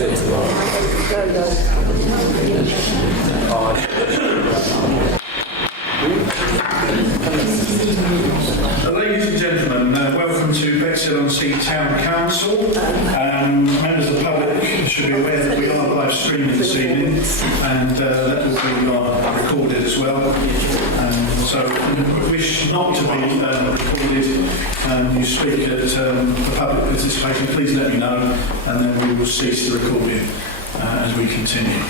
Ladies and gentlemen, welcome to Bexhill-on-Sea Town Council. Members of the public should be aware that we are live streaming this evening, and that will be recorded as well. So if you wish not to be recorded, you speak at the public participation, please let me know, and then we will cease the recording as we continue.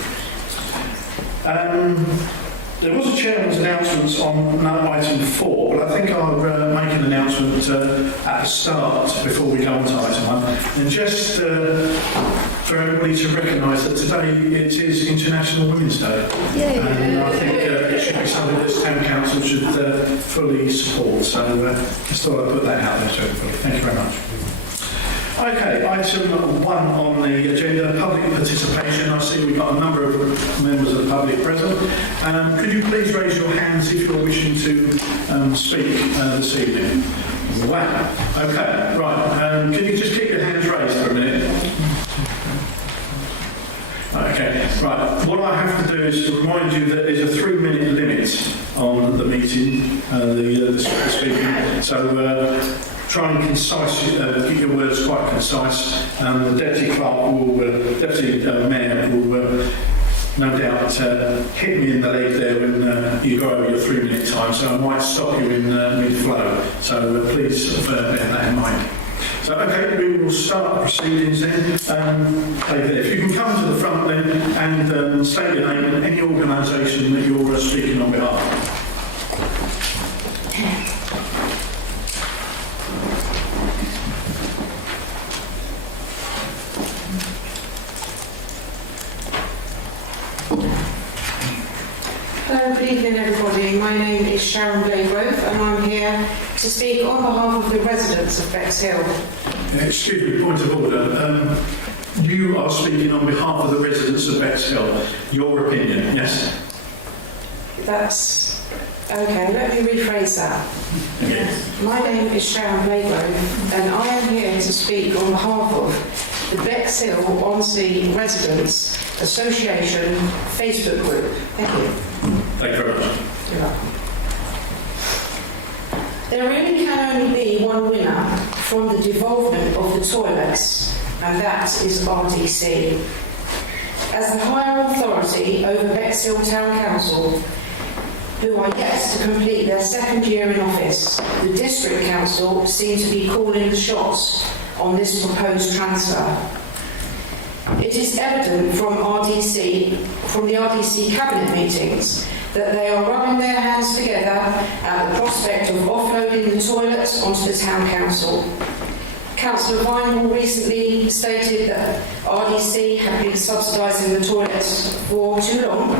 There was a chairman's announcement on item 4, but I think I'll make an announcement at the start before we go on to item 1. And just for everybody to recognise that today it is International Women's Day. And I think it should be something that Town Council should fully support. So just thought I'd put that out there to everybody. Thank you very much. Okay, item 1 on the agenda, public participation. I see we've got a number of members of the public present. Could you please raise your hands if you're wishing to speak this evening? Wow. Okay, right. Can you just keep your hands raised for a minute? Okay, right. What I have to do is to remind you that there's a 3-minute limit on the meeting, the speaking. So try and keep your words quite concise. The deputy clerk deputy mayor will no doubt hit me in the leg there when you go over your 3-minute time. So I might stop you in mid-flow. So please bear that in mind. So, okay, we will start the proceedings then. If you can come to the front then and state your name and any organisation that you're speaking on behalf of. Hello, good evening everybody. My name is Sharon Blagrove and I'm here to speak on behalf of the residents of Bexhill. Excuse me, point of order. You are speaking on behalf of the residents of Bexhill. Your opinion, yes? That's... okay, let me rephrase that. Yes. My name is Sharon Blagrove and I am here to speak on behalf of the Bexhill-on-Sea Residents Association Facebook group. Thank you. Thank you very much. You're welcome. There really can only be one winner from the devolvement of the toilets, and that is RDC. As the higher authority over Bexhill Town Council, who are yet to complete their 2nd year in office, the District Council seem to be calling the shots on this proposed transfer. It is evident from the RDC cabinet meetings that they are rubbing their hands together at the prospect of offloading the toilets onto the Town Council. Councillor Vinewall recently stated that RDC had been subsidising the toilets for too long,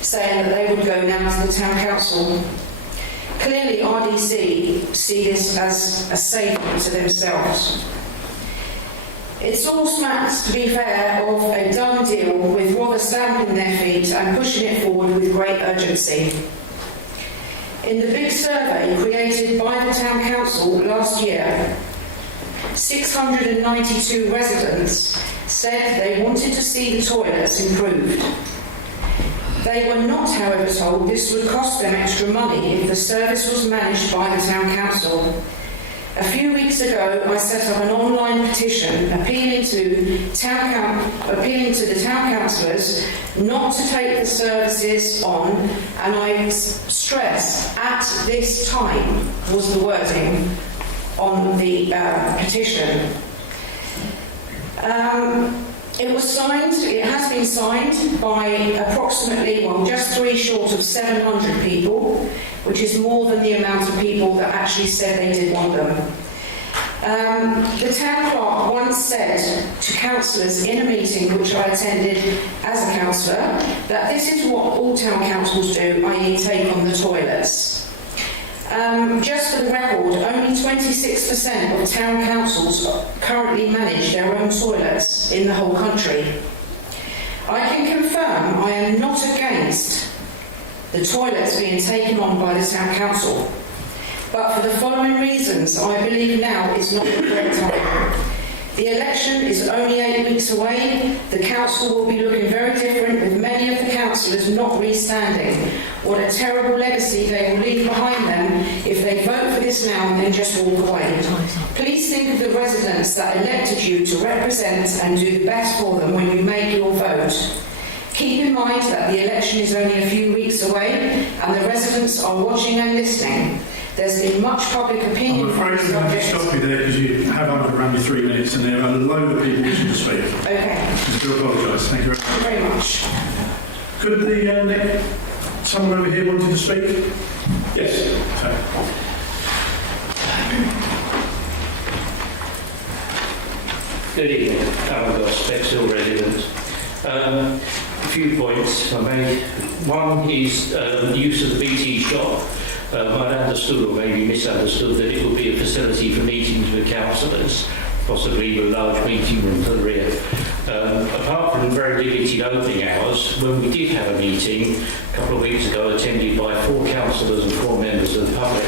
saying that they would go now to the Town Council. Clearly RDC see this as a saving to themselves. It's all smacks, to be fair, of a done deal with rather stamping their feet and pushing it forward with great urgency. In the big survey created by the Town Council last year, 692 residents said they wanted to see the toilets improved. They were not, however, told this would cost them extra money if the service was managed by the Town Council. A few weeks ago, I set up an online petition appealing to the town councillors not to take the services on, and I stress, at this time was the wording on the petition. It has been signed by approximately, just 3 short of 700 people, which is more than the amount of people that actually said they did want them. The town clerk once said to councillors in a meeting which I attended as a councillor that this is what all town councils do, i.e. take on the toilets. Just for the record, only 26% of town councils currently manage their own toilets in the whole country. I can confirm I am not against the toilets being taken on by the town council, but for the following reasons I believe now is not the correct time. The election is only 8 weeks away. The council will be looking very different, with many of the councillors not re-standing. What a terrible legacy they will leave behind them if they vote for this now and then just walk away. Please think of the residents that elected you to represent and do the best for them when you make your vote. Keep in mind that the election is only a few weeks away and the residents are watching and listening. There's been much public opinion. I'm afraid I'm going to stop you there because you have overrun your 3 minutes and there are a load of people wishing to speak. Okay. I do apologise. Thank you Very much. Could someone over here wanted to speak? Yes. Good evening, Alan Goss, Bexhill resident. A few points I made. One is the use of the BT shop. I'd understood or maybe misunderstood that it would be a facility for meetings with councillors, possibly even a large meeting room to the rear. Apart from very limited opening hours, when we did have a meeting a couple of weeks ago attended by 4 councillors and 4 members of the public,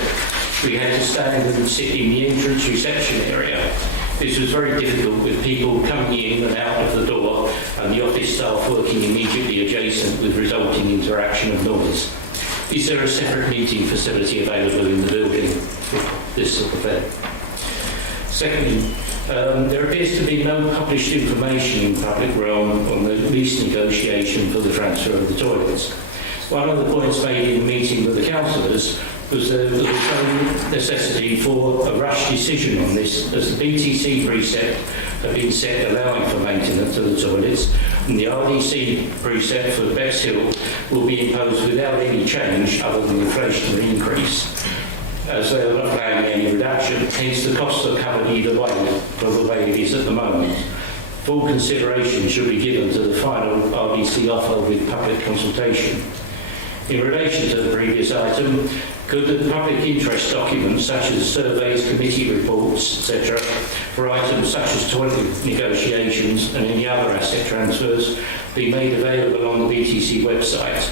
we had to stand and sit in the entrance reception area. This was very difficult with people coming in and out of the door and the office staff working immediately adjacent with resulting interaction of noise. Is there a separate meeting facility available in the building for this sort of thing? Secondly, there appears to be no published information in the public realm on the lease negotiation for the transfer of the toilets. One of the points made in the meeting with the councillors was there was no necessity for a rush decision on this, as the BTC precept had been set allowing for maintenance of the toilets, and the RDC precept for Bexhill will be imposed without any change other than the inflationary increase, as they are not planning any reduction. Hence the costs are covered either way, for the way it is at the moment. Full consideration should be given to the final RDC offer with public consultation. In relation to the previous item, could the public interest documents such as surveys, committee reports, etc., for items such as toilet negotiations and any other asset transfers be made available on the BTC website?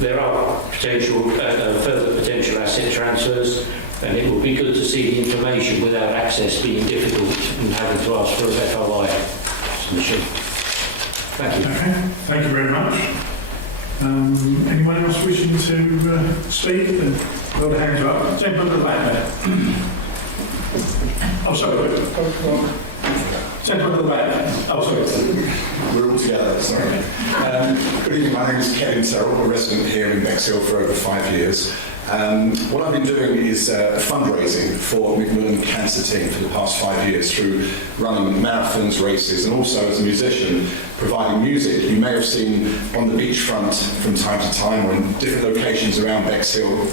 There are further potential asset transfers, and it will be good to see the information without access being difficult and having to ask for a FOI submission. Thank you. Okay. Thank you very much. Anyone else wishing to speak? Got a hand up. Gentleman at the back there. Oh, sorry. Gentleman at the back. Oh, sorry. We're all together, sorry. Good evening, my name is Kevin Terrell, a resident here in Bexhill for over 5 years. What I've been doing is fundraising for Macmillan Cancer Team for the past 5 years through running marathons, races, and also as a musician providing music. You may have seen on the beachfront from time to time or in different locations around Bexhill.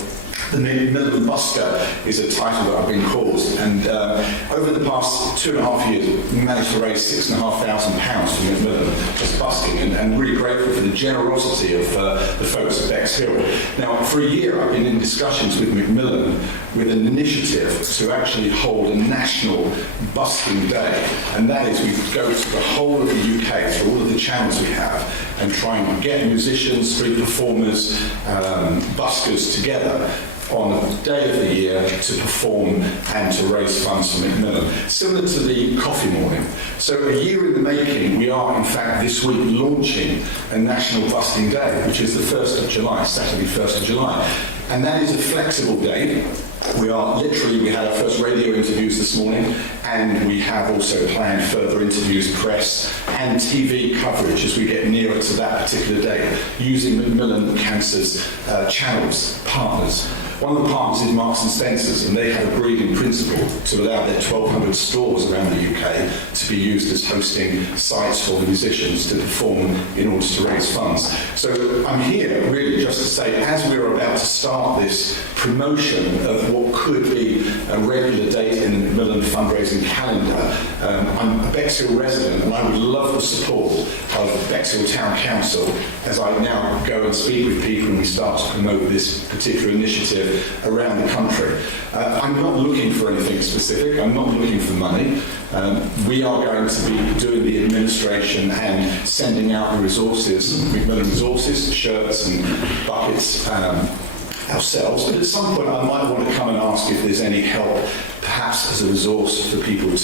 The Macmillan Busker is a title that I've been called, and over the past 2.5 years we managed to raise £6,500 for Macmillan as busking, and really grateful for the generosity of the folks at Bexhill. Now, for a year I've been in discussions with Macmillan with an initiative to actually hold a national busking day, and that is we go to the whole of the UK, to all of the channels we have, and try and get musicians, street performers, buskers together on a day of the year to perform and to raise funds for Macmillan, similar to the coffee morning. So a year in the making, we are in fact this week launching a National Busking Day, which is the 1st of July, Saturday 1st of July. And that is a flexible day. We had our first radio interviews this morning, and we have also planned further interviews, press and TV coverage as we get nearer to that particular day, using Macmillan Cancer's channels, partners. One of the partners is Marks and Spencer's, and they have agreed in principle to allow their 1,200 stores around the UK to be used as hosting sites for the musicians to perform in order to raise funds. So I'm here really just to say, as we're about to start this promotion of what could be a regular date in the Macmillan fundraising calendar, I'm a Bexhill resident, and I would love the support of Bexhill Town Council as I now go and speak with people and we start to promote this particular initiative around the country. I'm not looking for anything specific. I'm not looking for money. We are going to be doing the administration and sending out the resources, Macmillan resources, shirts and buckets, ourselves, but at some point I might want to come and ask if there's any help, perhaps as a resource for people to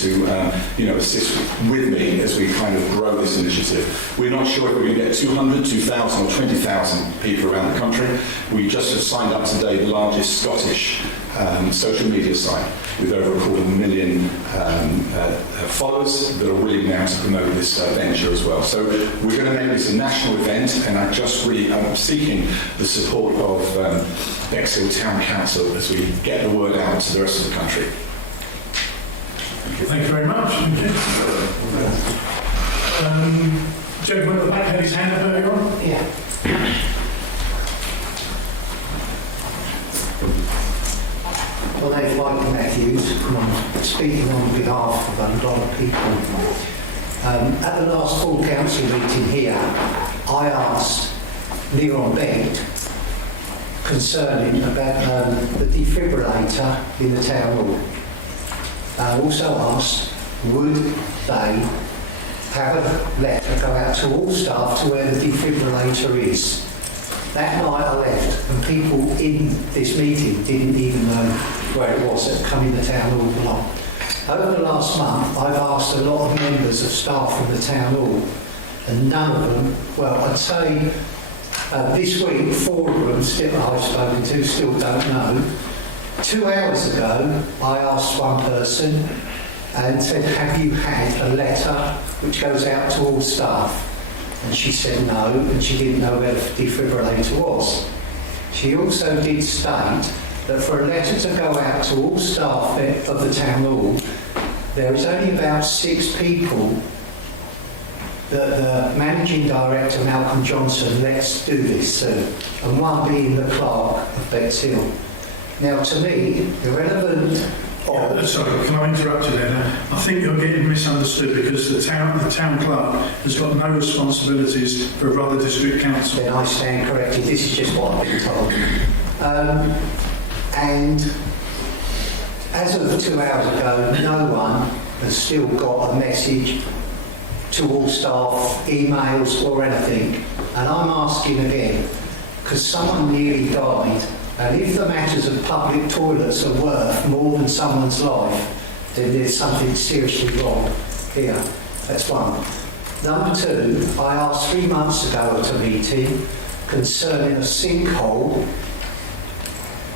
assist with me as we kind of grow this initiative. We're not sure if we're going to get 200, 2,000 or 20,000 people around the country. We just have signed up today the largest Scottish social media site with over 250,000 followers that are willing now to promote this venture as well. So we're going to make this a national event, and I'm seeking the support of Bexhill Town Council as we get the word out to the rest of the country. Thank you very much. Thank you. Gentleman at the back had his hand up earlier on. Yeah. Well, Dave Matthews, I'm speaking on behalf of a lot of people. At the last full council meeting here, I asked Leon Bent concerning about the defibrillator in the town hall. I also asked, would they have a letter go out to all staff to where the defibrillator is? That night I left, and people in this meeting didn't even know where it was that come in the town hall block. Over the last month, I've asked a lot of members of staff from the town hall, and none of them, well, I'd say this week, 4 of them I've spoken to still don't know. 2 hours ago, I asked one person and said, have you had a letter which goes out to all staff? And she said no, and she didn't know where the defibrillator was. She also did state that for a letter to go out to all staff of the town hall, there is only about 6 people that the managing director, Malcolm Johnson, lets do this to, and one being the clerk of Bexhill. Now, to me, irrelevant. Sorry, can I interrupt you there now? I think you're getting misunderstood because the town clerk has got no responsibilities for Rother District Council. Then I stand corrected. This is just what I've been told. And as of 2 hours ago, no one has still got a message to all staff, emails or anything. And I'm asking again, because someone nearly died. And if the matters of public toilets are worth more than someone's life, then there's something seriously wrong here. That's one. Number 2, I asked 3 months ago at a meeting concerning a sinkhole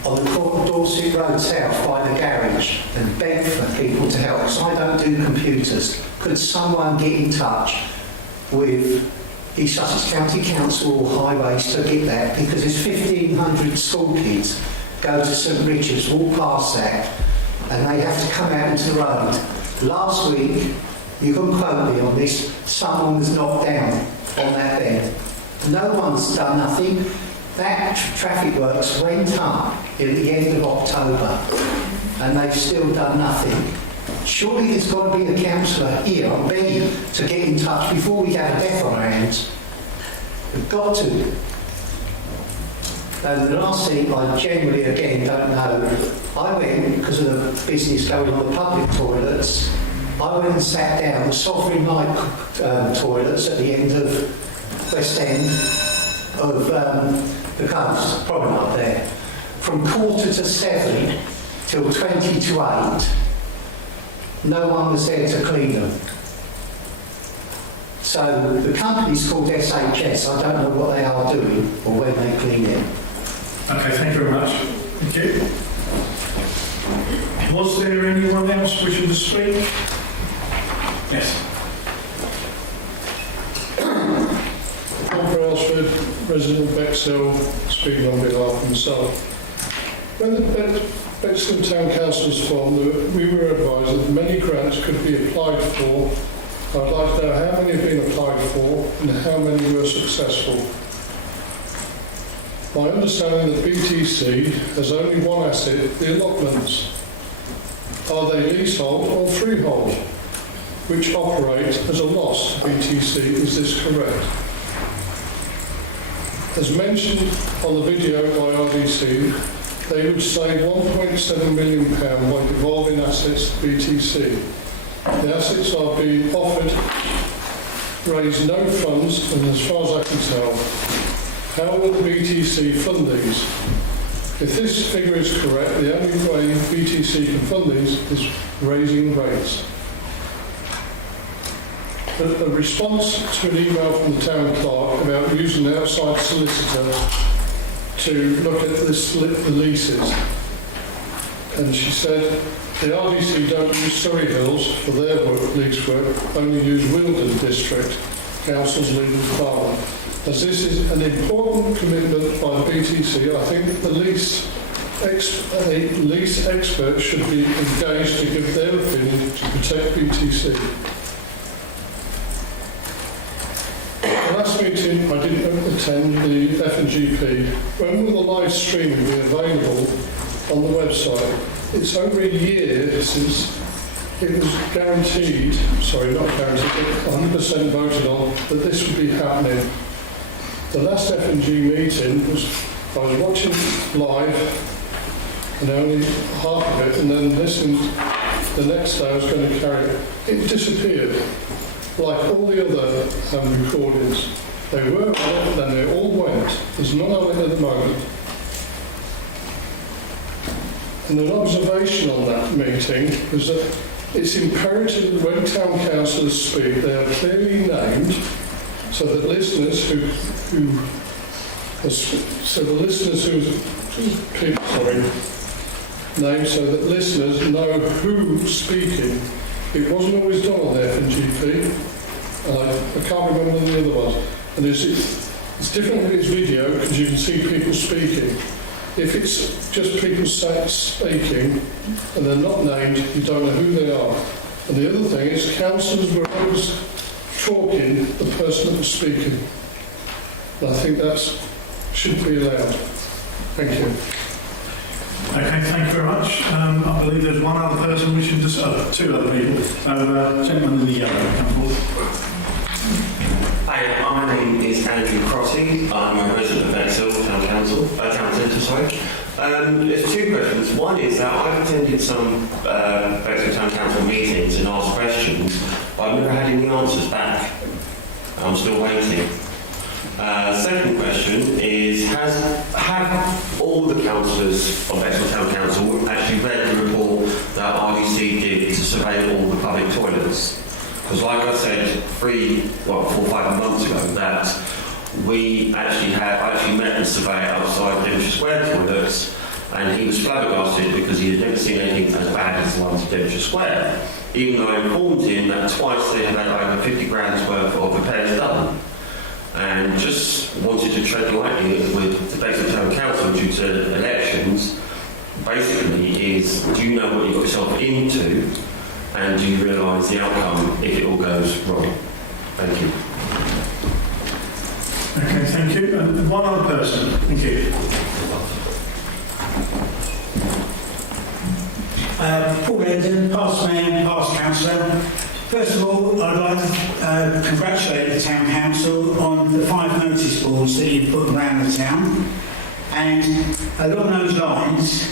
on the Dorset Road South by the garage and begged for people to help. So I don't do computers. Could someone get in touch with the Sussex County Council or Highways to get that, because there's 1,500 school kids go to St Richard's, walk past that, and they have to come out into the road. Last week, you can quote me on this, someone was knocked down on that bed. No one's done nothing. That traffic works went up at the end of October, and they've still done nothing. Surely there's got to be a councillor here, I'm begging, to get in touch before we have a death on our hands. We've got to. And the last thing, I generally, again, don't know. I went, because of the business going on the public toilets, I went and sat down the Sovereign Light toilets at the end of West End of the coast, probably up there, from 6:45 till 20 to 8. No one was there to clean them. So the company's called SHS. I don't know what they are doing or when they clean it. Okay, thank you very much. Thank you. Was there anyone else wishing to speak? Yes. John Brailsford, resident Bexhill, speaking on behalf of myself. When the Bexhill Town Council was formed, we were advised that many grants could be applied for. I'd like to know how many have been applied for and how many were successful. My understanding that BTC has only one asset, the allotments. Are they leasehold or freehold, which operate as a loss to BTC? Is this correct? As mentioned on the video by RDC, they would save £1.7 million by devolving assets to BTC. The assets are being offered, raise no funds, and as far as I can tell, how will BTC fund these? If this figure is correct, the only way BTC can fund these is raising rates. A response to an email from the town clerk about using an outside solicitor to look at the leases. And she said, the RDC don't use Surrey Hills for their lease work, only use Wilden District Council's legal department. As this is an important commitment by the BTC, I think the lease expert should be engaged to give their opinion to protect BTC. The last meeting I didn't attend, the F&GP. When will the live streaming be available on the website? It's over a year since it was guaranteed, sorry, not guaranteed, but 100% voted on that this would be happening. The last F&G meeting was, I was watching live and only half of it, and then listened the next day I was going to carry it. It disappeared, like all the other recordings. They were on it, then they all went. There's none of it at the moment. And an observation on that meeting was that it's imperative that when town councillors speak, they are clearly named, so that listeners named so that listeners know who's speaking. It wasn't always done on the F&GP. I can't remember the other ones. And it's different if it's video because you can see people speaking. If it's just people speaking and they're not named, you don't know who they are. And the other thing is councillors were always talking the person that was speaking. And I think that shouldn't be allowed. Thank you. Okay, thank you very much. I believe there's one other person wishing to serve, two other people. So, gentleman in the yellow, come forward. Hi, my name is Andrew Crotty. I'm a resident of Bexhill Town Centre, sorry. There's two questions. One is that I've attended some Bexhill Town Council meetings and asked questions, but I've never had any answers back. I'm still waiting. Second question is, have all the councillors of Bexhill Town Council actually read the report that RDC did to survey all the public toilets? Because like I said 4 or 5 months ago, that we actually met the surveyor outside Devonshire Square toilets, and he was flabbergasted because he had never seen anything as bad as the ones at Devonshire Square, even though I informed him that twice they had had over 50 grand's worth of repairs done. And just wanted to tread lightly with the Bexhill Town Council due to elections, basically is, do you know what you got yourself into? And do you realise the outcome if it all goes wrong? Thank you. Okay, thank you. And one other person. Thank you. Paul Redden, past mayor, past councillor. First of all, I'd like to congratulate the town council on the 5 notice boards that you've put around the town. And along those lines,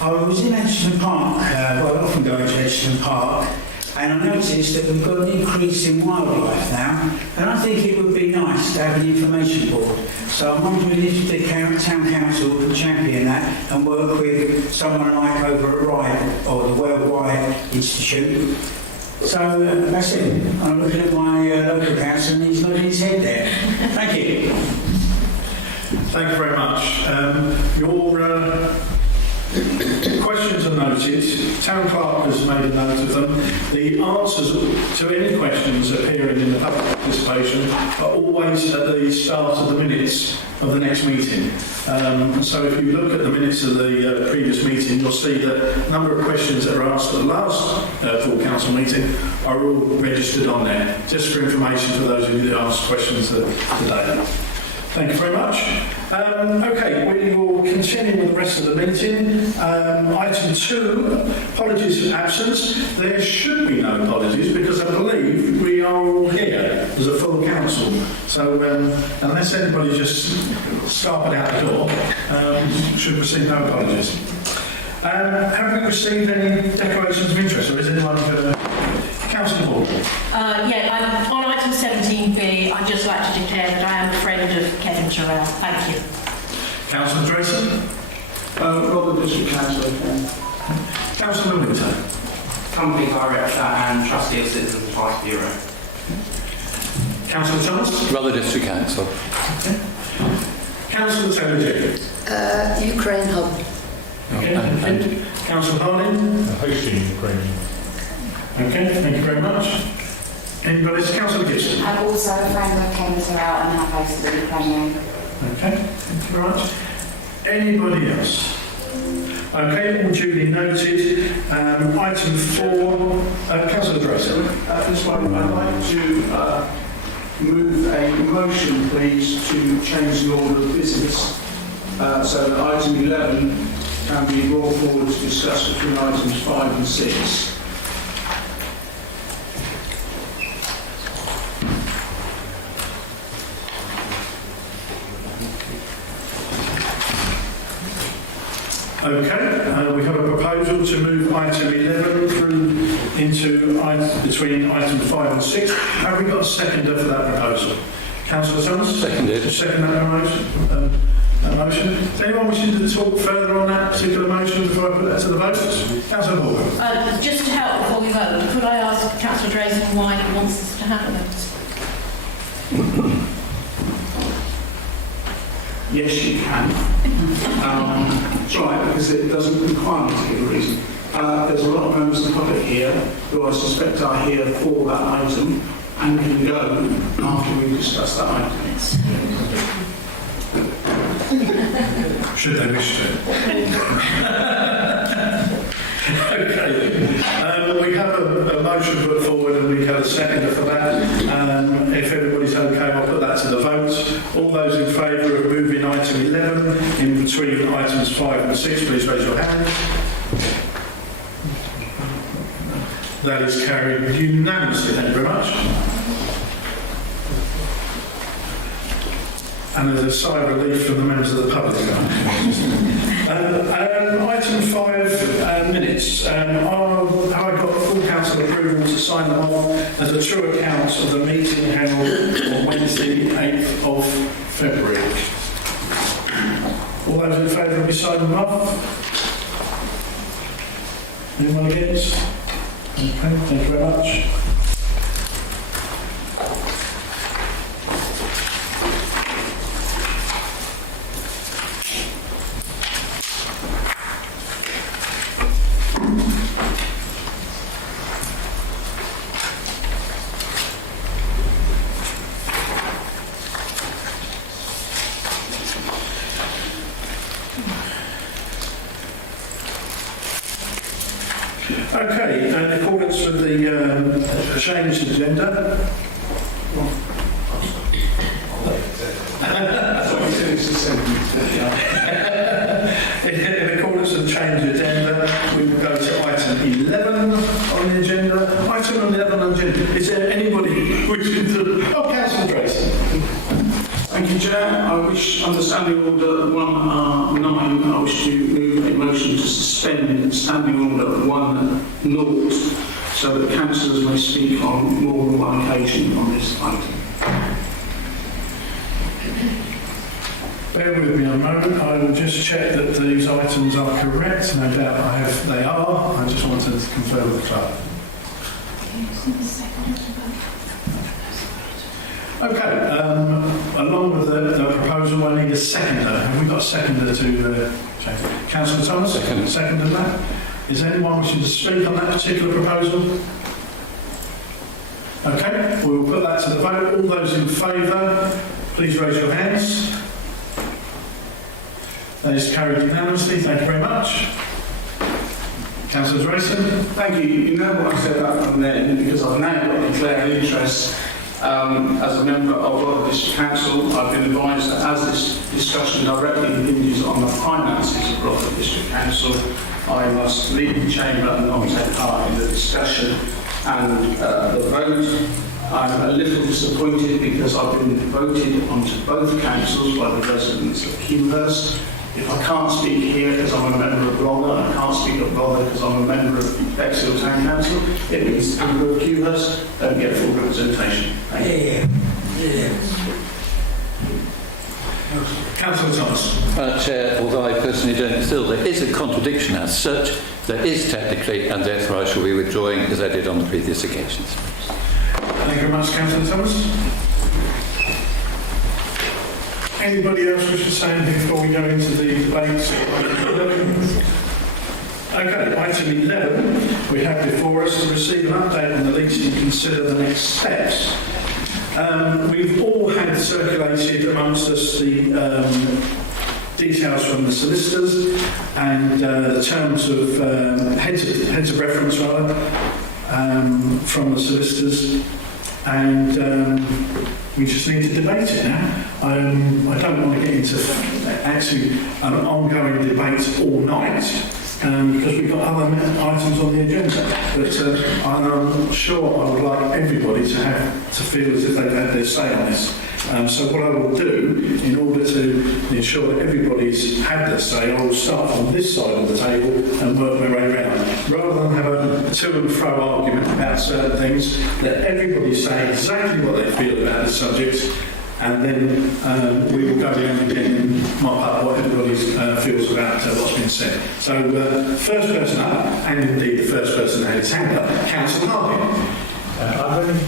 I was in Edgerton Park, I often go to Edgerton Park, and I noticed that we've got an increase in wildlife now, and I think it would be nice to have an information board. So I'm wondering if the town council could champion that and work with someone like over at RIDE or the Worldwide Institute. So that's it. I'm looking at my local council and he's nodding his head there. Thank you. Thank you very much. Your questions are noted. Town clerk has made a note of them. The answers to any questions appearing in the public participation are always at the start of the minutes of the next meeting. So if you look at the minutes of the previous meeting, you'll see that a number of questions that were asked at the last full council meeting are all registered on there, just for information for those of you that asked questions today. Thank you very much. Okay, we will continue with the rest of the meeting. Item 2, apologies for absence. There should be no apologies because I believe we are all here as a full council. So unless anybody just scarpered out the door, should receive no apologies. Have we received any declarations of interest, or is anyone going to... Councillor Hall? On item 17B, I'd just like to declare that I am a friend of Kevin Terrell. Thank you. Councillor Drayson? Rother District Council. Councillor Millington. Company Director and Trustee of Citizens Advice Bureau. Councillor Thomas. Rother District Council. Councillor Taylor. Ukraine Hub. Okay, thank you. Councillor Harding. Hosting Ukraine. Okay, thank you very much. Anybody else? Councillor Gibson. And also a friend of Ken's are out and have hosted the Ukrainian. Okay, thank you very much. Anybody else? Okay, all duly noted. Item 4, Councillor Dracer. This one, I'd like to move a motion, please, to change the order of business so that item 11 can be brought forward to discuss between items 5 and 6. Okay, we have a proposal to move item 11 through into between item 5 and 6. Have we got a seconder for that proposal? Councillor Thomas? Seconded. Second that motion. That motion. Is anyone wishing to talk further on that particular motion before I put that to the vote? Councillor Morgan. Just to help before we vote, could I ask Councillor Drayson why he wants this to happen? Yes, you can. Right, because it doesn't require me to give a reason. There's a lot of members of the public here who I suspect are here for that item and can go after we discuss that item. Should they wish to. Okay. We have a motion put forward and we have a seconder for that. If everybody's okay, I'll put that to the vote. All those in favour of moving item 11 in between items 5 and 6, please raise your hand. That is carried unanimously. Thank you very much. And there's a sigh of relief from the members of the public. Item 5 minutes. Have I got full council approval to sign them off as a true account of the meeting held on Wednesday, 8th of February? All those in favour of me signing them off? Anyone against? Okay, thank you very much. Okay, in accordance with the changed agenda. In accordance with the changed agenda, we will go to item 11 on the agenda. Item 11 on the agenda. Is there anybody wishing to... Oh, Councillor Drayson. Thank you, Chair. I wish, under Standing Order 1R9, I wish to move a motion to suspend Standing Order 1.0 so that councillors may speak on more than one occasion on this item. Bear with me a moment. I will just check that these items are correct. No doubt they are. I just wanted to confirm with the clerk. Okay, along with the proposal, I need a seconder. Have we got a seconder to change? Councillor Thomas? Seconded that. Is anyone wishing to speak on that particular proposal? Okay, we'll put that to the vote. All those in favour, please raise your hands. That is carried unanimously. Thank you very much. Councillor Drayson? Thank you. You know what I said that from then, because I've now got a declared interest as a member of Rother District Council. I've been advised that as this discussion directly hinges on the finances of Rother District Council, I must leave the chamber and not take part in the discussion and the vote. I'm a little disappointed because I've been voted onto both councils by the residents of Kewhurst. If I can't speak here because I'm a member of Rother, I can't speak at Rother because I'm a member of Bexhill Town Council, it means the people of Kewhurst don't get full representation. Thank you. Councillor Thomas. Chair, although I personally don't feel there is a contradiction as such, there is technically, and therefore I shall be withdrawing as I did on the previous occasions. Thank you very much, Councillor Thomas. Anybody else wish to say anything before we go into the debates? Okay, item 11 we have before us to receive an update on the lease and consider the next steps. We've all had circulated amongst us the details from the solicitors and the terms of heads of reference rather from the solicitors, and we just need to debate it now. I don't want to get into actually an ongoing debate all night because we've got other items on the agenda. But I'm sure I would like everybody to feel as if they've had their say on this. So what I will do, in order to ensure that everybody's had their say, I will start on this side of the table and work my way around. Rather than have a to and fro argument about certain things, let everybody say exactly what they feel about the subject, and then we will go down again and mop up what everybody feels about what's been said. So first person up, and indeed the first person that had his hand up, Councillor Harding.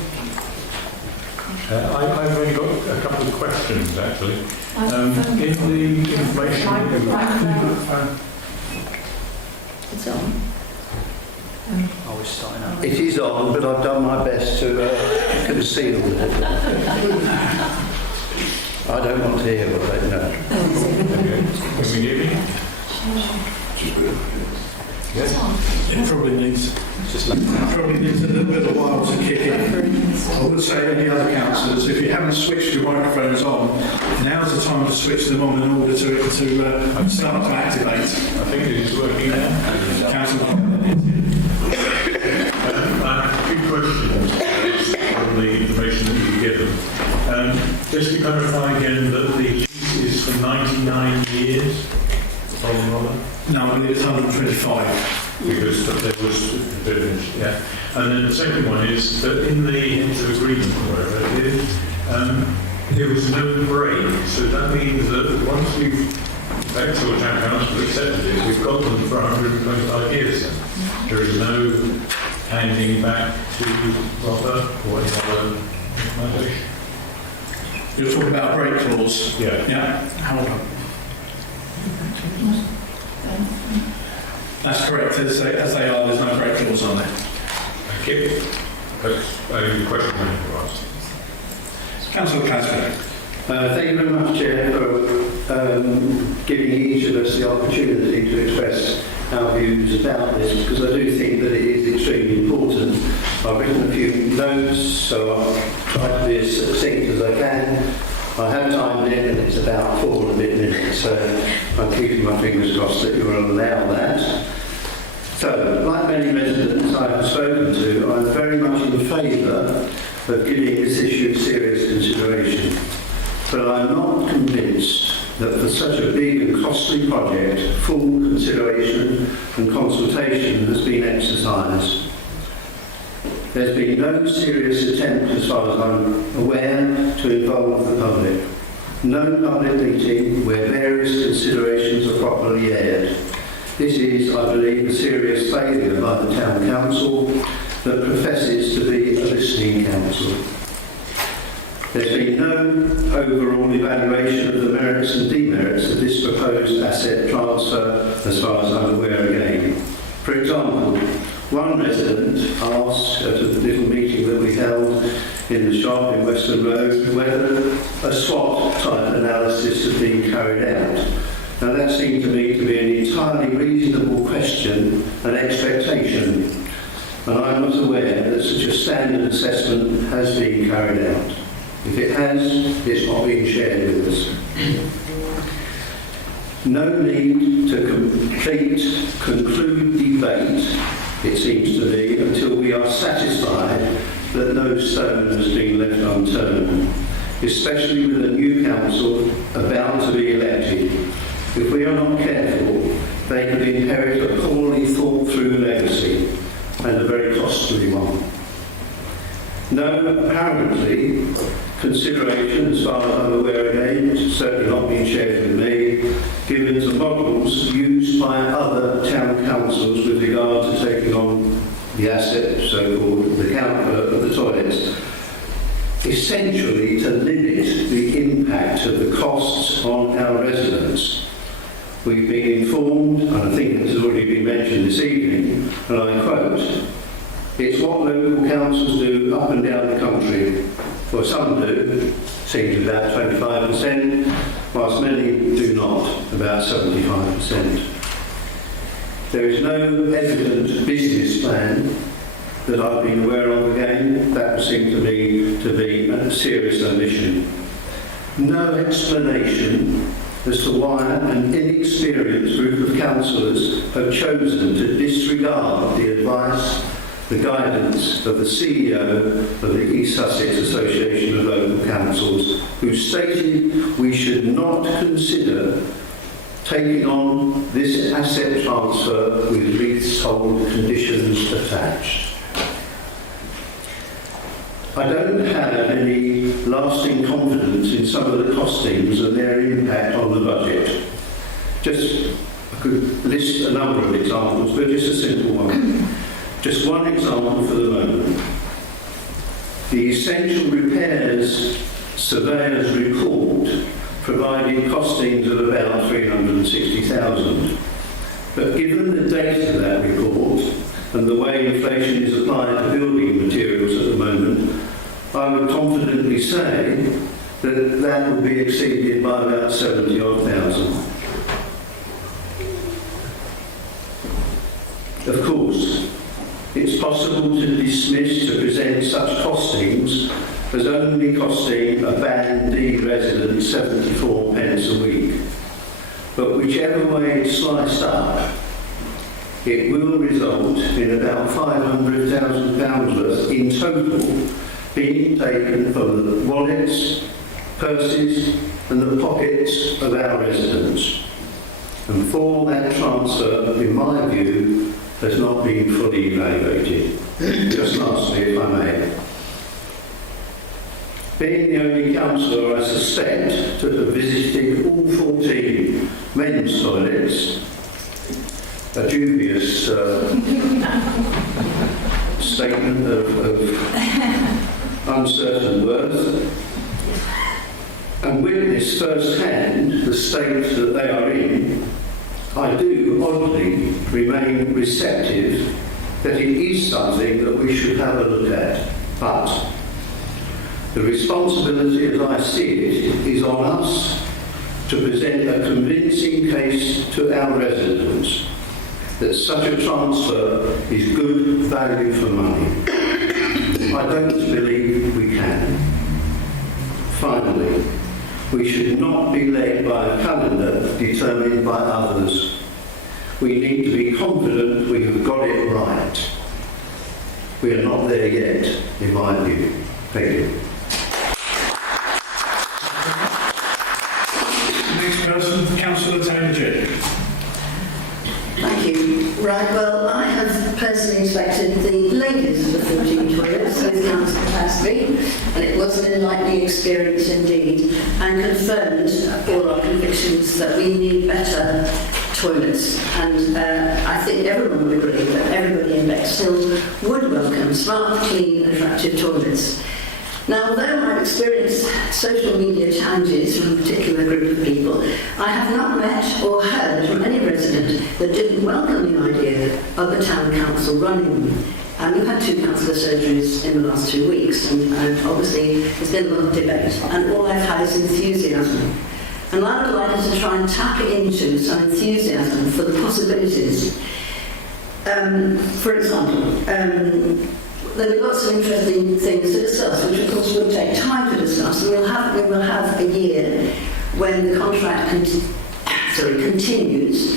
I've only got a couple of questions, actually. In the information... It's on. I was starting out. It is on, but I've done my best to conceal it. I don't want to hear what they know. Can we hear me? Yes. It probably needs a little bit of a while to kick in. I would say any other councillors, if you haven't switched your microphones on, now's the time to switch them on in order to start to activate. I think it is working now. Councillor. I have two questions on the information that you've given. Just to clarify again that the lease is for 99 years. No, I believe it's 125. Because there was a bit of, yeah. And then the second one is that in the heads of agreement, or whatever it is, there was no break. So that means that once we've, Bexhill Town Council accepted it, we've got them for 125 years then. There is no handing back to Robert or any other organisation. You're talking about a break clause? Yeah. Yeah. Hold on. That's correct. As they are, there's no break clause on there. Thank you. That's a question I need to ask. Councillor Casper. Thank you very much, Chair, for giving each of us the opportunity to express our views about this, because I do think that it is extremely important. I've written a few notes, so I'll try to be as succinct as I can. I have timed it, and it's about 4 and a bit minutes, so I'm keeping my fingers crossed that you will allow that. So, like many residents I have spoken to, I'm very much in favour of giving this issue serious consideration. But I'm not convinced that for such a big and costly project, full consideration and consultation has been exercised. There's been no serious attempt, as far as I'm aware, to involve the public. No public meeting where various considerations are properly aired. This is, I believe, a serious failure by the Town Council that professes to be a listening council. There's been no overall evaluation of the merits and demerits of this proposed asset transfer, as far as I'm aware again. For example, one resident asked at a little meeting that we held in the shop in Western Road whether a SWOT type analysis had been carried out. Now that seemed to me to be an entirely reasonable question and expectation, and I'm not aware that such a standard assessment has been carried out. If it has, it's not being shared with us. No need to conclude debate, it seems to me, until we are satisfied that no stone has been left unturned, especially with a new council about to be elected. If we are not careful, they could inherit a poorly thought through legacy, and a very costly one. No, apparently, consideration, as far as I'm aware again, it's certainly not been shared with me, given to models used by other town councils with regard to taking on the asset, so-called the comfort of the toilets, essentially to limit the impact of the costs on our residents. We've been informed, and I think it has already been mentioned this evening, and I quote, "It's what local councils do up and down the country. Well, some do, seem to be about 25%, whilst many do not, about 75%. There is no evident business plan that I've been aware of again. That would seem to me to be a serious omission. No explanation as to why an inexperienced group of councillors have chosen to disregard the advice, the guidance of the CEO of the East Sussex Association of Local Councils, who stated we should not consider taking on this asset transfer with leasehold conditions attached." I don't have any lasting confidence in some of the costings and their impact on the budget. I could list a number of examples, but just a simple one. Just one example for the moment. The Essential Repairs Surveyor's Report provided costings of about 360,000. But given the date of that report and the way inflation is applied to building materials at the moment, I would confidently say that that will be exceeded by about 70,000. Of course, it's possible to dismiss, to present such costings as only costing a Band D resident 74 pence a week. But whichever way it's sliced up, it will result in about £500,000 worth in total being taken from the wallets, purses and the pockets of our residents. And for that transfer, in my view, has not been fully evaluated. Just lastly, if I may. Being the only councillor, I suspect, to have visited all 14 men's toilets, a dubious statement of uncertain worth, and witness firsthand the state that they are in, I do oddly remain receptive that it is something that we should have a look at. But the responsibility, as I see it, is on us to present a convincing case to our residents that such a transfer is good value for money. I don't believe we can. Finally, we should not be led by a calendar determined by others. We need to be confident we have got it right. We are not there yet, in my view. Thank you. Next person, Councillor Taylor-Jett. Thank you. Right, well, I have personally inspected the ladies of the 14 toilets with council capacity, and it was an enlightening experience indeed, and confirmed all our convictions that we need better toilets. And I think everyone would agree that everybody in Bexhill would welcome smart, clean, attractive toilets. Now, although I've experienced social media challenges from a particular group of people, I have not met or heard from any resident that didn't welcome the idea of the town council running them. And we've had 2 councillor surgeries in the last 2 weeks, and obviously there's been a lot of debate, and all I've had is enthusiasm. And I would like us to try and tap into some enthusiasm for the possibilities. For example, there are lots of interesting things to discuss, which of course will take time to discuss, and we will have a year when the contract continues,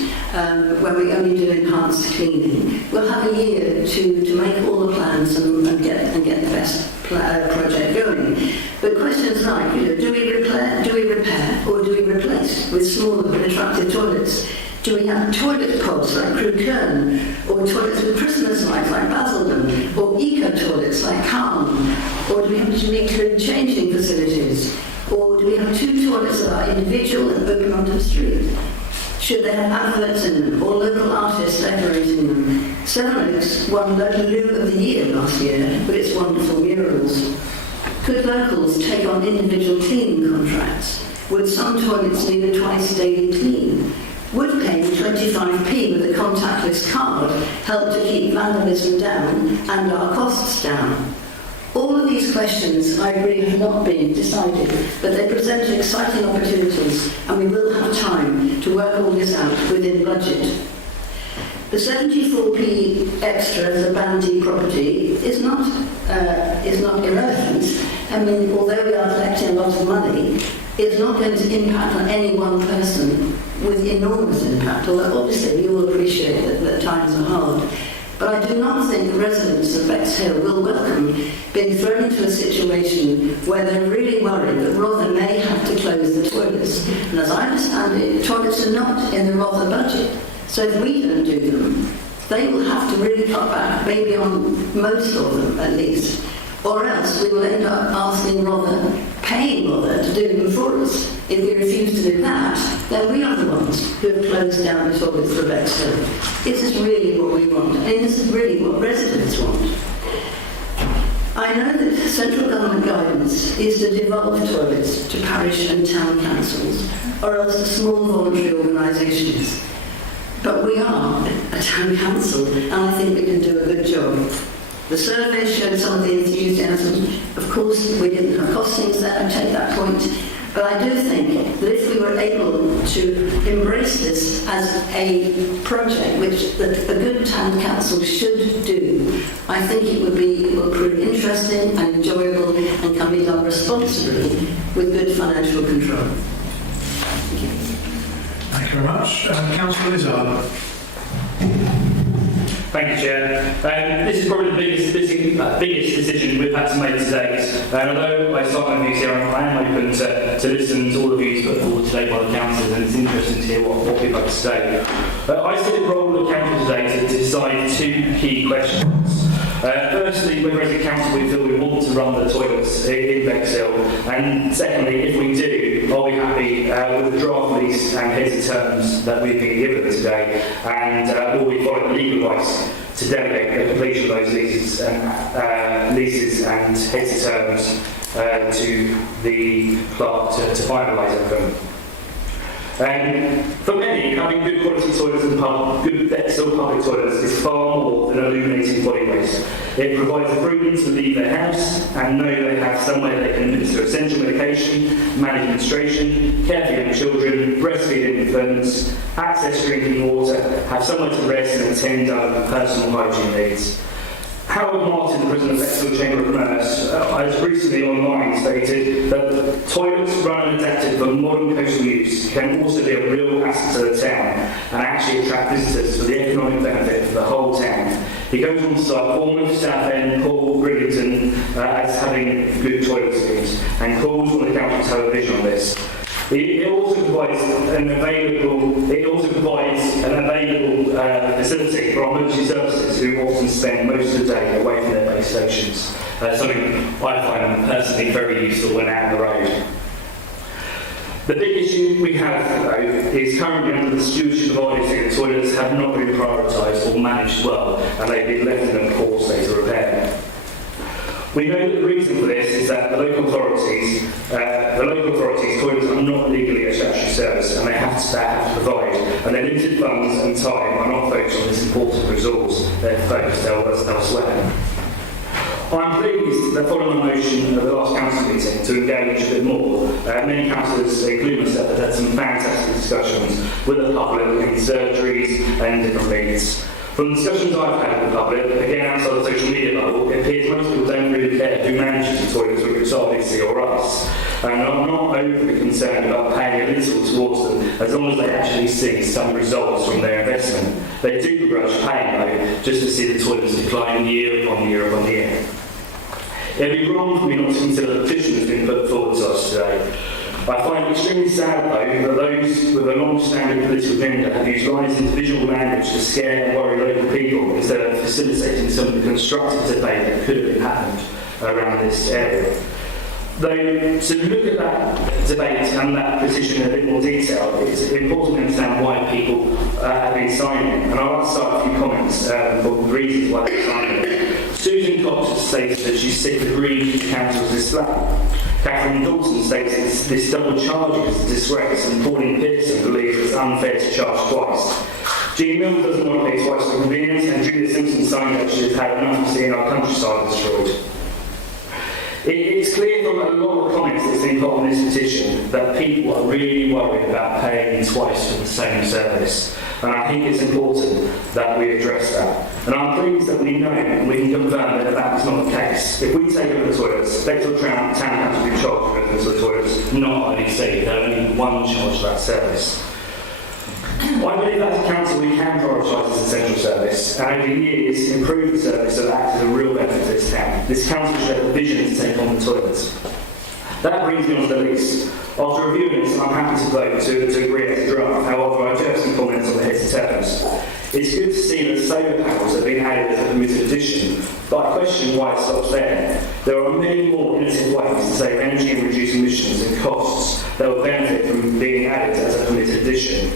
when we only do enhanced cleaning. We'll have a year to make all the plans and get the best project going. But questions like, do we repair or do we replace with smaller but attractive toilets? Do we have toilet pods like Crewkern, or toilets with Christmas lights like Basildon, or eco-toilets like Calm? Or do we include changing facilities? Or do we have 2 toilets that are individual and open onto the street? Should they have adverts in them, or local artists decorating them? Seven Oaks won Local Loo of the Year last year with its wonderful murals. Could locals take on individual cleaning contracts? Would some toilets need a twice daily clean? Would paying 25p with a contactless card help to keep vandalism down and our costs down? All of these questions, I agree, have not been decided, but they present exciting opportunities, and we will have time to work all this out within budget. The 74p extra as a Band D property is not irrelevant. I mean, although we are collecting a lot of money, it's not going to impact on any one person with enormous impact, although obviously you will appreciate that times are hard. But I do not think the residents of Bexhill will welcome being thrown into a situation where they're really worried that Rother may have to close the toilets. And as I understand it, toilets are not in the Rother budget. So if we don't do them, they will have to really cut back, maybe on most of them at least. Or else we will end up asking paying Rother to do them for us. If we refuse to do that, then we are the ones who have closed down the toilets for Bexhill. This is really what we want, and this is really what residents want. I know that central government guidance is to devolve toilets to parish and town councils, or else to small voluntary organisations. But we are a town council, and I think we can do a good job. The survey showed some of the enthusiasm. Of course, we didn't have costings there, I take that point. But I do think that if we were able to embrace this as a project which a good town council should do, I think it will prove interesting and enjoyable and can be done responsibly with good financial control. Thank you. Thank you very much. Councillor Lizard. Thank you, Chair. This is probably the biggest decision we've had to make to date. And although I start my views here, I am open to listen to all the views put forward today by the councillors, and it's interesting to hear what people have to say. I see the role of the council today to decide 2 key questions. Firstly, whether as a council we feel we want to run the toilets in Bexhill, and secondly, if we do, are we happy with the draft lease and heads of terms that we've been given today, and will we follow the legal advice to delegate the completion of those leases and heads of terms to the clerk to finalise them. For many, having good quality toilets in the pub, good Bexhill public toilets is far more than illuminating body waste. It provides the freedom to leave their house and know they have somewhere they can administer essential medication, manage menstruation, care for young children, breastfeed infants, access drinking water, have somewhere to rest and attend to personal hygiene needs. Howard Martin, President of Bexhill Chamber of Commerce, has recently online stated that toilets run and adapted for modern coastal use can also be a real asset to the town and actually attract visitors for the economic benefit for the whole town. He goes on to cite Bournemouth, Southend, Poole, Bridlington as having good toilet schemes, and calls on the council to have a vision on this. It also provides an available facility for our emergency services who often spend most of the day away from their base stations. Something I find personally very useful when out on the road. The big issue we have, though, is currently under the stewardship of RDC, the toilets have not been prioritised or managed well, and they've been left in a poor state of repair. We know that the reason for this is that the local authorities toilets are not legally a statutory service, and they have to provide, and their limited funds and time are not focused on this important resource. They're focused elsewhere. I'm pleased that following the motion of the last council meeting to engage a bit more, many councillors, including myself, have had some fantastic discussions with the public in surgeries and different needs. From the discussions I've had with the public, again outside the social media bubble, it appears most people don't really care who manages the toilets, whether it's RDC or us. And I'm not overly concerned about paying a little towards them, as long as they actually see some results from their investment. They do begrudge paying though, just to see the toilets decline year upon year upon year. It would be wrong for me not to consider the petition that's been put forward to us today. I find it extremely sad, though, that those with a long-standing political agenda have used lines into visual language to scare and worry local people instead of facilitating some of the constructive debate that could have been happened around this area. Though, to look at that debate and that petition in a bit more detail, it's important to understand why people have been signing it. And I'll cite a few comments for the reasons why they're signing it. Susan Cox states that she's sick of agreeing to council's display. Catherine Dalton states that this double charging is a disgrace, and Pauline Pearson believes it's unfair to charge twice. Jean Mill doesn't want to pay twice for convenience, and Julia Simpson signed that she has had enough of seeing our countryside destroyed. It's clear from a lot of comments that's been put on this petition that people are really worried about paying twice for the same service. And I think it's important that we address that. And I'm pleased that we know and we can confirm that that is not the case. If we take over the toilets, Bexhill Town Council will be charged for the toilets, not IDC. They're only one charge for that service. I believe as a council we can prioritise this essential service and over years improve the service so that acts as a real benefit to this town. This council should have the vision to take on the toilets. That brings me on to the lease. After reviewing this, I'm happy to vote to agree as a draft. However, I do have some comments on the heads of terms. It's good to see that solar panels have been added as a permitted addition, but I question why it stops there. There are many more innovative ways to save energy and reduce emissions and costs that will benefit from being added as a permitted addition.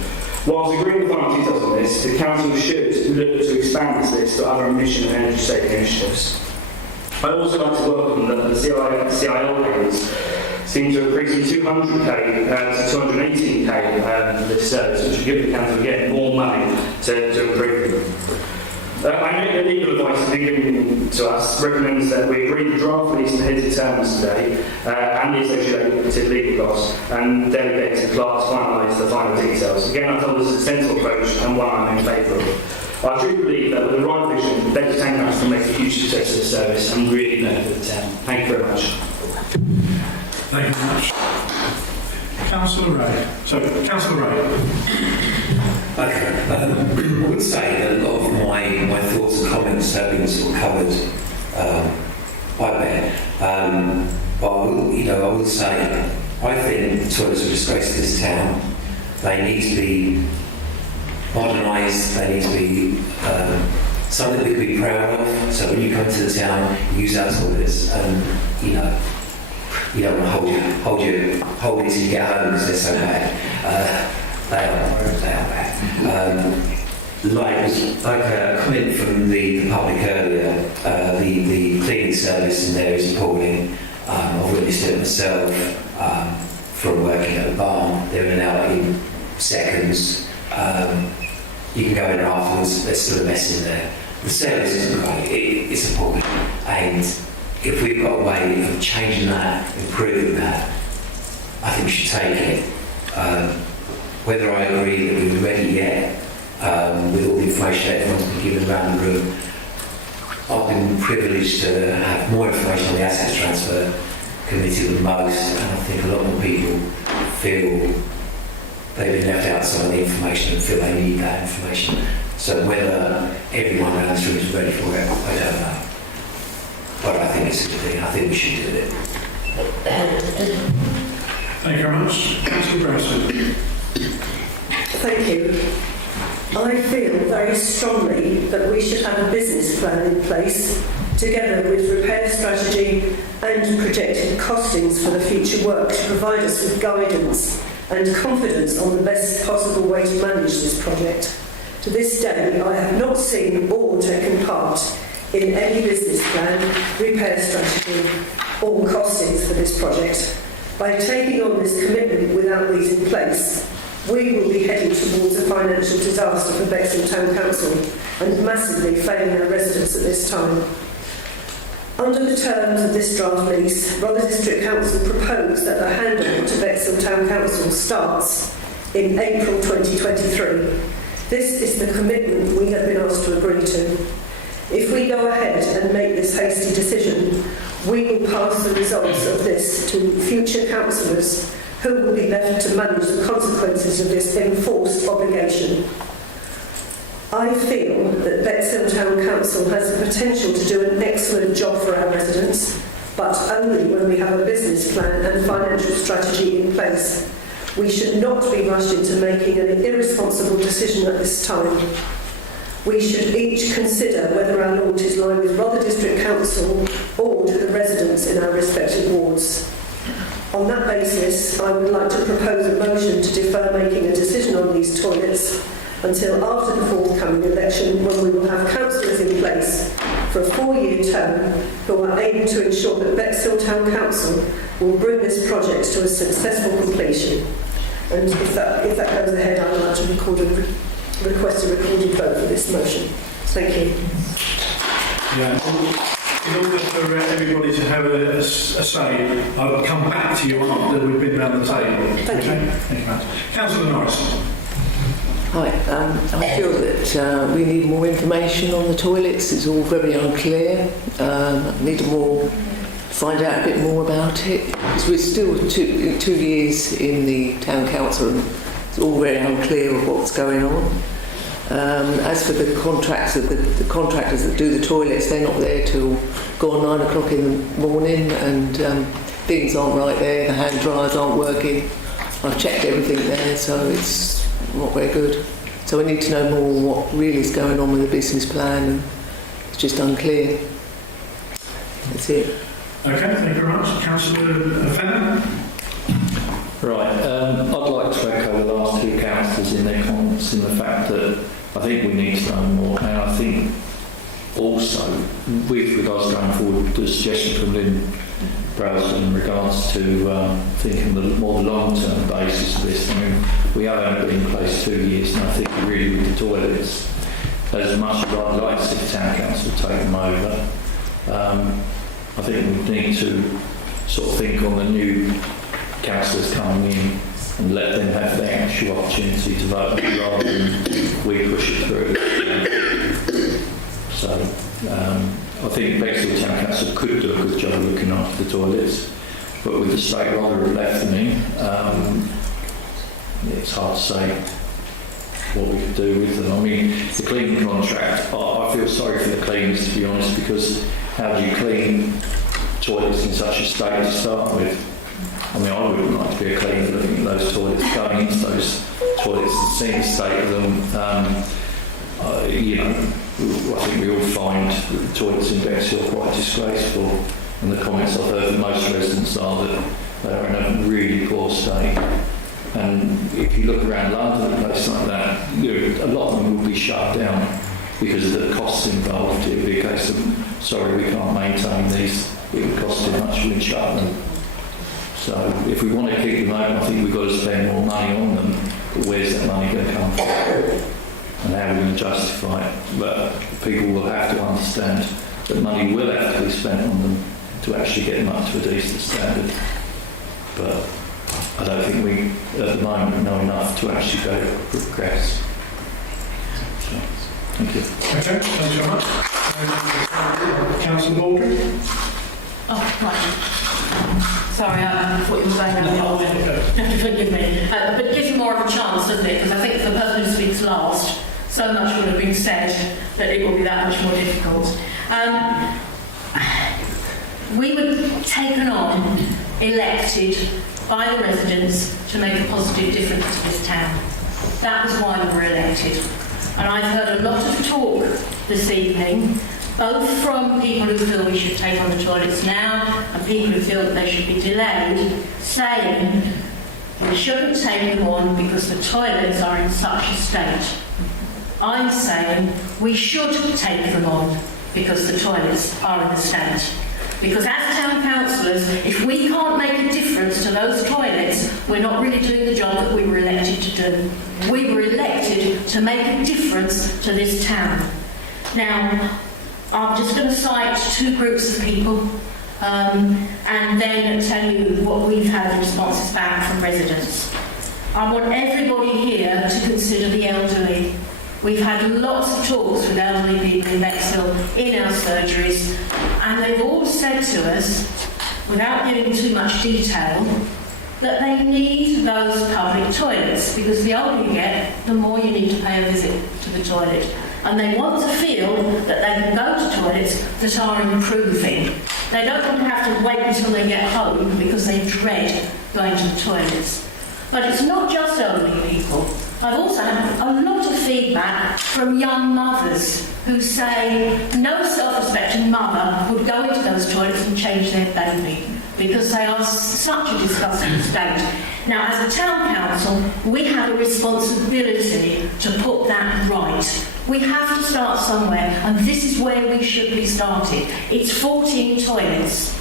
Whilst agreeing with one or two details on this, the council should look to expand this list to other emission and energy saving initiatives. I'd also like to welcome that the CIL payments seem to increase from 200k to 218k this service, which will give the council again more money to improve them. I know that legal advice has been given to us recommends that we agree the draft lease to heads of terms today and the associated legal costs and delegate to clerks to finalise the final details. Again, I thought this is a sensible approach and one I'm in favour of. I do believe that with the right vision, Bexhill Town Council can make a huge success of the service and really benefit the town. Thank you very much. Thank you very much. Councillor Ray. Councillor Ray. Okay. I would say that a lot of my thoughts and comments have been sort of covered by Ben. But I would say I think toilets are a disgrace to this town. They need to be modernised. They need to be something we can be proud of. So when you come to the town, use our toilets, and you don't want to hold it until you get home because they're so bad. They are bad. Like a comment from the public earlier, the cleaning service in there is appalling. I've witnessed it myself from working at a barn. They're in and out in seconds. You can go in afterwards, there's still a mess in there. The service isn't great, it's appalling. And if we've got a way of changing that, improving that, I think we should take it. Whether I agree that we're ready yet, with all the information that everyone's been given around the room, I've been privileged to have more information on the assets transfer committee than most, and I think a lot more people feel they've been left out some of the information and feel they need that information. So whether everyone around this room is ready for it, I don't know. But I think it's a good thing. I think we should do it. Thank you very much. Councillor Browson. Thank you. I feel very strongly that we should have a business plan in place, together with repair strategy and projected costings for the future work, to provide us with guidance and confidence on the best possible way to manage this project. To this day, I have not seen or taken part in any business plan, repair strategy or costings for this project. By taking on this commitment without these in place, we will be heading towards a financial disaster for Bexhill Town Council and massively failing our residents at this time. Under the terms of this draft lease, Rother District Council proposed that the handover to Bexhill Town Council starts in April 2023. This is the commitment we have been asked to agree to. If we go ahead and make this hasty decision, we will pass the results of this to future councillors who will be left to manage the consequences of this enforced obligation. I feel that Bexhill Town Council has the potential to do an excellent job for our residents, but only when we have a business plan and financial strategy in place. We should not be rushed into making an irresponsible decision at this time. We should each consider whether our loyalties lie with Rother District Council or to the residents in our respective wards. On that basis, I would like to propose a motion to defer making a decision on these toilets until after the forthcoming election, when we will have councillors in place for a 4-year term who are able to ensure that Bexhill Town Council will bring this project to a successful completion. And if that goes ahead, I would like to request a recorded vote for this motion. Thank you. Yeah. In order for everybody to have a say, I'll come back to you after we've been round the table. Thank you. Thank you, Matt. Councillor Norris. Hi, I feel that we need more information on the toilets. It's all very unclear. Need to find out a bit more about it. Because we're still two years in the town council and it's all very unclear of what's going on. As for the contractors that do the toilets, they're not there till gone 9 o'clock in the morning, and things aren't right there. The hand dryers aren't working. I've checked everything there, so it's not very good. So we need to know more what really is going on with the business plan, and it's just unclear. That's it. Okay, thank you very much. Councillor Fenner. Right, I'd like to echo the last two councillors in their comments in the fact that I think we need to know more, and I think also with regards going forward, the suggestion from Lynn Browser in regards to thinking the more long-term basis of this. I mean, we have only been in place 2 years, and I think really with the toilets, as much as I'd like to see the town council take them over, I think we need to sort of think on the new councillors coming in and let them have the actual opportunity to vote rather than we push it through. So I think Bexhill Town Council could do a good job of looking after the toilets, but with the state rather have left them in, it's hard to say what we could do with them. I mean, the cleaning contract, I feel sorry for the cleaners, to be honest, because how do you clean toilets in such a state to start with? I mean, I wouldn't like to be a cleaner looking at those toilets, going into those toilets and seeing the state of them. I think we all find the toilets in Bexhill quite disgraceful, and the comments I've heard from most residents are that they're in a really poor state. And if you look around London, a place like that, a lot of them will be shut down because of the costs involved. It would be a case of, sorry, we can't maintain these, it would cost too much, we'd shut them. So if we want to keep them open, I think we've got to spend more money on them, but where's that money going to come from? And how are we going to justify it? But people will have to understand that money will have to be spent on them to actually get them up to a decent standard. But I don't think we, at the moment, know enough to actually go progress. So, thank you. Okay, thanks very much. Councillor Baldry. Oh, right. Sorry, I thought you were saying that. Forgive me. But it gives you more of a chance, doesn't it? Because I think the person who speaks last, so much would have been said that it will be that much more difficult. We were taken on, elected by the residents to make a positive difference to this town. That was why we were elected. And I've heard a lot of talk this evening, both from people who feel we should take on the toilets now and people who feel that they should be delayed, saying we shouldn't take them on because the toilets are in such a state. I'm saying we should take them on because the toilets are in a state. Because as town councillors, if we can't make a difference to those toilets, we're not really doing the job that we were elected to do. We were elected to make a difference to this town. Now, I'm just going to cite two groups of people and then tell you what we've had responses back from residents. I want everybody here to consider the elderly. We've had lots of talks with elderly people in Bexhill in our surgeries, and they've all said to us, without giving too much detail, that they need those public toilets, because the older you get, the more you need to pay a visit to the toilet. And they want to feel that they can go to toilets that are improving. They don't want to have to wait until they get home because they dread going to the toilets. But it's not just elderly people. I've also had a lot of feedback from young mothers who say no self-respecting mother would go into those toilets and change their baby because they are such a disgusting state. Now, as a town council, we have a responsibility to put that right. We have to start somewhere, and this is where we should be started. It's 14 toilets.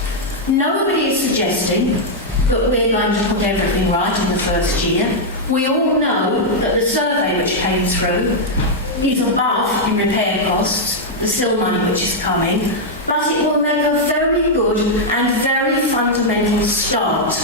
Nobody is suggesting that we're going to put everything right in the first year. We all know that the survey which came through is above in repair costs, the still money which is coming, but it will make a very good and very fundamental start.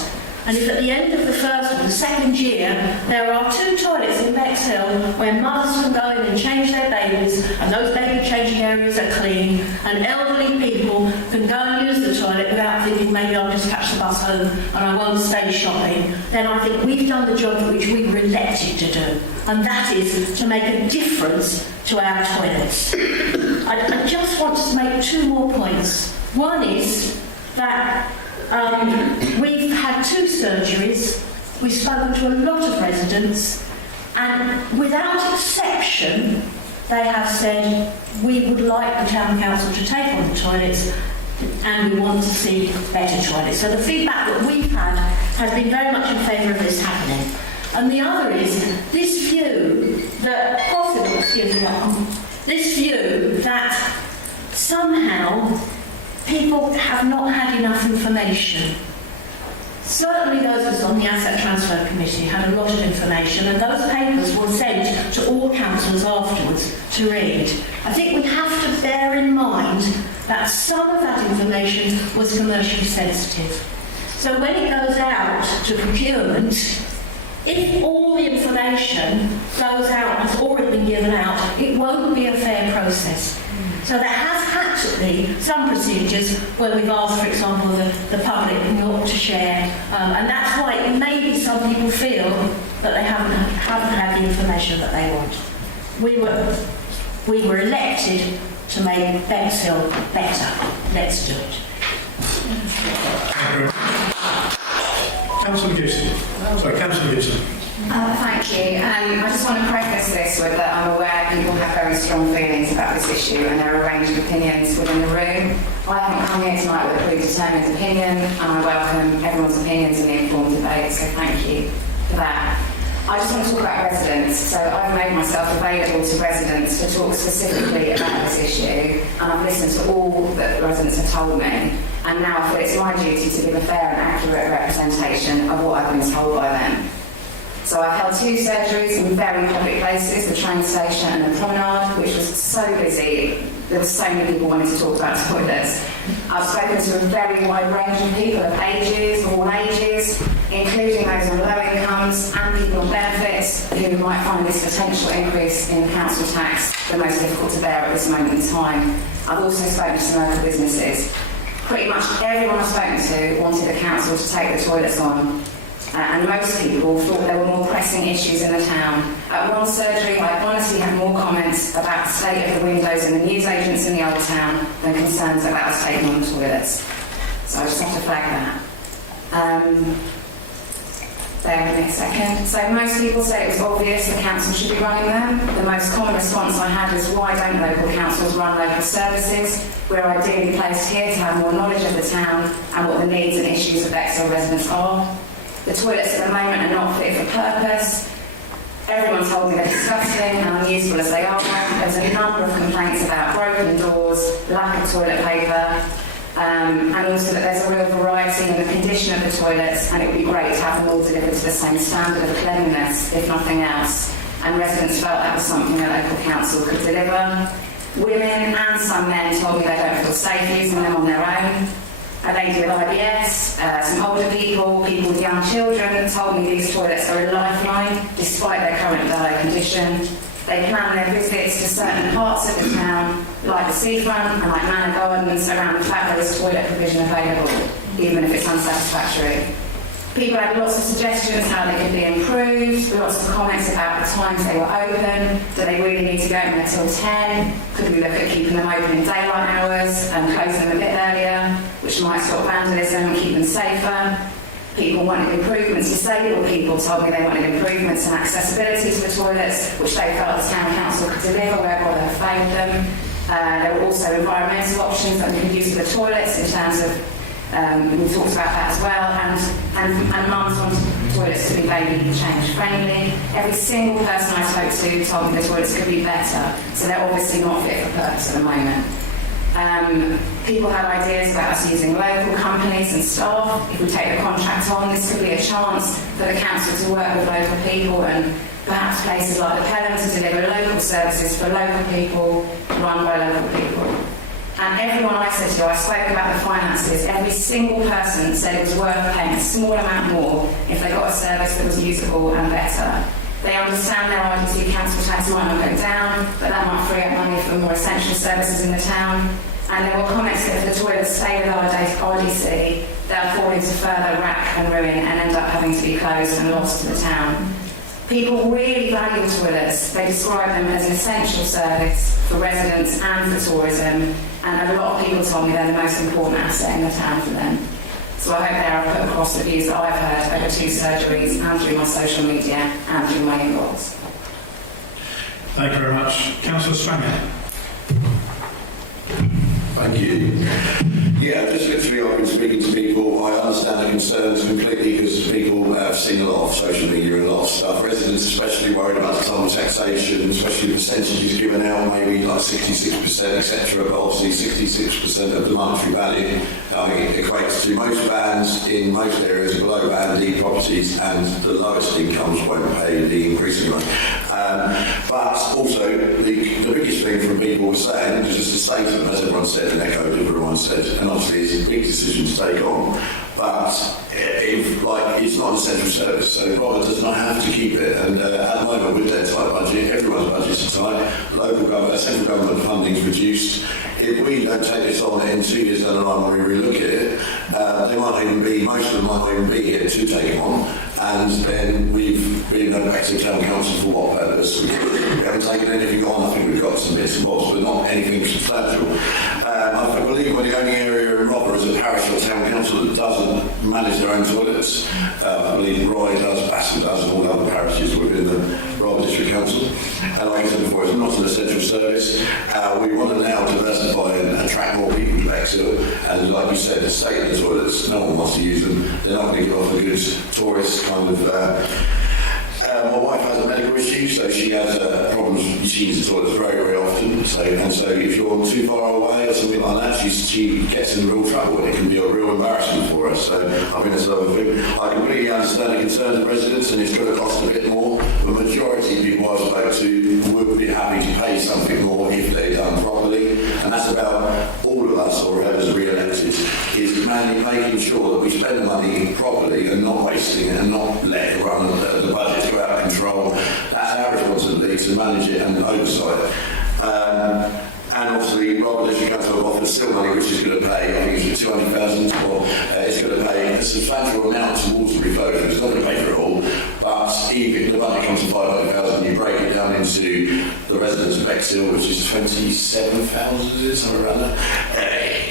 And if at the end of the first or the second year there are 2 toilets in Bexhill where mothers can go in and change their babies, and those baby changing areas are clean, and elderly people can go and use the toilet without thinking maybe I'll just catch the bus home and I won't stay shopping, then I think we've done the job which we were elected to do, and that is to make a difference to our toilets. I just want to make 2 more points. One is that we've had 2 surgeries, we've spoken to a lot of residents, and without exception, they have said we would like the town council to take on the toilets and we want to see better toilets. So the feedback that we've had has been very much in favour of this happening. And the other is this view that somehow people have not had enough information. Certainly those of us on the Asset Transfer Committee had a lot of information, and those papers were sent to all councillors afterwards to read. I think we have to bear in mind that some of that information was commercially sensitive. So when it goes out to procurement, if all the information goes out and has already been given out, it won't be a fair process. So there has had to be some procedures where we've asked, for example, the public not to share, and that's why it maybe some people feel that they haven't had the information that they want. We were elected to make Bexhill better. Let's do it. Councillor Gibson. Thank you. I just want to preface this with that I'm aware people have very strong feelings about this issue and there are a range of opinions within the room. I haven't come here tonight with a predetermined opinion, and I welcome everyone's opinions in the informed debate, so thank you for that. I just want to talk about residents. So I've made myself available to residents to talk specifically about this issue, and I've listened to all that residents have told me, and now I feel it's my duty to give a fair and accurate representation of what I've been told by them. So I've held 2 surgeries in very public places, the train station and the promenade, which was so busy. There were so many people wanting to talk about toilets. I've spoken to a very wide range of people of ages, all ages, including those on low incomes and people on benefits who might find this potential increase in council tax the most difficult to bear at this moment in time. I've also spoken to some local businesses. Pretty much everyone I've spoken to wanted the council to take the toilets on. And most people thought there were more pressing issues in the town. At one surgery, I honestly had more comments about the state of the windows in the newsagents in the old town than concerns about us taking on the toilets. So I just have to flag that. Bear with me a second. So most people said it was obvious the council should be running them. The most common response I had was, why don't local councils run local services? We're ideally placed here to have more knowledge of the town and what the needs and issues of Bexhill residents are. The toilets at the moment are not fit for purpose. Everyone told me they're disgusting and unusable as they are. There's a number of complaints about broken doors, lack of toilet paper, and also that there's a real variety in the condition of the toilets, and it would be great to have them all delivered to the same standard of cleanliness, if nothing else. And residents felt that was something the local council could deliver. Women and some men told me they don't feel safe using them on their own. A lady with IBS, some older people with young children told me these toilets are a lifeline despite their current dire condition. They plan their visits to certain parts of the town, like the seafront and like manor gardens, around the fact there is toilet provision available, even if it's unsatisfactory. People had lots of suggestions how they could be improved, lots of comments about the times they were open. Do they really need to go until 10? Could we look at keeping them open in daylight hours and closing them a bit earlier? which might stop vandalism and keep them safer. People wanted improvements. Disabled people told me they wanted improvements and accessibility to the toilets, which they felt the town council could deliver wherever they failed them. There were also environmental options that we could use for the toilets in terms of, we talked about that as well, and mums wanted toilets to be baby change friendly. Every single person I spoke to told me the toilets could be better, so they're obviously not fit for purpose at the moment. People had ideas about us using local companies and staff. If we take the contract on, this could be a chance for the council to work with local people and perhaps places like the Pelham to deliver local services for local people, run by local people. And everyone I said to, I spoke about the finances, every single person said it was worth paying a small amount more if they got a service that was usable and better. They understand their RDC council tax might not go down, but that might free up money for more essential services in the town. And there were comments that if the toilets stay with RDC, they'll fall into further wreck and ruin and end up having to be closed and lost to the town. People really value the toilets. They describe them as an essential service for residents and for tourism, and a lot of people told me they're the most important asset in the town for them. So I hope there I've put across the views that I've heard over 2 surgeries and through my social media and through my inbox. Thank you very much. Councillor Swanger. Thank you. Yeah, just literally I've been speaking to people. I understand the concerns completely because people have seen a lot of social media and a lot of stuff. Residents especially worried about the double taxation, especially the percentages given out, maybe like 66%, etc. But obviously 66% of the monetary value equates to most bands in most areas below band D properties, and the lowest incomes won't pay the increase in rate. But also the biggest thing from people was saying, just to say to them, as everyone said and echoed everyone said, and obviously it's a big decision to take on, but if, like, it's not an essential service, so Robert does not have to keep it. And at the moment, with their tight budget, everyone's budgets are tight. Local government, central government funding is reduced. If we don't take this on in 2 years down the line when we relook at it, they might not even be, most of them might not even be here to take it on. And then we've been back to the town council for what purpose? We haven't taken anything on. I think we've got some bits and bobs, but not anything substantial. I believe we're the only area in Rother as a parish or town council that doesn't manage their own toilets. I believe Roy does, Bassett does, and all other parishes within the Rother District Council. And like I said before, it's not an essential service. We want to now diversify and attract more people to Bexhill. And like you said, the state of the toilets, no one wants to use them. They're not going to give off a good tourist kind of... my wife has a medical issue, so she has problems. She uses the toilets very, very often. So if you're too far away or something like that, she gets in real trouble. It can be a real embarrassment for us. So I think that's another thing. I completely understand the concerns of residents, and it's going to cost a bit more. The majority of people I spoke to would be happy to pay something more if they're done properly, and that's about all of us or whoever's re-elected, is mainly making sure that we spend the money properly and not wasting it and not letting it run the budget go out of control. That's our responsibility to manage it and oversight it. And obviously, Robert District Council have offered still money, which is going to pay, I think it's 200,000, or it's going to pay a substantial amount towards the refurbish. It's not going to pay for it all, but even if the budget comes to 500,000, you break it down into the residents of Bexhill, which is 27,000, is it, somewhere around there.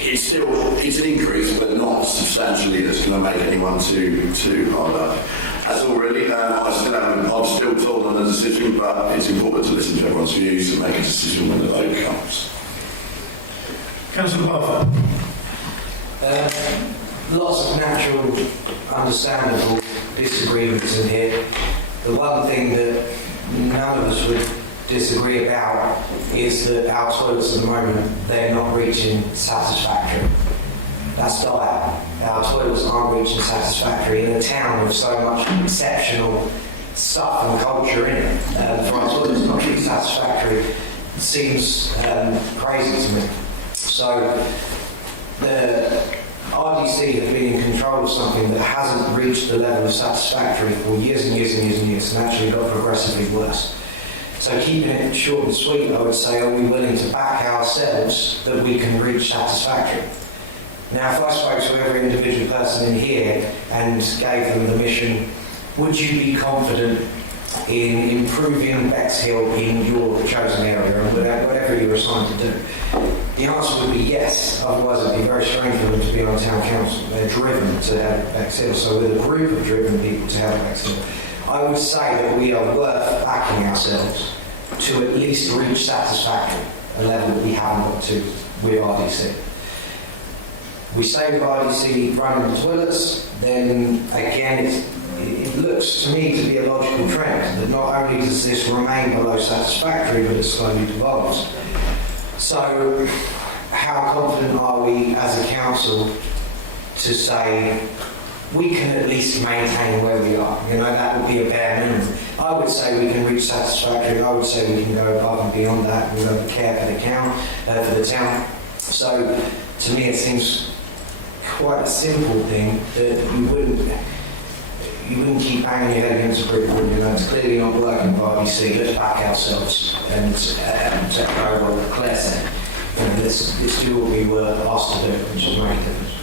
It's an increase, but not substantially that's going to make anyone too hard up. That's all really. I'm still told on the decision, but it's important to listen to everyone's views and make a decision when the vote comes. Councillor Barfoot. Lots of natural, understandable disagreements in here. The one thing that none of us would disagree about is that our toilets at the moment, they're not reaching satisfactory. That's dire. Our toilets aren't reaching satisfactory in a town with so much exceptional stuff and culture in it. For our toilets not to be satisfactory seems crazy to me. So the RDC have been in control of something that hasn't reached the level of satisfactory for years and years and years and years, and actually got progressively worse. So keeping it short and sweet, I would say, are we willing to back ourselves that we can reach satisfactory? Now, if I spoke to every individual person in here and gave them the mission, would you be confident in improving Bexhill in your chosen area and whatever you're assigned to do? The answer would be yes, otherwise it'd be very strange for them to be on town council. They're driven to help Bexhill, so we're a group of driven people to help Bexhill. I would say that we are worth backing ourselves to at least reach satisfactory, a level that we haven't got to with RDC. We say with RDC running the toilets, then again it looks to me to be a logical trend that not only does this remain below satisfactory, but it slowly devolves. So how confident are we as a council to say we can at least maintain where we are? You know, that would be a bare minimum. I would say we can reach satisfactory. I would say we can go above and beyond that. We don't care for the town. So to me it seems quite a simple thing that you wouldn't keep banging your head against a brick wall. You know, it's clearly not working for RDC. Let's back ourselves and take over what Claire said. You know, let's do what we were asked to do, which is make a difference.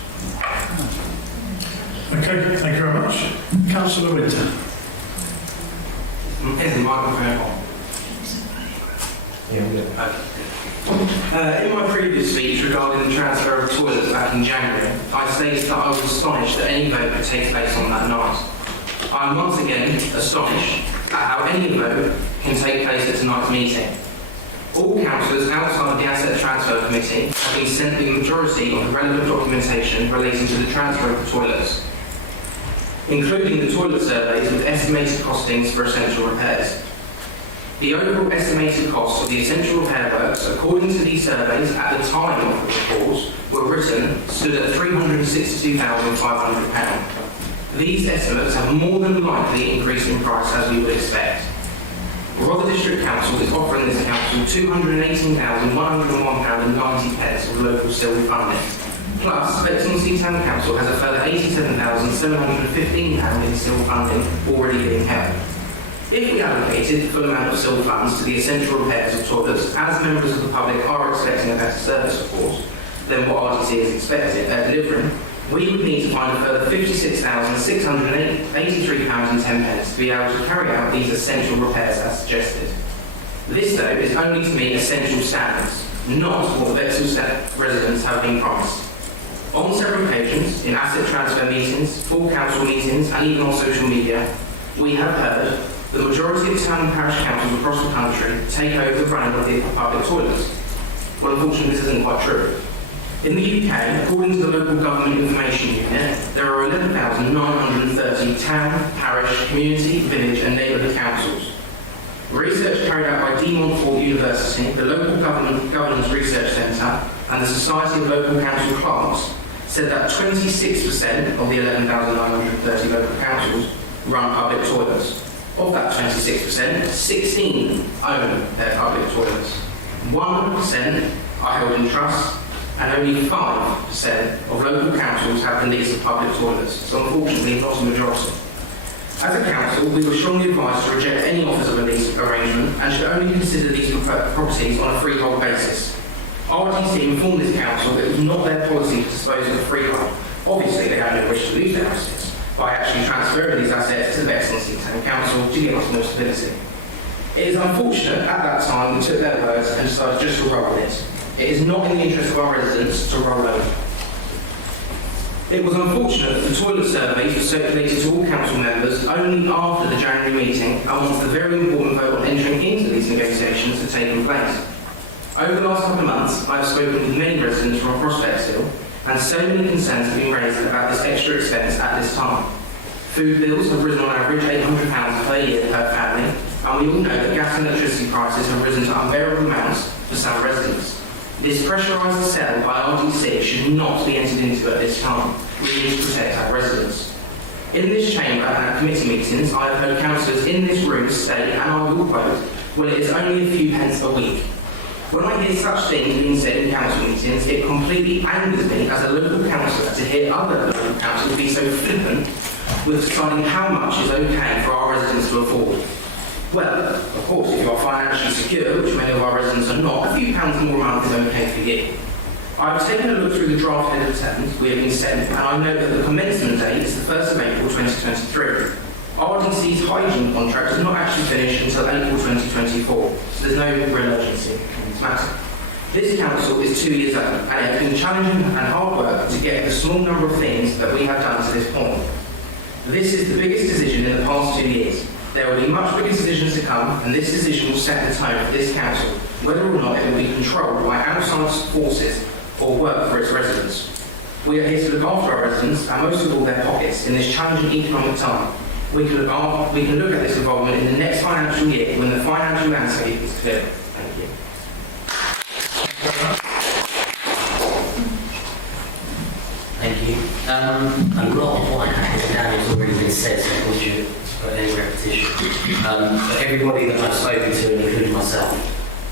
Okay, thank you very much. Councillor Winter. Is the microphone on? Yeah, we do. In my previous speech regarding the transfer of toilets back in January, I stated that I was astonished that any vote could take place on that night. I am once again astonished at how any vote can take place at tonight's meeting. All councillors outside of the Asset Transfer Committee have been sent the majority of the relevant documentation relating to the transfer of the toilets, including the toilet surveys with estimated costings for essential repairs. The overall estimated costs of the essential repair works, according to these surveys at the time of the reports were written, stood at £362,500. These estimates have more than likely increased in price as we would expect. Rother District Council is offering this council £218,101.90 of local silver funding. Plus, Bexhill-on-Sea Town Council has a further £87,715 in silver funding already being held. If we allocated the full amount of silver funds to the essential repairs of toilets, as members of the public are expecting a better service, of course, than what RDC is delivering, we would need to find a further £56,683.10 to be able to carry out these essential repairs as suggested. This, though, is only to meet essential standards, not what the Bexhill residents have been promised. On several occasions, in asset transfer meetings, full council meetings, and even on social media, we have heard the majority of town and parish councils across the country take over the running of the public toilets. Well, unfortunately, this isn't quite true. In the UK, according to the Local Government Information Unit, there are 11,930 town, parish, community, village and neighbourhood councils. Research carried out by De Montfort University, the Local Governance Research Centre and the Society of Local Council Clerks said that 26% of the 11,930 local councils run public toilets. Of that 26%, 16 own their public toilets. 1% are held in trust, and only 5% of local councils have the lease of public toilets, so unfortunately not a majority. As a council, we were strongly advised to reject any offers of a lease arrangement and should only consider these properties on a freehold basis. RDC informed this council that it was not their policy to dispose of the freehold. Obviously, they had no wish to lose their assets by actually transferring these assets to the Bexhill-on-Sea Town Council to give us more stability. It is unfortunate at that time we took their words and decided just to roll with it. It is not in the interest of our residents to roll over. It was unfortunate that the toilet surveys were circulated to all council members only after the January meeting and once the very important vote on entering into these negotiations had taken place. Over the last couple of months, I have spoken with many residents from across Bexhill, and so many concerns have been raised about this extra expense at this time. Food bills have risen on average £800 per year per family, and we all know that gas and electricity prices have risen to unbearable amounts for some residents. This pressurised sale by RDC should not be entered into at this time. We need to protect our residents. In this chamber and at committee meetings, I have heard councillors in this room state, and I will quote, "Well, it is only a few pence a week." When I hear such things being said in council meetings, it completely angers me as a local councillor to hear other local councillors be so flippant with deciding how much is okay for our residents to afford. Well, of course, if you are financially secure, which many of our residents are not, a few pounds more a month is okay for you. I've taken a look through the draft head of terms we have been sent, and I know that the commencement date is the 1st of April 2023. RDC Bexhill-on-Sea's hygiene contract does not actually finish until April 2024, so there's no real urgency in this matter. This council is 2 years old, and it has been challenging and hard work to get the small number of things that we have done to this point. This is the biggest decision in the past 2 years. There will be much bigger decisions to come, and this decision will set the tone for this council, whether or not it will be controlled by outside forces or work for its residents. We are here to look after our residents, and most of all their pockets, in this challenging economic time. We can look at this involvement in the next financial year when the financial landscape is clear. Thank you. Thank you. A lot of what has already been said, so I want you for any repetition. But everybody that I've spoken to, including myself,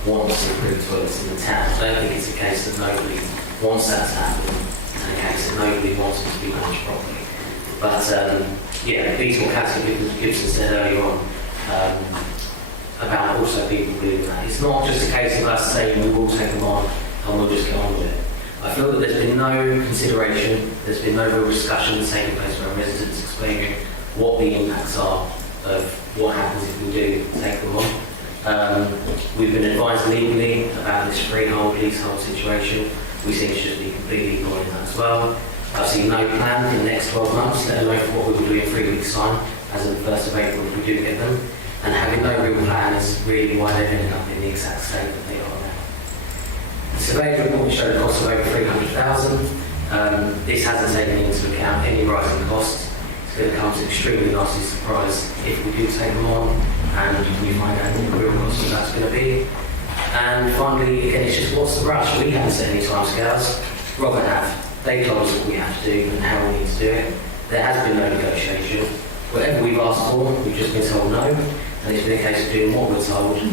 wants improved toilets in the town. I don't think it's a case that nobody wants that to happen, and a case that nobody wants them to be managed properly. But yeah, these what Councillor Gibson said earlier on about also people doing that. It's not just a case of us saying we will take them on and we'll just get on with it. I feel that there's been no consideration, there's been no real discussion taking place for our residents explaining what the impacts are of what happens if we do take them on. We've been advised legally about this freehold, leasehold situation. We seem to just be completely ignoring that as well. I've seen no plan for the next 12 months, let alone for what we will do in 3 weeks' time, as of the 1st of April if we do get them. And having no real plan is really why they've ended up in the exact state that they are now. The survey report showed a cost of over $300,000. This hasn't taken into account any rising costs. It's going to come as an extremely nasty surprise if we do take them on and we find out what the real cost of that's going to be. And finally, again, it's just what's the rush? We haven't set any timescales. Robert have. They told us what we have to do and how we need to do it. There has been no negotiation. Whatever we've asked for, we've just been told no. And it's been a case of doing what we're told and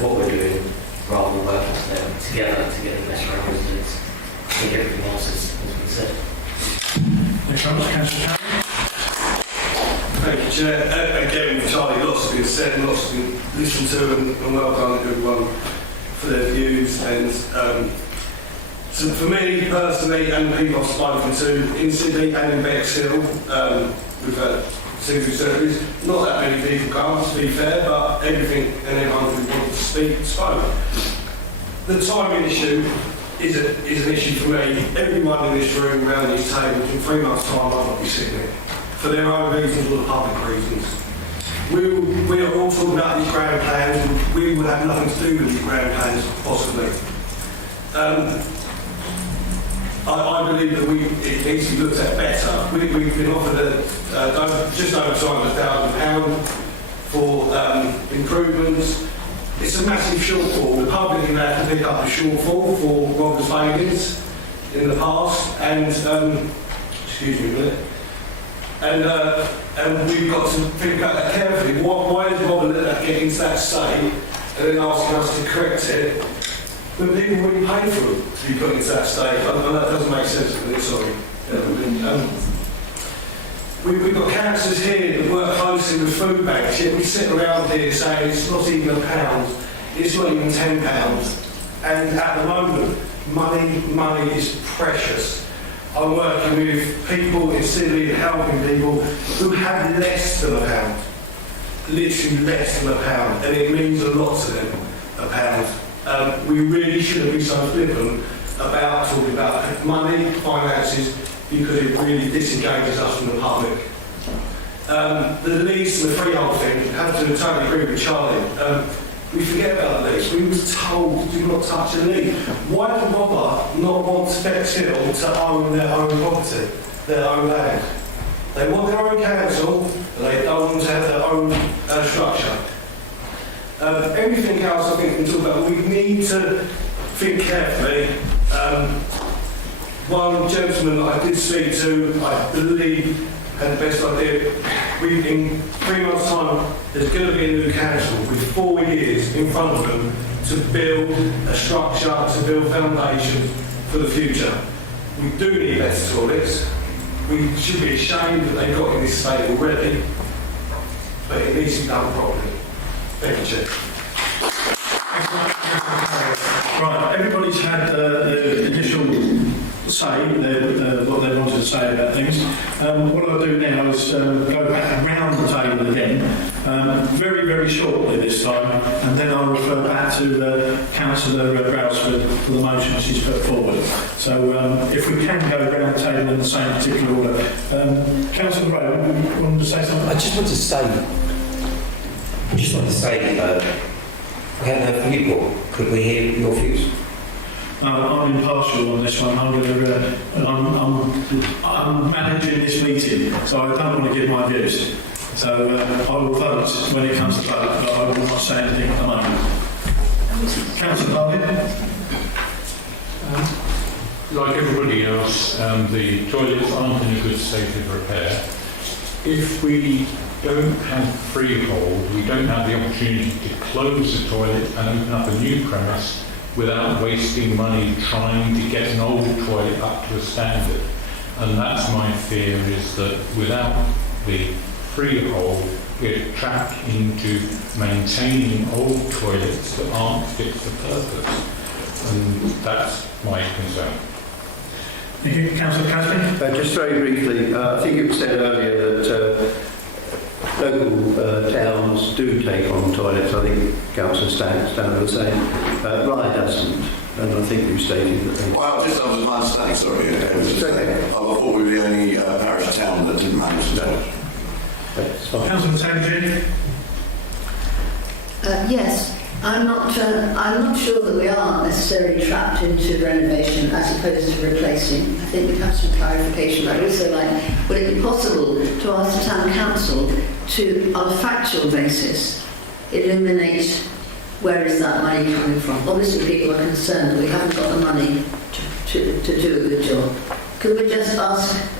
what we're doing rather than working together to get the best for our residents. I think everything else has been said. Next one, Councillor Charlie. Thank you, Chair. Again, Charlie, lots has been said, lots has been listened to, and well done everyone for their views. And so for me personally, and the people I've spoken to in Sydney and in Bexhill, we've had single surgeries. Not that many people come, to be fair, but everything and everyone who wanted to speak spoke. The timing issue is an issue for me. Everyone in this room around this table, in 3 months' time, I won't be sitting here for their own reasons or the public reasons. We are all talking about these grand plans, and we will have nothing to do with these grand plans, possibly. I believe that it needs to be looked at better. We've been offered just over £200,000 for improvements. It's a massive shortfall. The public have had to pick up the shortfall for Robert's failings in the past, and excuse me a minute. And we've got to think about that carefully. Why is Robert let that get into that state and then asking us to correct it when people already paid for it to be put into that state? And that doesn't make sense to me, sorry. We've got councillors here that work closely with food banks, yet we sit around here saying it's not even £1, it's not even £10. And at the moment, money is precious. I'm working with people in Sydney, helping people who have less than £1. Literally less than £1. And it means a lot to them, £1. We really shouldn't be so flippant about talking about money, finances, because it really disengages us from the public. The lease and the freehold thing, I have to totally agree with Charlie. We forget about the lease. We were told do not touch the lease. Why did Robert not want Bexhill to own their own property, their own land? They want their own council, and they don't want to have their own structure. Everything else I think we can talk about, we need to think carefully. One gentleman that I did speak to, I believe, had the best idea. In 3 months' time, there's going to be a new council with 4 years in front of them to build a structure, to build foundations for the future. We do need better toilets. We should be ashamed that they got in this state already, but it needs to be done properly. Thank you, Chair. Right, everybody's had the initial say, what they wanted to say about things. What I'll do now is go back around the table again very, very shortly this time, and then I'll refer back to Councillor Brailsford for the motion she's put forward. So if we can go round the table in the same particular order. Councillor Rowe, wanted to say something? I just want to say, we have no people. Could we hear your views? I'm impartial on this one. I'm managing this meeting, so I don't want to give my views. So I will vote when it comes to vote, but I will not say anything at the moment. Councillor Harvey? Like everybody else, the toilets aren't in a good state of repair. If we don't have freehold, we don't have the opportunity to close the toilet and open up a new premise without wasting money trying to get an old toilet up to a standard. And that's my fear, is that without the freehold, we're trapped into maintaining old toilets that aren't fit for purpose. And that's my concern. Thank you. Councillor Casby? Just very briefly, I think it was said earlier that local towns do take on toilets. I think Councillor Stanley was saying. Rye doesn't, and I think you stated that they... Well, just that was my understanding, sorry. It was just, I thought we were the only parish town that didn't manage the toilet. Councillor Taylor? Yes, I'm not sure that we are necessarily trapped into renovation as opposed to replacing. I think we have some clarification. I'd also like, would it be possible to ask the Town Council to, on a factual basis, illuminate where is that money coming from? Obviously people are concerned that we haven't got the money to do a good job. Could we just ask,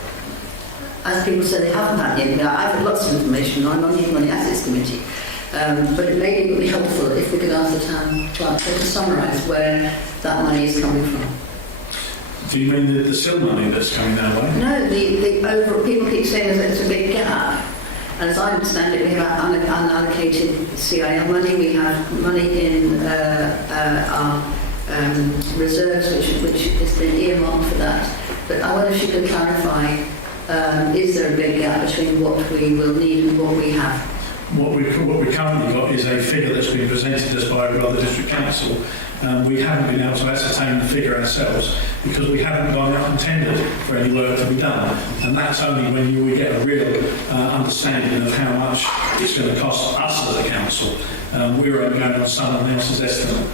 as people say they haven't had yet, I've had lots of information, I'm on the Money Assets Committee, but it may be helpful if we could ask the Town Clerk to summarise where that money is coming from. Do you mean the SIL money that's coming our way? No, the overall, people keep saying that it's a big gap. And as I understand it, we have unallocated CIL money, we have money in our reserves, which has been earmarked for that. But I wonder if you could clarify, is there a big gap between what we will need and what we have? What we currently got is a figure that's been presented to us by a other district council. We haven't been able to ascertain the figure ourselves because we haven't gone out and tendered for any work to be done. And that's only when we get a real understanding of how much it's going to cost us as a council. We're only going on someone else's estimate.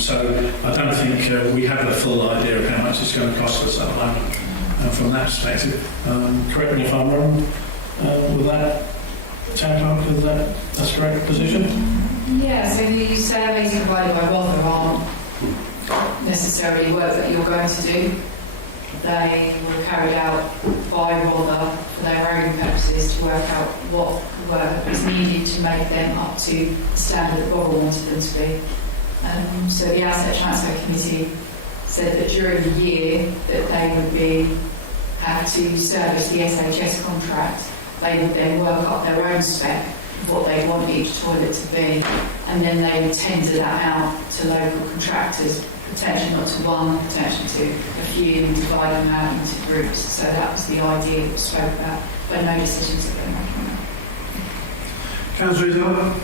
So I don't think we have a full idea of how much it's going to cost us at the moment from that perspective. Correct me if I'm wrong with that. Town Clerk, that's correct position? Yeah, so the surveys provided by Rother aren't necessarily work that you're going to do. They were carried out by Rother for their own purposes to work out what work was needed to make them up to the standard that Rother wanted them to be. So the Asset Transfer Committee said that during the year that they would have to service the SHS contract, they would then work up their own spec of what they want each toilet to be, and then they would tender that out to local contractors, potentially not to one, potentially to a few, and divide them out into groups. So that was the idea that was spoke about, but no decisions have been made. Councillor Isabella?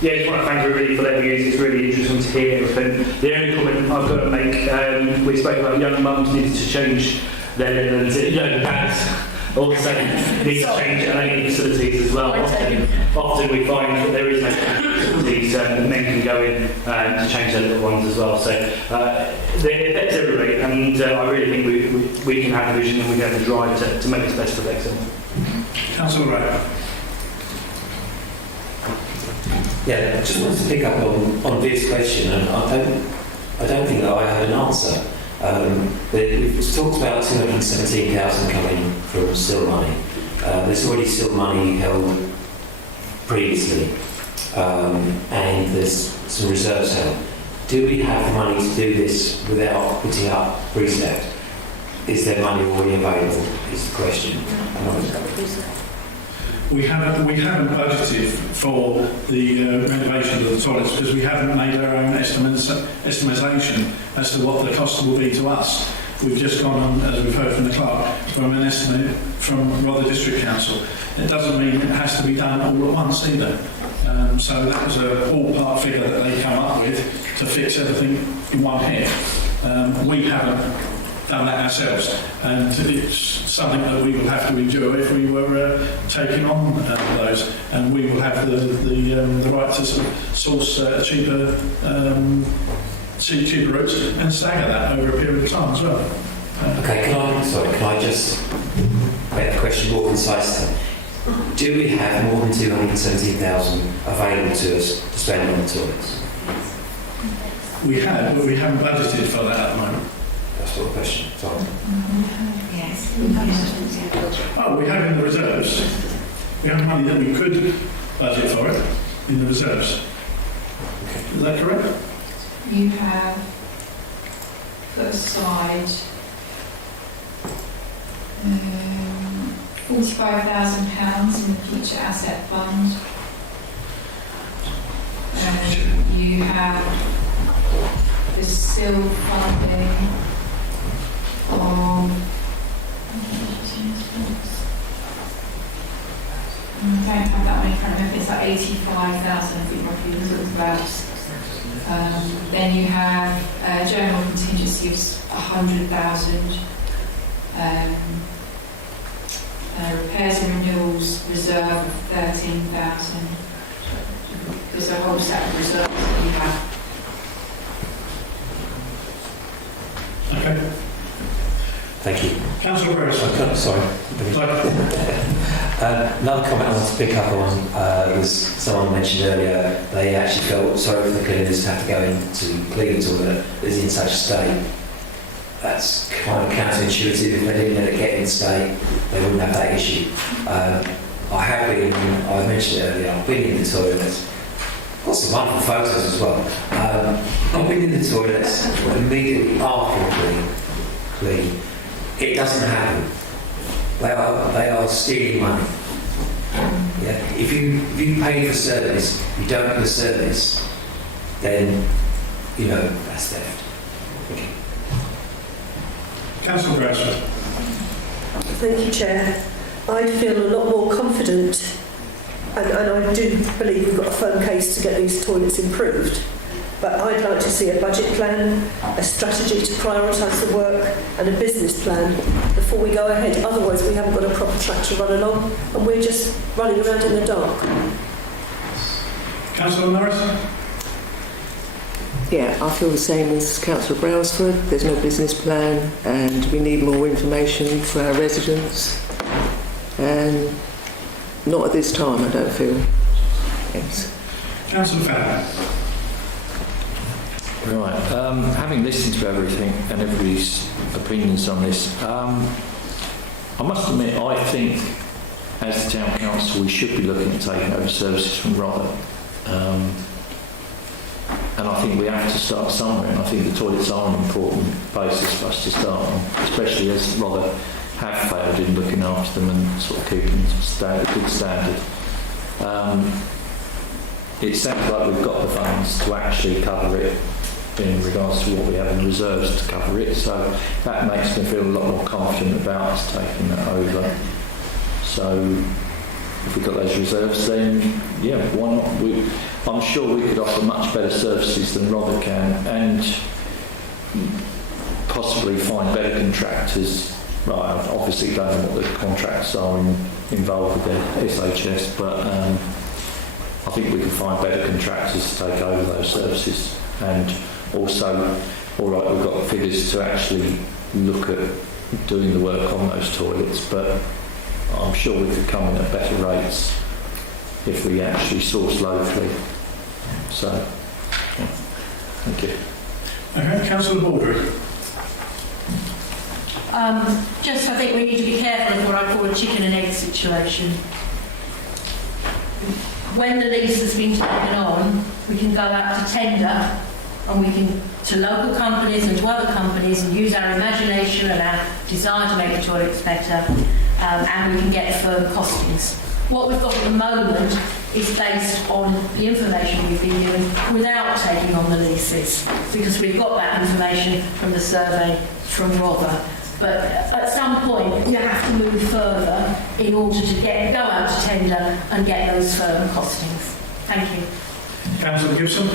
Yeah, I just want to thank everybody for their views. It's really interesting to hear everything. The only comment I've got to make, we spoke about young mums needed to change their linen, and young dads also need to change their facilities as well. Often we find that there is no facilities and men can go in to change their little ones as well. So it affects everybody, and I really think we can have the vision and we have the drive to make this best for Bexhill. Councillor Ray. Yeah, I just wanted to pick up on Viv's question, and I don't think that I had an answer. We've talked about 217,000 coming from SIL money. There's already SIL money held previously, and there's some reserves held. Do we have money to do this without putting up precept? Is there money already available? Is the question. We haven't budgeted for the renovation of the toilets because we haven't made our own estimation as to what the cost will be to us. we've just gone on, as we've heard from the clerk, from an estimate from Rother District Council. It doesn't mean it has to be done all at once either. So that was a ballpark figure that they come up with to fix everything in one hit. We haven't done that ourselves, and it's something that we will have to endure if we were taking on those, and we will have the right to source cheaper routes and stagger that over a period of time as well. Okay, can I just make the question more concise then? Do we have more than 217,000 available to us to spend on the toilets? We have, but we haven't budgeted for that at the moment. That's not a question, sorry. Yes. Oh, we have in the reserves. We have money that we could budget for it in the reserves. Is that correct? You have put aside £45,000 in the future asset fund. You have the still funding of I don't have that one in front of me. It's like 85,000, I think roughly was about. Then you have general contingency of 100,000. Repairs and renewals reserve of 13,000. There's a whole set of reserves that you have. Okay. Thank you. Councillor Burris. Sorry. Another comment I want to pick up on was someone mentioned earlier they actually felt sorry for the cleaners to have to go into clean toilet that's in such a state. That's kind of counterintuitive. If they didn't let it get in state, they wouldn't have that issue. I mentioned it earlier, I've been in the toilets. Got some wonderful photos as well. I've been in the toilets immediately after clean. It doesn't happen. They are stealing money. Yeah. If you pay for service, you don't get the service, then that's theft. Thank you. Councillor Bradsford. Thank you, Chair. I feel a lot more confident, and I do believe we've got a firm case to get these toilets improved. But I'd like to see a budget plan, a strategy to prioritise the work, and a business plan before we go ahead. Otherwise, we haven't got a proper track to run along, and we're just running around in the dark. Councillor Norris? Yeah, I feel the same as Councillor Brailsford. There's no business plan, and we need more information for our residents. And not at this time, I don't feel. Thanks. Councillor Fowler. Right, having listened to everything and everybody's opinions on this, I must admit I think as the Town Council we should be looking at taking over services from Rother. And I think we have to start somewhere, and I think the toilets are an important basis for us to start on, especially as Rother have failed in looking after them and sort of keeping a good standard. It sounds like we've got the funds to actually cover it in regards to what we have in reserves to cover it, so that makes me feel a lot more confident about us taking that over. So if we've got those reserves, then yeah, why not? I'm sure we could offer much better services than Rother can, and possibly find better contractors. Right, I obviously don't know what the contracts are involved with the SHS, but I think we can find better contractors to take over those services. And also, all right, we've got figures to actually look at doing the work on those toilets, but I'm sure we could come in at better rates if we actually source locally. So, yeah. Thank you. Okay, Councillor Baldry. Just I think we need to be careful of what I call a chicken and egg situation. When the lease has been taken on, we can go out to tender, and we can to local companies and to other companies and use our imagination and our desire to make the toilets better, and we can get firm costings. What we've got at the moment is based on the information we've been given without taking on the leases, because we've got that information from the survey from Rother. But at some point, you have to move further in order to go out to tender and get those firm costings. Thank you. Councillor Gibson.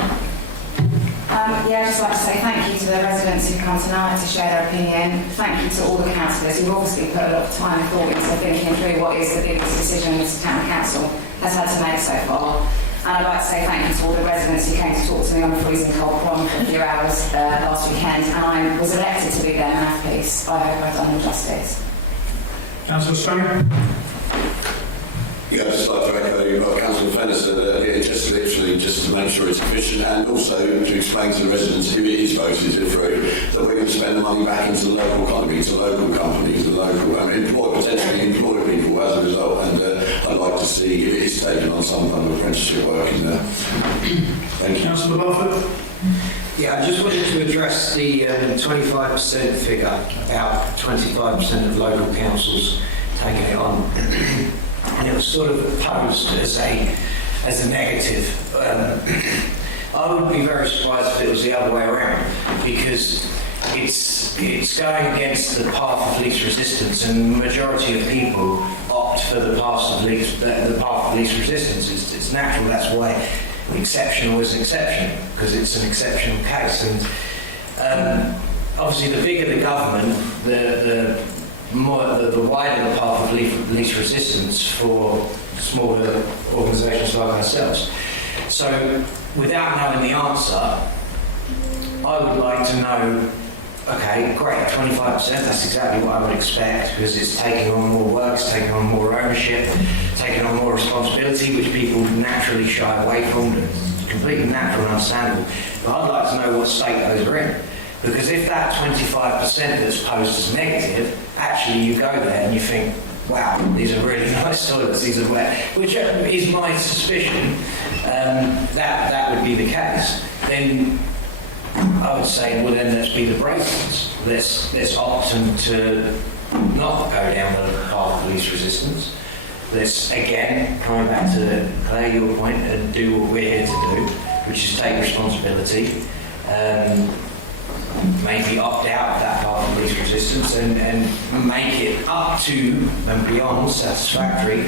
Yeah, I'd just like to say thank you to the residents who've come tonight to share their opinion. Thank you to all the councillors who've obviously put a lot of time and thought into thinking through what is the biggest decision this town council has had to make so far. And I'd like to say thank you to all the residents who came to talk to me on a freezing cold prom for a few hours last weekend. And I was elected to be their mouthpiece. I hope I've done them justice. Councillor Stone. Yeah, I'd just like to echo what Councillor Fenner said earlier, just to make sure it's efficient and also to explain to the residents who it is voted through, that we're going to spend the money back into the local economy, to local companies, the local, potentially employ people as a result, and I'd like to see if it is taken on some kind of apprenticeship work in there. Thank you. Councillor Barfoot. Yeah, I just wanted to address the 25% figure, about 25% of local councils taking it on. And it was sort of posed as a negative. I would be very surprised if it was the other way around, because it's going against the path of least resistance, and the majority of people opt for the path of least resistance. It's natural. That's why exceptional is exceptional, because it's an exceptional case. And obviously, the bigger the government, the wider the path of least resistance for smaller organisations like ourselves. So, without knowing the answer, I would like to know, okay, great, 25%, that's exactly what I would expect, because it's taking on more work, it's taking on more ownership, taking on more responsibility, which people naturally shy away from. It's completely natural and understandable. But I'd like to know what state those are in. Because if that 25% that's posed as negative, actually you go there and you think, wow, these are really nice toilets, these are wet, which is my suspicion, that would be the case, then I would say, well then let's be the brave ones. Let's opt to not go down the path of least resistance. Let's, again, coming back to Claire, your point, and do what we're here to do, which is take responsibility. Maybe opt out of that path of least resistance and make it up to and beyond satisfactory,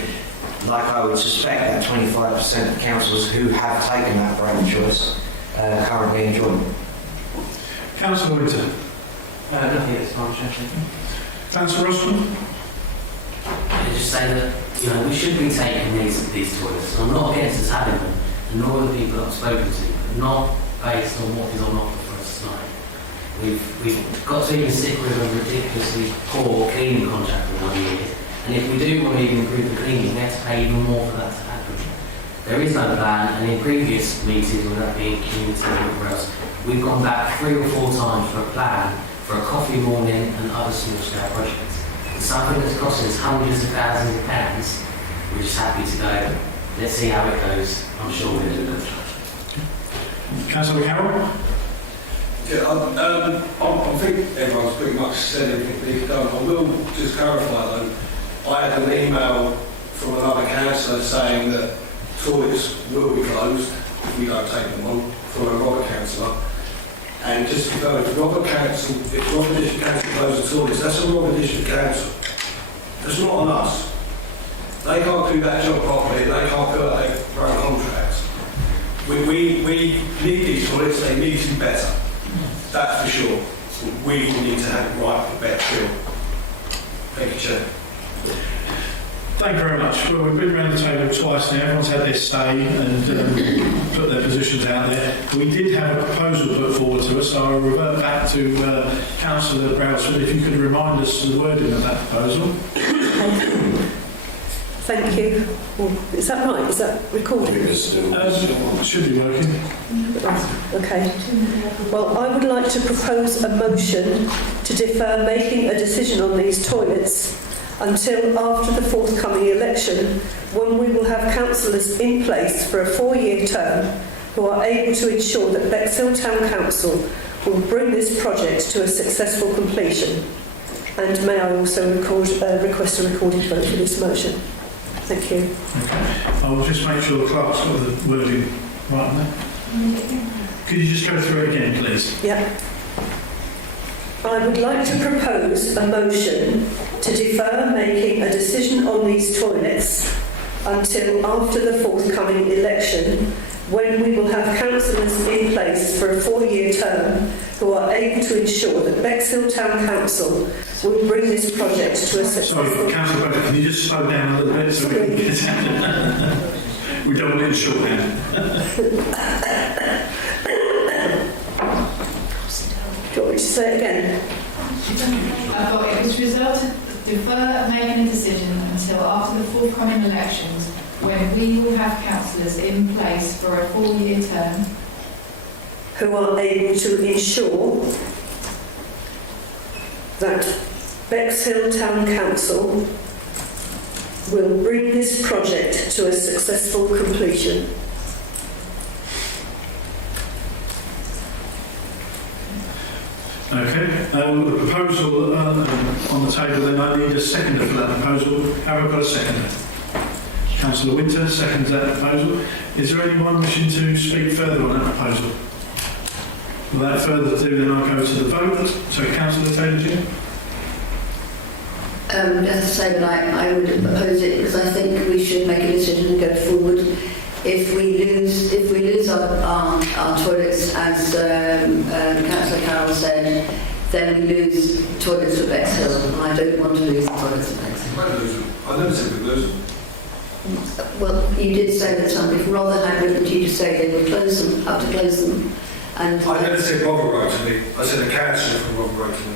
like I would suspect that 25% of councillors who have taken that brave choice currently enjoy. Councillor Winter. Nothing at this time, Chair. Councillor Roscoe. I just say that we should be taking these toilets. I'm not against us having them, and nor are the people I've spoken to, but not based on what is on offer for us tonight. We've got to even stick with a ridiculously poor cleaning contract for 1 year, and if we do want to even improve the cleaning, we have to pay even more for that to happen. There is no plan, and in previous meetings, whether that be in community or whatever else, we've gone back 3 or 4 times for a plan for a coffee morning and other small-scale projects. It's something that's costing us hundreds of thousands of pounds. We're just happy to go. Let's see how it goes. I'm sure we'll do a good job. Councillor Carroll. Yeah, I think everyone's pretty much said everything they need done. I will just clarify though, I had an email from another councillor saying that toilets will be closed if we don't take them on, from a Robert councillor. And just to go, if Robert District Council closes the toilets, that's a Robert District Council. That's not on us. They can't do that job properly, they can't do their own contracts. We need these toilets, they need to be better. That's for sure. We need to have right for better feel. Thank you, Chair. Thank you very much. Well, we've been around the table twice now. Everyone's had their say and put their positions out there. We did have a proposal put forward to us, so I'll revert back to Councillor Brailsford. If you could remind us of the wording of that proposal. Thank you. Well, is that right? Is that recording? It should be working. Okay. Well, I would like to propose a motion to defer making a decision on these toilets until after the forthcoming election, when we will have councillors in place for a 4-year term who are able to ensure that Bexhill Town Council will bring this project to a successful completion. And may I also request a recorded vote for this motion. Thank you. Okay. I'll just make sure the clerk's got the wording right on there. Could you just go through it again, please? Yeah. I would like to propose a motion to defer making a decision on these toilets until after the forthcoming election, when we will have councillors in place for a 4-year term who are able to ensure that Bexhill Town Council will bring this project to a successful... Sorry, Councillor Bradley, can you just slow down a little bit so we can get we don't want it shorthand. Do you want me to say it again? I've got it was resolved to defer making a decision until after the forthcoming elections, when we will have councillors in place for a 4-year term who are able to ensure that Bexhill Town Council will bring this project to a successful completion. Okay, the proposal on the table, then I need a seconder for that proposal. Have I got a seconder? Councillor Winter seconds that proposal. Is there anyone wishing to speak further on that proposal? Without further ado, then I'll go to the vote. So, Councillor Taylor-Jim? Just to say that I would oppose it because I think we should make a decision and go forward. If we lose our toilets, as Councillor Carroll said, then we lose toilets at Bexhill, and I don't want to lose the toilets at Bexhill. I never said we lose them. Well, you did say that somebody from Rotherham didn't you just say they would close them, have to close them, and I never said Robert wrote to me. I said a councillor from Robert wrote to me.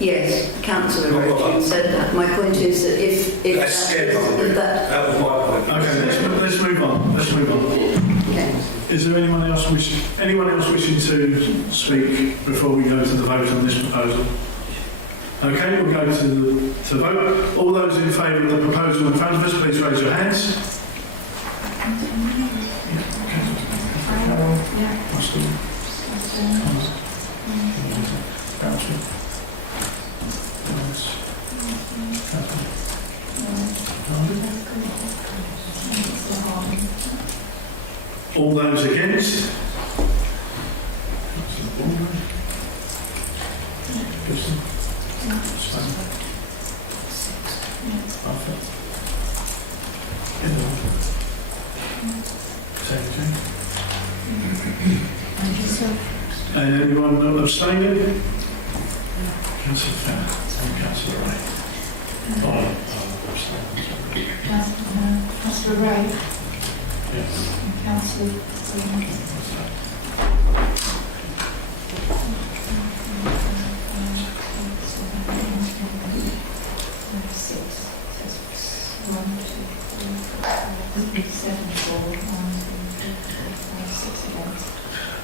yes, the councillor wrote to you and said that. My point is that if That was my point. Okay, let's move on. Let's move on. Okay. Is there anyone else wishing to speak before we go to the vote on this proposal? Okay, we'll go to the vote. All those in favour of the proposal in front of us, please raise your hands. All those against? And anyone abstaining? Councillor Fair, Councillor Ray. Councillor Ray Yes. and Councillor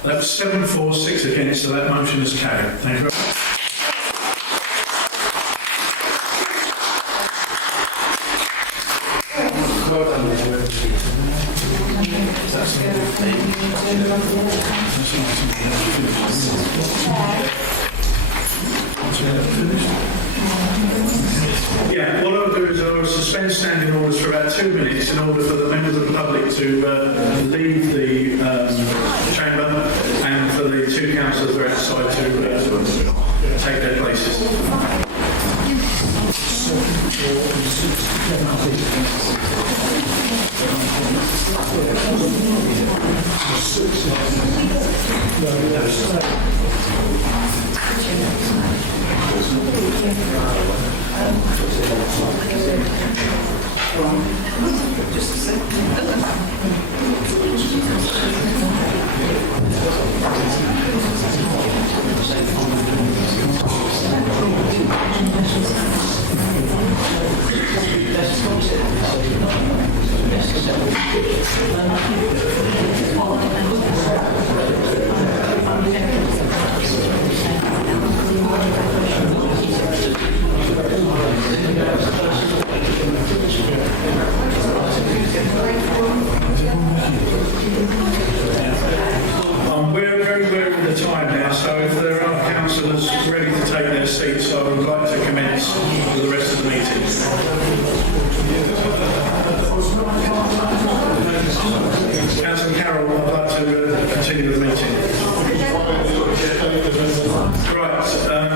That's 7-4-6 against, so that motion is carried. Thank you very much. Yeah, what I'll do is I'll suspend standing orders for about 2 minutes in order for the members of the public to leave the chamber and for the 2 councillors who are outside to take their places. Just a second. We're very wary of the time now, so if there are councillors ready to take their seats, I would like to commence with the rest of the meeting. Councillor Carroll, I'd like to continue the meeting. Right.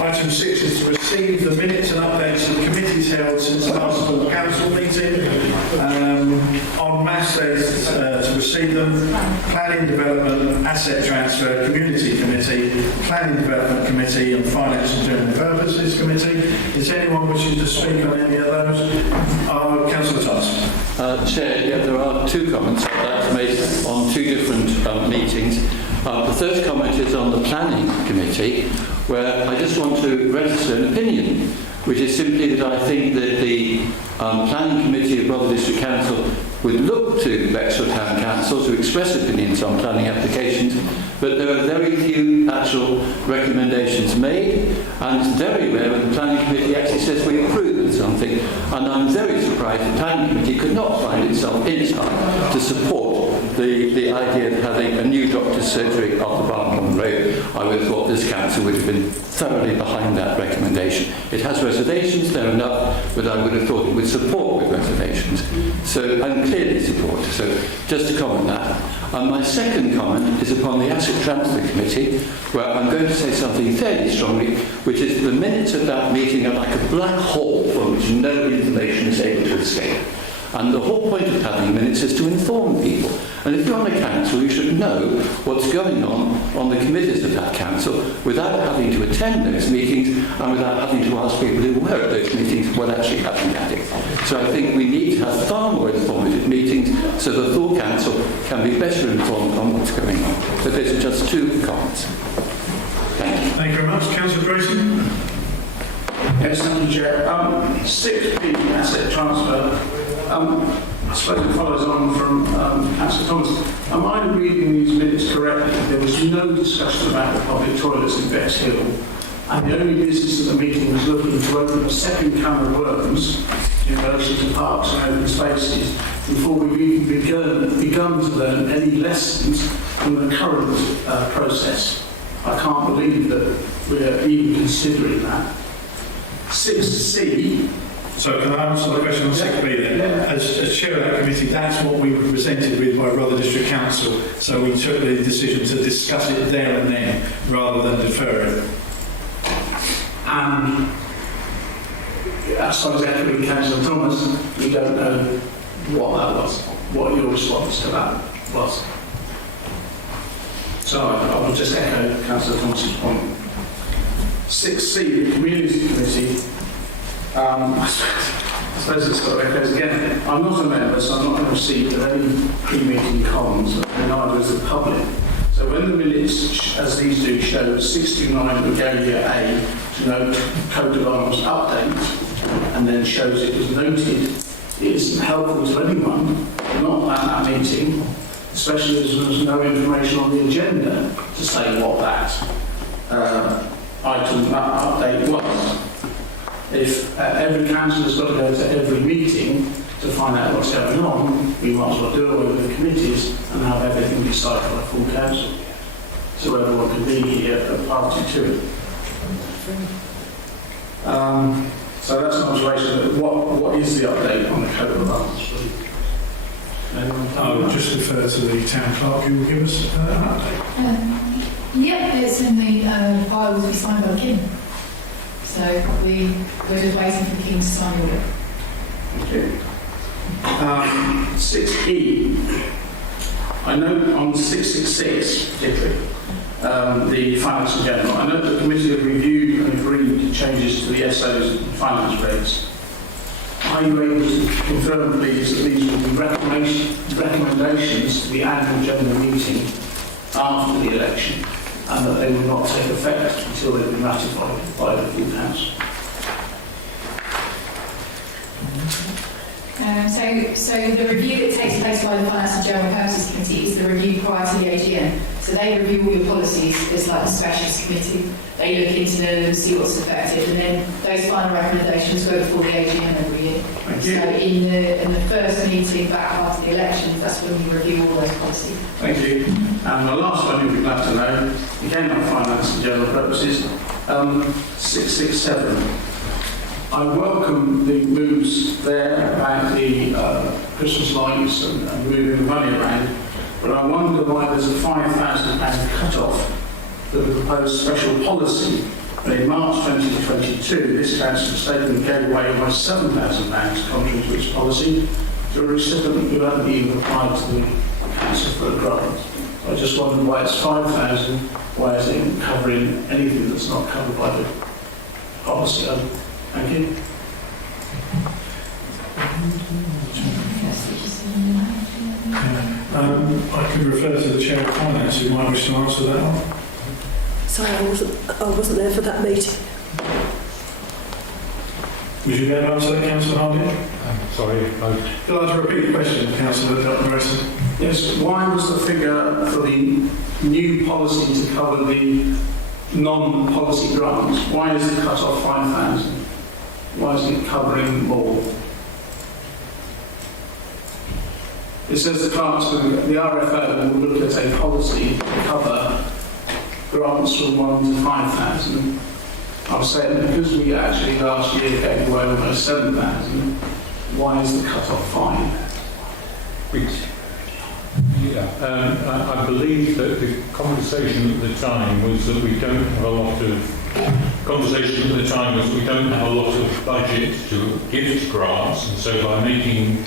Item 6 is to receive the minutes and updates of committees held since the last full council meeting. On mass days to receive them, Planning Development, Asset Transfer, Community Committee, Planning Development Committee and Finance and General Purposes Committee. Is anyone wishing to speak on any of those? Councillor Thomas. Chair, yeah, there are two comments I'd like to make on two different meetings. The first comment is on the Planning Committee, where I just want to register an opinion, which is simply that I think that the Planning Committee of Brother District Council would look to Bexhill Town Council to express opinions on planning applications, but there are very few actual recommendations made, and it's very rare when the Planning Committee actually says we approve of something, and I'm very surprised the Planning Committee could not find itself in time to support the idea of having a new doctor's surgery off the Barnholm Road. I would have thought this council would have been thoroughly behind that recommendation. It has reservations, they're enough, but I would have thought it would support with reservations. So I'm clearly support. So just to comment that. My second comment is upon the Asset Transfer Committee, where I'm going to say something fairly strongly, which is the minutes of that meeting are like a black hole from which no information is able to escape. And the whole point of having minutes is to inform people. And if you're on a council, you should know what's going on the committees of that council without having to attend those meetings and without having to ask people who were at those meetings what actually happened at it. So I think we need to have far more informative meetings so the full council can be better informed on what's going on. So those are just two comments. Thank you. Thank you very much. Councillor Grayson. Yes, thank you, Chair. 6p asset transfer. I suppose it follows on from Councillor Thomas. Am I reading these minutes correctly? There was no discussion about the public toilets in Bexhill, and the only business at the meeting was looking to open a second can of worms in relation to parks and open spaces before we've even begun to learn any lessons from the current process. I can't believe that we're even considering that. 6C. So can I answer the question on 6B then? Yeah. As chair of that committee, that's what we were presented with by Brother District Council, so we took the decision to discuss it there and then, rather than defer it. And as far as echoing Councillor Thomas, we don't know what that was, what your response to that was. So I will just echo Councillor Thomas's point. 6C, the Community Committee. I suppose it's got echoes again. I'm not a member, so I'm not going to receive any pre-meeting comms, and neither is the public. So when the minutes, as these do, show 629 Regalia A to note Coat of Arms update, and then shows it was noted, it isn't helpful to anyone not at that meeting, especially as there was no information on the agenda to say what that item, that update was. If every councillor's got to go to every meeting to find out what's going on, we might as well do away with the committees and have everything decided by full council, so everyone can be a party to it. So that's an observation. What is the update on the Code of Arms? I would just refer to the town clerk who will give us an update. Yeah, it's in the files we signed by the King. So we're just waiting for the King to sign it. Okay. 6E. I know on 666 particularly, the Finance and General, I know the committee have reviewed and agreed changes to the SO's and finance rates. Are you able to confirm, please, that these will be recommendations to the annual general meeting after the election, and that they will not take effect until they've been ratified by the full council? So the review that takes place by the Finance and General Purposes Committee is the review prior to the AGM. So they review all your policies. It's like a specialist committee. They look into them and see what's effective, and then those final recommendations go before the AGM every year. So in the first meeting back after the elections, that's when we review all those policies. Thank you. And the last one you'll be glad to know, again on Finance and General Purposes, 667. I welcome the moves there about the Christmas lights and moving the money around, but I wonder why there's a £5,000 cut-off that the proposed special policy. In March 2022, this council statement gave away almost £7,000 contrary to its policy to a recipient who hadn't even applied to the council for a grant. I just wondered why it's 5,000, why is it covering anything that's not covered by the policy? Thank you. I could refer to the Chair of Finance who might wish to answer that one. Sorry, I wasn't there for that meeting. Would you be able to answer that, Councillor Harding? Sorry. You'll have to repeat the question, Councillor Grayson. Yes, why was the figure for the new policy to cover the non-policy grants, why is the cut-off 5,000? Why isn't it covering more? It says the clerks, the RFO will look at a policy to cover grants from 1 to 5,000. I was saying because we actually last year gave away almost 7,000, why is the cut-off 5? I believe that the conversation at the time was that we don't have a lot of budget to give to grants, and so by making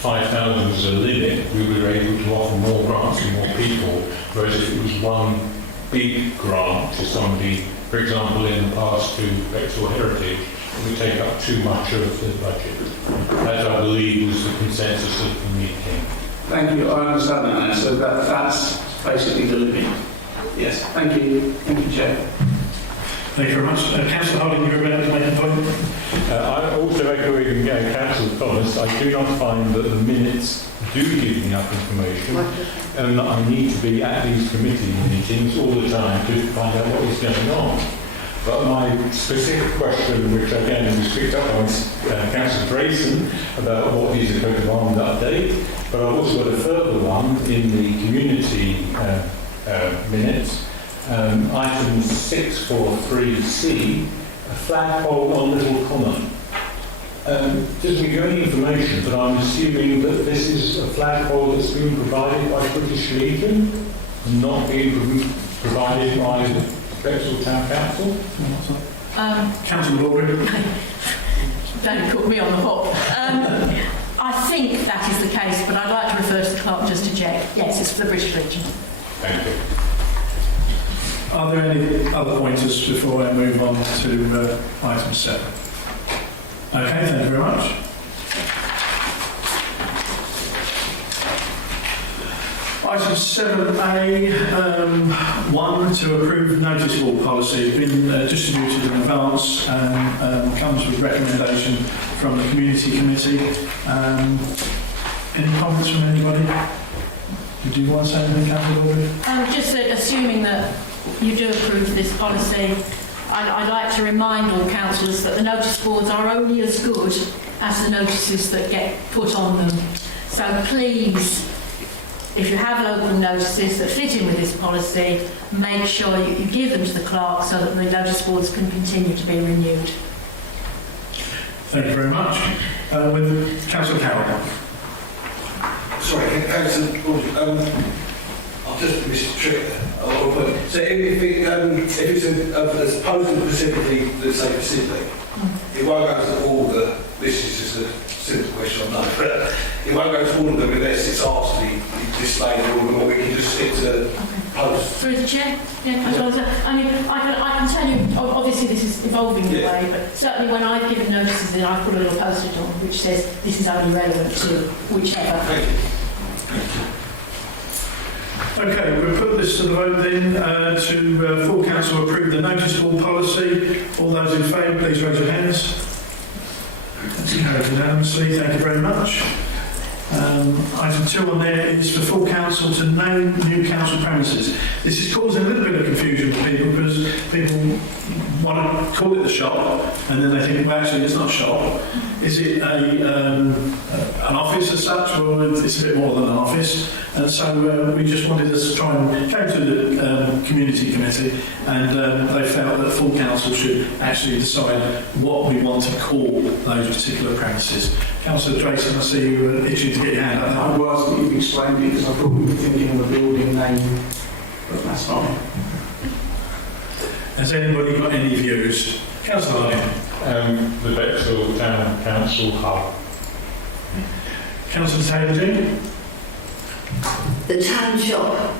5,000 as a limit, we were able to offer more grants to more people, whereas if it was one big grant to somebody, for example, in the past to Bexhill Heritage, it would take up too much of the budget. That, I believe, was the consensus of the meeting. Thank you, I understand that now, so that's basically the limit. Yes, thank you. Thank you, Chair. Thank you very much. Councillor Harding, you're about to make a point. I also echoing Councillor Thomas, I do not find that the minutes do give me enough information, and that I need to be at these committee meetings all the time to find out what is going on. But my specific question, which again was picked up by Councillor Grayson about what is a code of arms update, but I've also got a further one in the community minutes. Item 643C, a flagpole on Little Common. Doesn't give you any information, but I'm assuming that this is a flagpole that's been provided by British Legion, and not being provided by the Bexhill Town Council. Councillor Lawry. Don't put me on the hop. I think that is the case, but I'd like to refer to the clerk just to check. Yes, it's for the British Legion. Thank you. Are there any other pointers before I move on to item 7? Okay, thank you very much. Item 7A, 1 to approve notice board policy, has been distributed in advance and comes with recommendation from the community committee. Any comments from anybody? Do you want to say anything, Councillor? Just assuming that you do approve this policy, I'd like to remind all councillors that the notice boards are only as good as the notices that get put on them. So please, if you have local notices that fit in with this policy, make sure you give them to the clerk so that the notice boards can continue to be renewed. Thank you very much. With Councillor Carroll. Sorry, I'll just miss the trick there. So if it's posted specifically, let's say Pacific, it won't go to all the, this is just a simple question, I know, but it won't go to all of them unless it's asked to be displayed in all of them, or we can just stick to post. Through the chair? Yeah, I mean, I can tell you, obviously this is evolving in a way, but certainly when I've given notices in, I've put a little post-it on which says this is only relevant to whichever. Thank you. Okay, we'll put this to the vote then to full council approve the notice board policy. All those in favour, please raise your hands. That's carried unanimously. Thank you very much. Item 2 on there is for full council to name new council premises. This is causing a little bit of confusion for people because people want to call it the shop and then they think, well, actually, it's not a shop. Is it an office as such, or it's a bit more than an office? And so we just wanted us to try and go to the community committee, and they felt that full council should actually decide what we want to call those particular premises. Councillor Drayson, I see you were itching to get your hand up. I was, but you've explained it because I thought we were thinking of a building name, but that's fine. Has anybody got any views? Councillor Harding. The Bexhill Town Council Hub. Councillor Taylor-Dean. The town shop.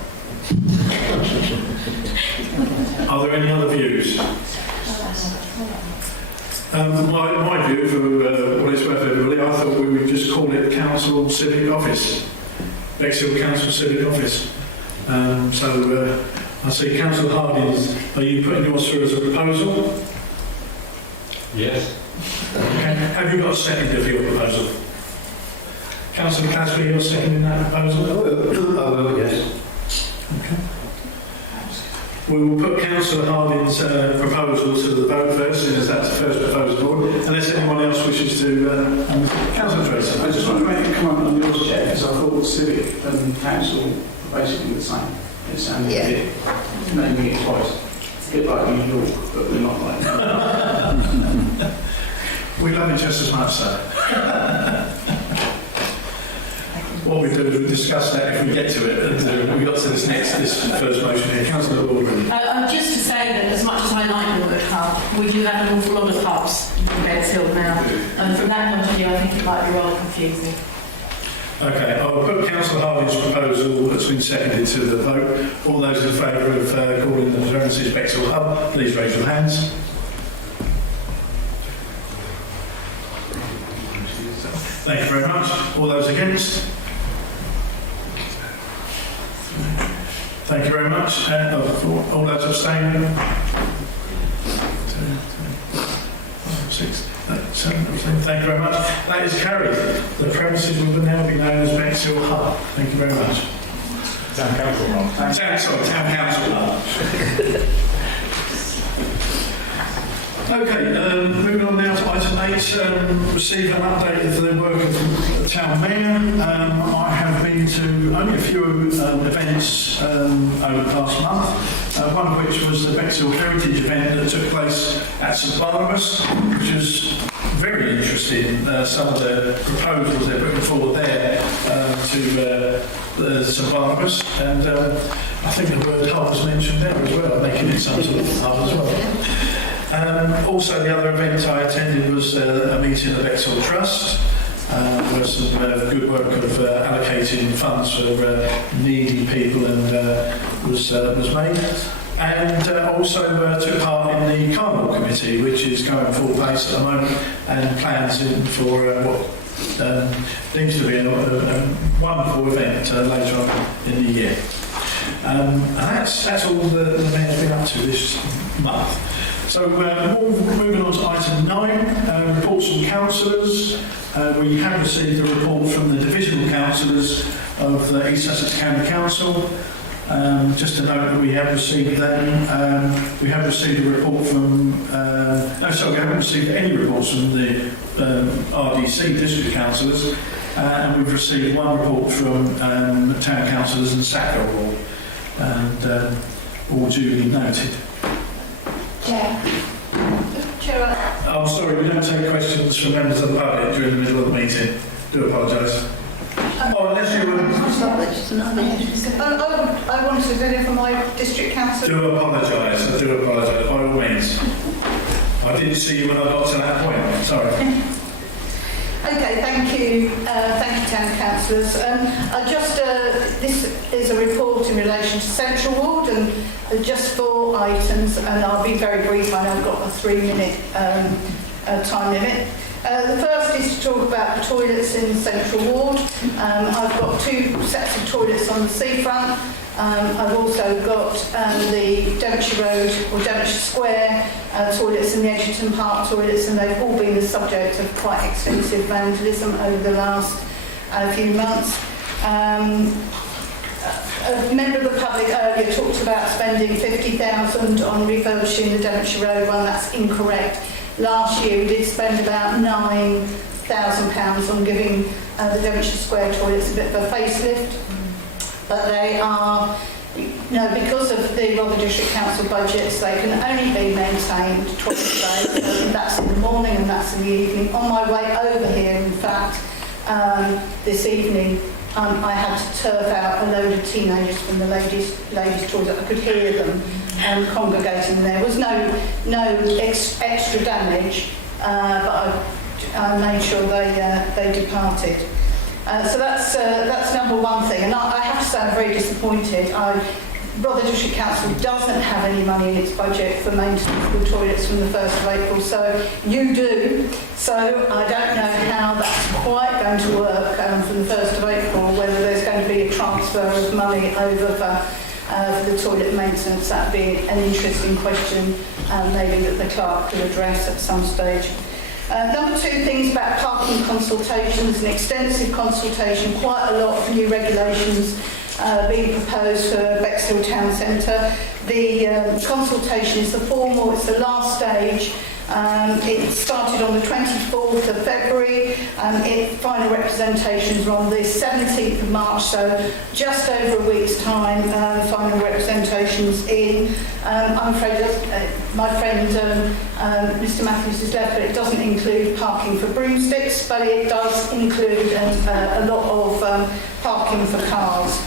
Are there any other views? My view, for what it's worth, everybody, I thought we would just call it Council Civic Office. Bexhill Council Civic Office. I see Councillor Harding, are you putting yours through as a proposal? Yes. Okay. Have you got a second of your proposal? Councillor Casper, you're seconding that proposal? I will, yes. Okay. We will put Councillor Harding's proposal to the vote first, as that's the first proposal, unless anyone else wishes to. Councillor Tracy. I just want to make a comment on yours, Chair, because I thought civic and council are basically the same. It sounded a bit, naming it twice. It's a bit like New York, but we're not like that. We love it just as much, sir. What we do is we discuss that if we get to it, and we got to this first motion here. Councillor Baldwin. Just to say that as much as I like the word hub, we do have an awful lot of hubs in Bexhill now, and from that point of view I think it might be rather confusing. Okay, I'll put Councillor Harding's proposal that's been seconded to the vote. All those in favour of calling the premises Bexhill Hub, please raise your hands. Thank you very much. All those against? Thank you very much. All those abstaining? 2, 3, 4, 5, 6, 7, 8. Thank you very much. That is carried. The premises will now be known as Bexhill Hub. Thank you very much. Town Council Hub. Town Council Hub. Okay, moving on now to item 8, receive an update of the work of the Town Mayor. I have been to only a few events over the past month, one of which was the Bexhill Heritage event that took place at St Barnabas, which was very interesting. Some of the proposals they're putting forward there to St Barnabas, and I think the word hub was mentioned there as well, making it some sort of hub as well. Also, the other event I attended was a meeting of the Bexhill Trust, where some good work of allocating funds for needy people and was made. And also took part in the Carnival Committee, which is going full pace at the moment, and plans in for what seems to be a wonderful event later on in the year. And that's all the mayor's been up to this month. So moving on to item 9, reports from councillors. We have received a report from the divisional councillors of the East Sussex County Council. Just to note that we have received them. We have received a report from... we haven't received any reports from the RDC district councillors. And we've received one report from town councillors and Sackville Ward. And all duly noted. Chair. I'm sorry, we don't take questions from members of the public during the middle of the meeting. Do apologise. Unless you would... I wanted to do it for my district council. Do apologise, by all means. I didn't see you when I got to that point, sorry. Okay, thank you. Thank you, Town Councillors. This is a report in relation to Central Ward, and just 4 items, and I'll be very brief. I know I've got a 3-minute time limit. The first is to talk about the toilets in Central Ward. I've got 2 sets of toilets on the seafront. I've also got the Devonshire Road or Devonshire Square toilets and the Edgerton Park toilets, and they've all been the subject of quite extensive vandalism over the last few months. A member of the public earlier talked about spending 50,000 on refurbishing the Devonshire Road one. That's incorrect. Last year we did spend about £9,000 on giving the Devonshire Square toilets a bit of a facelift. But they are, because of the Rotherham District Council budgets, they can only be maintained twice a day. So that's in the morning and that's in the evening. On my way over here, in fact, this evening, I had to turf out a load of teenagers from the ladies' toilet. I could hear them congregating there. There was no extra damage, but I made sure they departed. So that's number one thing. And I have to say I'm very disappointed. Rother District Council doesn't have any money in its budget for maintenance of the toilets from the 1st of April, so you do. So I don't know how that's quite going to work from the 1st of April, whether there's going to be a transfer of money over for the toilet maintenance. That would be an interesting question, maybe that the clerk could address at some stage. Number two, things about parking consultations, an extensive consultation, quite a lot of new regulations being proposed for Bexhill Town Centre. The consultation is the formal, it's the last stage. It started on the 24th of February. Final representations are on the 17th of March, so just over a week's time, final representations in. I'm afraid that my friend Mr Matthews has left, but it doesn't include parking for broomsticks, but it does include a lot of parking for cars.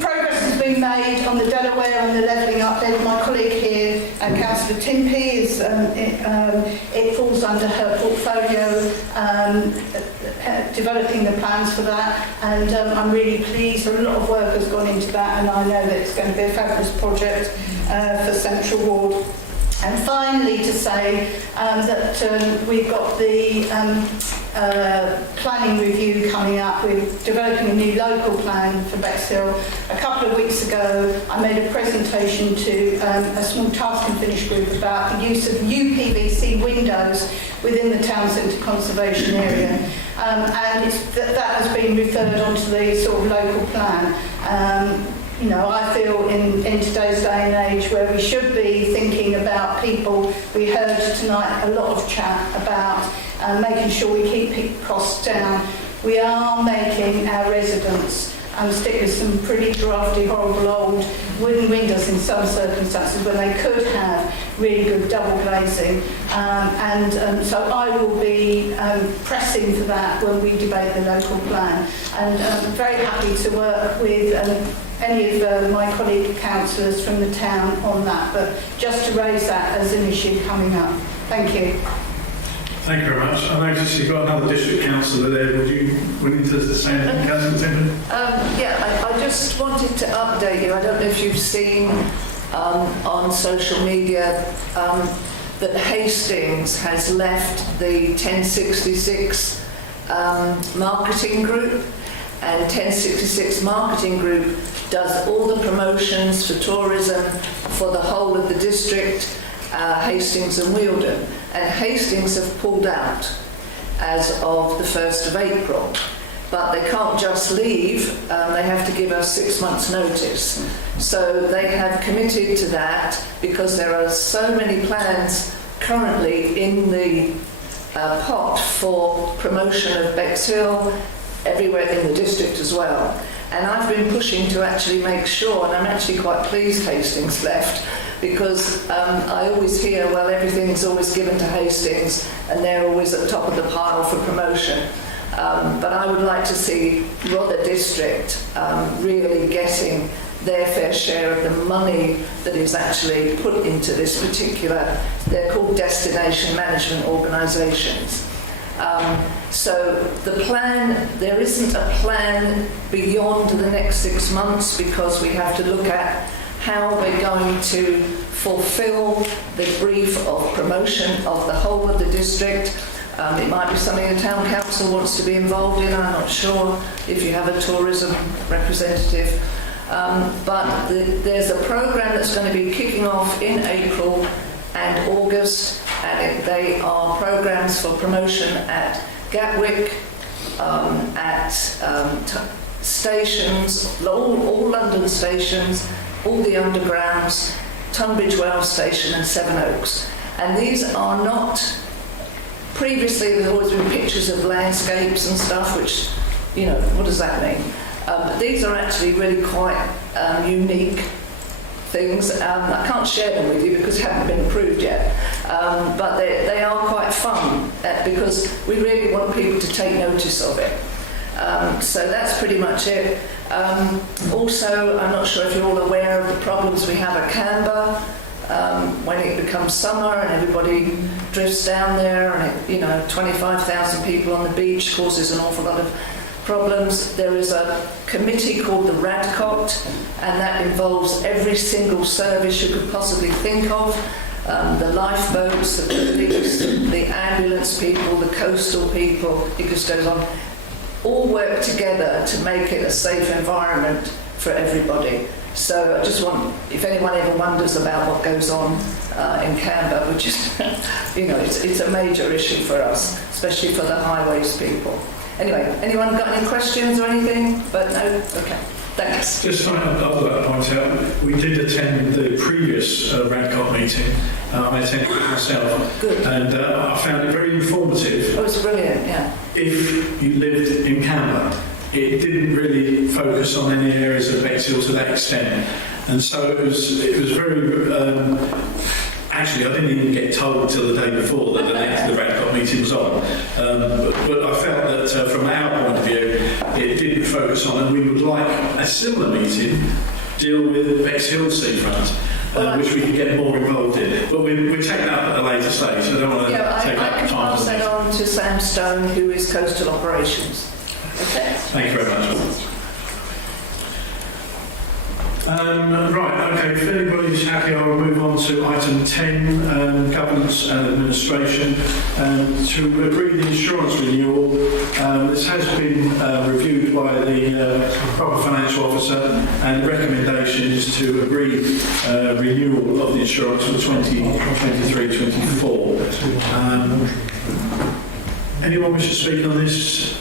Progress has been made on the Delaware and the levelling up. My colleague here, Councillor Timpey, it falls under her portfolio, developing the plans for that, and I'm really pleased. A lot of work has gone into that, and I know that it's going to be a fabulous project for Central Ward. And finally, to say that we've got the planning review coming up. We're developing a new local plan for Bexhill. A couple of weeks ago, I made a presentation to a small task and finish group about the use of UPVC windows within the town centre conservation area. And that has been referred onto the sort of local plan. You know, I feel in today's day and age where we should be thinking about people, we heard tonight a lot of chat about making sure we keep costs down. We are making our residents stick with some pretty drafty, horrible old wooden windows in some circumstances when they could have really good double glazing. So I will be pressing for that when we debate the local plan. And I'm very happy to work with any of my colleague councillors from the town on that, but just to raise that as an issue coming up. Thank you. Thank you very much. I noticed you've got another district councillor there. Would you need to say anything, Councillor Timber? I just wanted to update you. I don't know if you've seen on social media that Hastings has left the 1066 marketing group, and 1066 marketing group does all the promotions for tourism for the whole of the district, Hastings and Wealdon. And Hastings have pulled out as of the 1st of April. But they can't just leave, they have to give us 6 months' notice. So they have committed to that because there are so many plans currently in the pot for promotion of Bexhill, everywhere in the district as well. And I've been pushing to actually make sure, and I'm actually quite pleased Hastings left, because I always hear, well, everything's always given to Hastings and they're always at the top of the pile for promotion. But I would like to see Rother District really getting their fair share of the money that is actually put into this particular, they're called destination management organisations. So the plan, there isn't a plan beyond the next 6 months because we have to look at how we're going to fulfil the brief of promotion of the whole of the district. It might be something the town council wants to be involved in, I'm not sure if you have a tourism representative. But there's a programme that's going to be kicking off in April and August, and they are programmes for promotion at Gatwick, at stations, all London stations, all the undergrounds, Tunbridge Wells Station and Sevenoaks. And these are not, previously there's always been pictures of landscapes and stuff, which, you know, what does that mean? These are actually really quite unique things. I can't share them with you because they haven't been approved yet, but they are quite fun because we really want people to take notice of it. So that's pretty much it. Also, I'm not sure if you're all aware of the problems we have at Canberra. When it becomes summer and everybody drifts down there, and 25,000 people on the beach causes an awful lot of problems. There is a committee called the Radcot, and that involves every single service you could possibly think of. The lifeboats, the police, the ambulance people, the coastal people, it just goes on. All work together to make it a safe environment for everybody. So I just want, if anyone ever wonders about what goes on in Canberra, which is, it's a major issue for us, especially for the highways people. Anyway, anyone got any questions or anything? But no? Okay, thanks. Just I'd like to point out, we did attend the previous Radcot meeting. I attended it myself. Good. And I found it very informative. Oh, it was brilliant, yeah. If you lived in Canberra, it didn't really focus on any areas of Bexhill to that extent. And so it was very... Actually, I didn't even get told until the day before that the Radcot meeting was on. But I felt that from our point of view, it didn't focus on, and we would like a similar meeting deal with Bexhill seafront, which we can get more involved in. But we'll take that up at a later stage. I don't want to take up I can time. pass that on to Sam Stone, who is Coastal Operations. Okay. Thank you very much. Right, okay, if anybody's happy, I'll move on to item 10, governance and administration. To agree the insurance renewal, this has been reviewed by the proper financial officer, and the recommendation is to agree renewal of the insurance for 2023-24. Anyone wish to speak on this?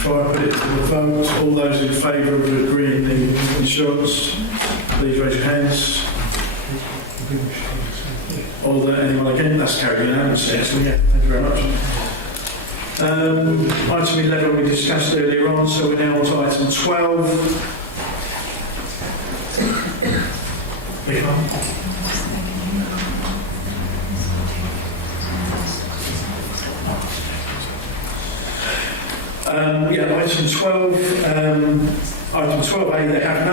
Before I put it to the vote, all those in favour of agreeing the insurance, please raise your hands. Anyone again? That's carried unanimously. Excellent. Yeah, thank you very much. Item 11 we discussed earlier on, so we're now on to item 12. Item 12. Item 12A, there have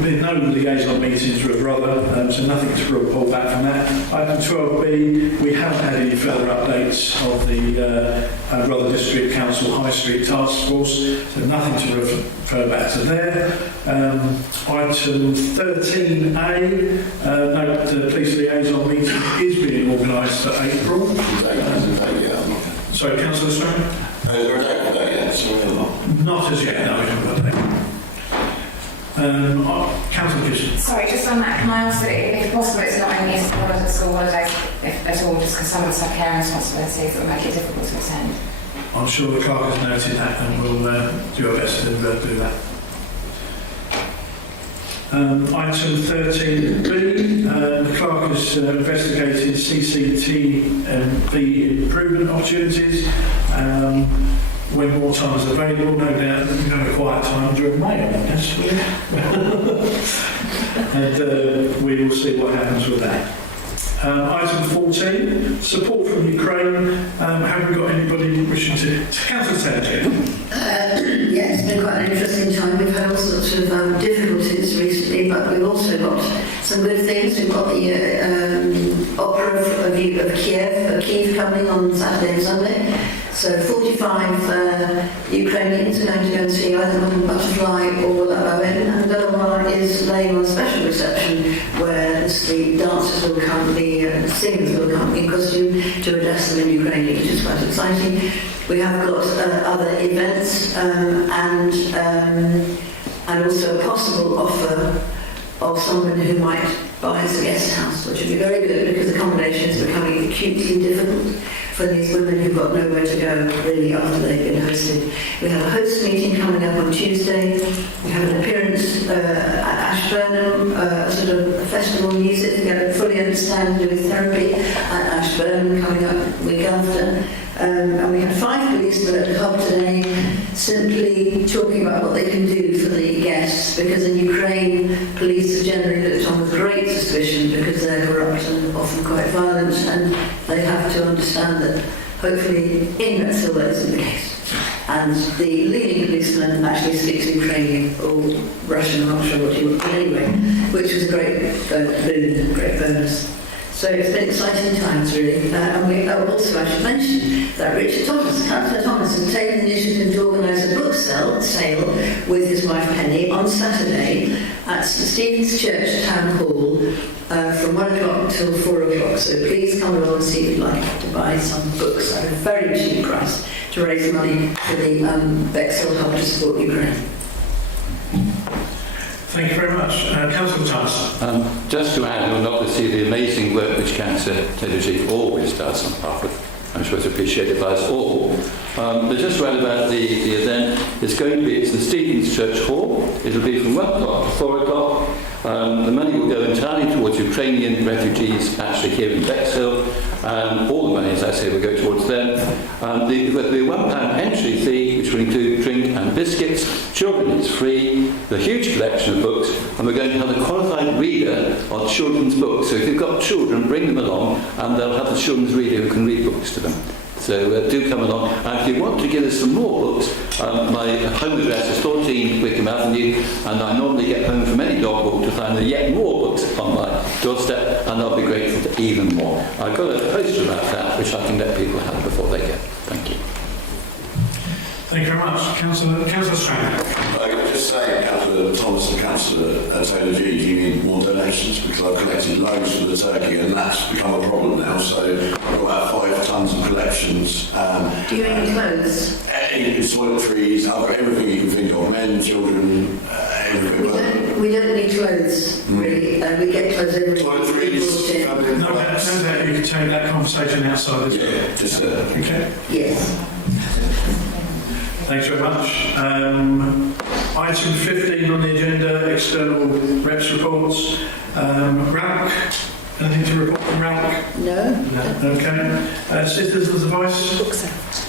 been no liaison meetings with Rother, so nothing to report back from that. Item 12B, we haven't had any further updates of the Rother District Council High Street Task Force, so nothing to refer back to there. Item 13A, note the police liaison meeting is being organised for April. Sorry, Councillor Stone? Is there a date for that yet? Not as yet, no, we haven't got a date. Councillor Gibson. Sorry, just on that, can I ask that if possible it's not only school holidays, if at all, just because some of us have care responsibilities that will make it difficult to attend? I'm sure the clerk has noted that, and we'll do our best to do that. Item 13B, the clerk is investigating CCTV improvement opportunities. When more time is available, no doubt we have a quiet time during May, I guess. And we will see what happens with that. Item 14, support from Ukraine. Have we got anybody wishing to Councillor Taylor? Yeah, it's been quite an interesting time. We've had all sorts of difficulties recently, but we've also got some good things. We've got the Opera of Kiev coming on Saturday and Sunday. So 45 Ukrainians are going to go and see either Madame Butterfly or La Bohème, and Belvoir is laying on a special reception where the dancers will come, the singers will come in costume to address them in Ukrainian, which is quite exciting. We have got other events and also a possible offer of someone who might buy us a guest house, which would be very good because accommodation is becoming acutely difficult for these women who've got nowhere to go really after they've been hosted. We have a host meeting coming up on Tuesday. We have an appearance at Ashburnham, sort of a festival music to get fully understand with therapy at Ashburnham coming up the week after. And we had 5 policemen at the hub today simply talking about what they can do for the guests, because in Ukraine police are generally looked on with great suspicion because they're corrupt and often quite violent, and they have to understand that hopefully in Bexhill that isn't the case. And the leading policeman actually speaks Ukrainian or Russian, I'm not sure what he would, but anyway, which was a great boon, great bonus. So it's been exciting times, really. And we also, I should mention that Richard Thomas, Councillor Thomas, has taken the initiative to organise a book sale with his wife Penny on Saturday at St Stephen's Church Town Hall from 1 o'clock till 4 o'clock. So please come along and see if you'd like to buy some books at a very cheap price to raise money for the Bexhill Hub to support Ukraine. Thank you very much. Councillor Thomas. Just to add, and obviously the amazing work which Councillor Taylor-G always does on behalf of, I'm sure it's appreciated by us all. But just to add about the event, it's going to be at St Stephen's Church Hall. It'll be from 1 o'clock to 4 o'clock. The money will go entirely towards Ukrainian refugees actually here in Bexhill. All the money, as I say, will go towards them. The £1 entry fee, which will include drink and biscuits. Children is free. The huge collection of books, and we're going to have a qualified reader of children's books. So if you've got children, bring them along, and they'll have a children's reader who can read books to them. So do come along. And if you want to give us some more books, my home address is 14 Wickham Avenue, and I normally get home from any dog walk to find yet more books on my doorstep, and I'll be grateful for even more. I've got a poster about that, which I can let people have before they go. Thank you. Thank you very much. Councillor Strang. I can just say, Councillor Thomas and Councillor Taylor-G, do you need more donations? Because I've collected loads for the turkey and that's become a problem now. So I've got about 5 tons of collections. Do you mean clothes? Toiletries, I've got everything you can think of, men, children, everything. We don't need clothes, really. We get clothes every week. Toiletries, No doubt you can take that conversation outside as well. Yeah, just okay. Yes. Thanks very much. Item 15 on the agenda, external reps reports. Ralph, anything to report from Ralph? No. Okay. Sisters of the Voice? Books out.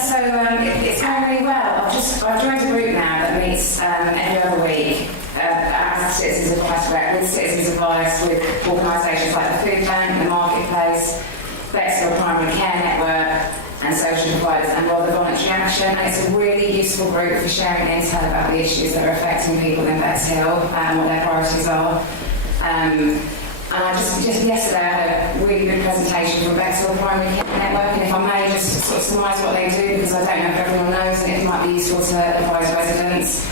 So it's going really well. I've joined a group now that meets every other week as Citizens Advice rep, with Citizens Advice, with organisations like the Food Bank, the Marketplace, Bexhill Primary Care Network, and social providers, and rather voluntary action. And it's a really useful group for sharing intel about the issues that are affecting people in Bexhill and what their priorities are. And I just yesterday I had a really good presentation from Bexhill Primary Care Network, and if I may just sort of surmise what they do, because I don't know if everyone knows, and it might be useful to advise residents.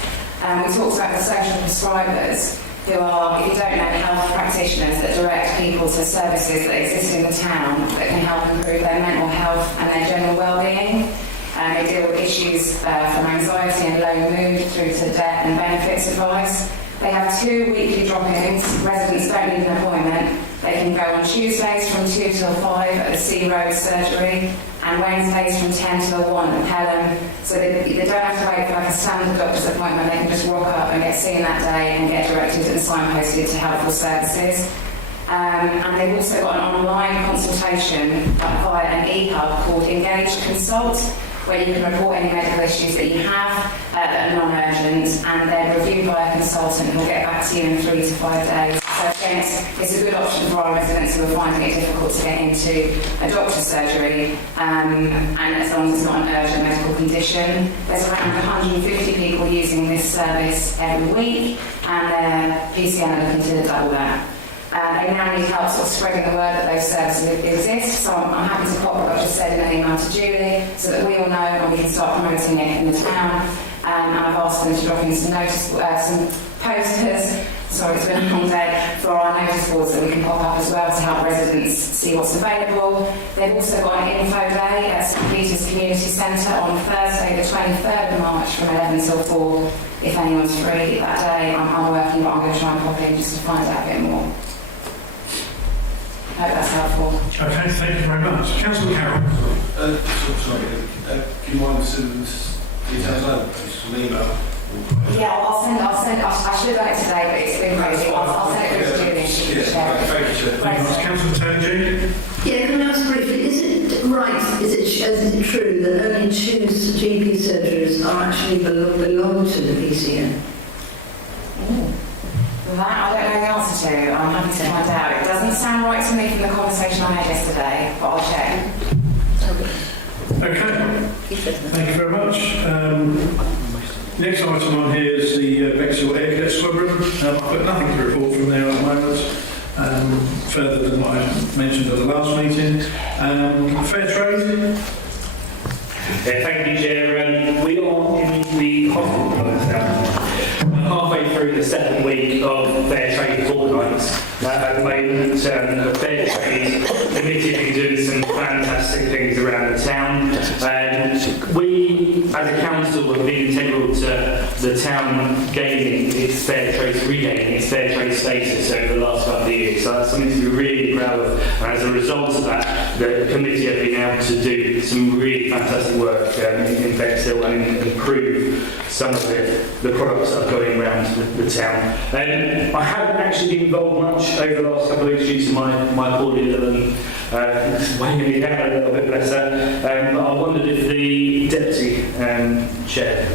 We talked about the social prescribers, who are, if you don't know, health practitioners that direct people to services that exist in the town that can help improve their mental health and their general well-being. They deal with issues from anxiety and low mood through to debt and benefits advice. They have 2 weekly drop-ins. Residents don't need an appointment. They can go on Tuesdays from 2 till 5 at the Sea Road Surgery, and Wednesdays from 10 till 1 at Pelham. So they don't have to wait for like a standard doctor's appointment. They can just rock up and get seen that day and get directed and signposted to helpful services. And they've also got an online consultation via an e-hub called Engage Consult, where you can report any medical issues that you have that are non-urgent, and they're reviewed by a consultant who will get back to you in 3 to 5 days. So again, it's a good option for our residents who are finding it difficult to get into a doctor's surgery, and as long as it's not an urgent medical condition. There's around 150 people using this service every week, and their PCN are looking to double that. They now need help sort of spreading the word that those services exist, so I'm happy to pop what I've just said in an email to Julie so that we all know and we can start promoting it in the town. And I've asked them to drop in some posters, sorry it's been a long day, for our notice boards that we can pop up as well to help residents see what's available. They've also got an info day at St Peter's Community Centre on Thursday the 23rd of March from 11 till 4 if anyone's free that day. I'm working, but I'm going to try and pop in just to find out a bit more. I hope that's helpful. Okay, thank you very much. Councillor Carroll. Do you mind sending details out? Just an email. Yeah, I'll send. I should have done it today, but it's been crazy. I'll send it to Julie. She can share it. Thank you, Thank you much. Councillor Taylor-G. Yeah, can I ask briefly, is it right, is it true that only 2 GP surgeries are actually belong to the PCN? That I don't know the answer to. I'm happy to find out. It doesn't sound right to me from the conversation I had yesterday, but I'll check. Okay, thank you very much. Next item on here is the Bexhill Air Cadet Squadron. I've got nothing to report from there at the moment, further than what I mentioned at the last meeting. Fair trade. Thank you, Chair. We are in the halfway through the second week of Fair Trade fortnights. At the moment, the Fair Trade Committee have been doing some fantastic things around the town. We, as a council, have been integral to the town gaining its fair trade, regaining its fair trade status over the last couple of years. So that's something to be really proud of. And as a result of that, the committee have been able to do some really fantastic work in Bexhill and improve some of the products that are going around the town. I haven't actually been involved much over the last couple of weeks due to my poorly little weighing me down a little bit, bless her. But I wondered if the deputy chair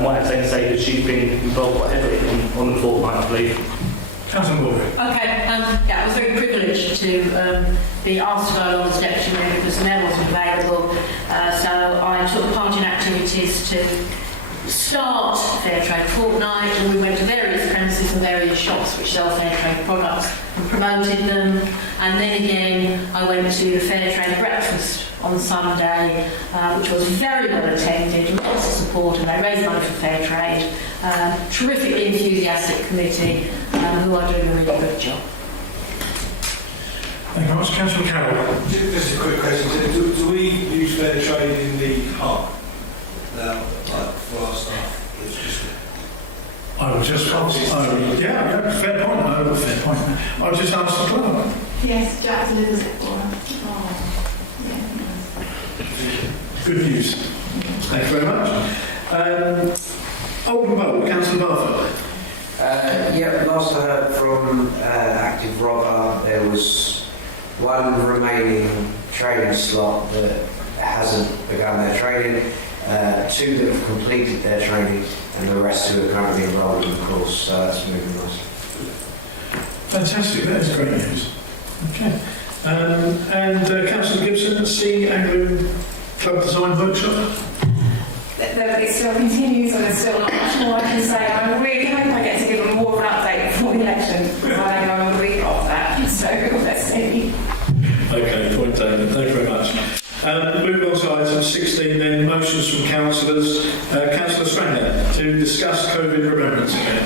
might have something to say, because she's been involved quite heavily on the fortnight, I believe. Councillor Moore. Okay, I was very privileged to be asked to go along as deputy mayor because the mayor wasn't available. So I took part in activities to start Fair Trade Fortnight, and we went to various premises and various shops which sell fair trade products and promoted them. And then again, I went to the Fair Trade Breakfast on Sunday, which was very well attended, lots of support, and they raised money for fair trade. Terrifically enthusiastic committee who are doing a really good job. Thank you very much. Councillor Carroll. Just a quick question. Do we use fair trade in the hub now, like for our staff? It's just I was just yeah, fair point. I was just asked the clerk. Yes, Jack delivers it for her. Good news. Thank you very much. Oldham Bowl, Councillor Barfoot. Last I heard from Active Robber, there was one remaining training slot that hasn't begun their training, two that have completed their training, and the rest who are currently enrolled in the course, so that's moving nice. Fantastic, that is great news. Okay. And Councillor Gibson, Sea Angling Club Design Workshop. It still continues, and there's still not much more I can say. I really hope I get to give them more of an update before the election, because I know I'm a week off that, so let's see. Okay, point taken. Thank you very much. Moving on to item 16 then, motions from councillors. Councillor Stranger, to discuss COVID remembrance again.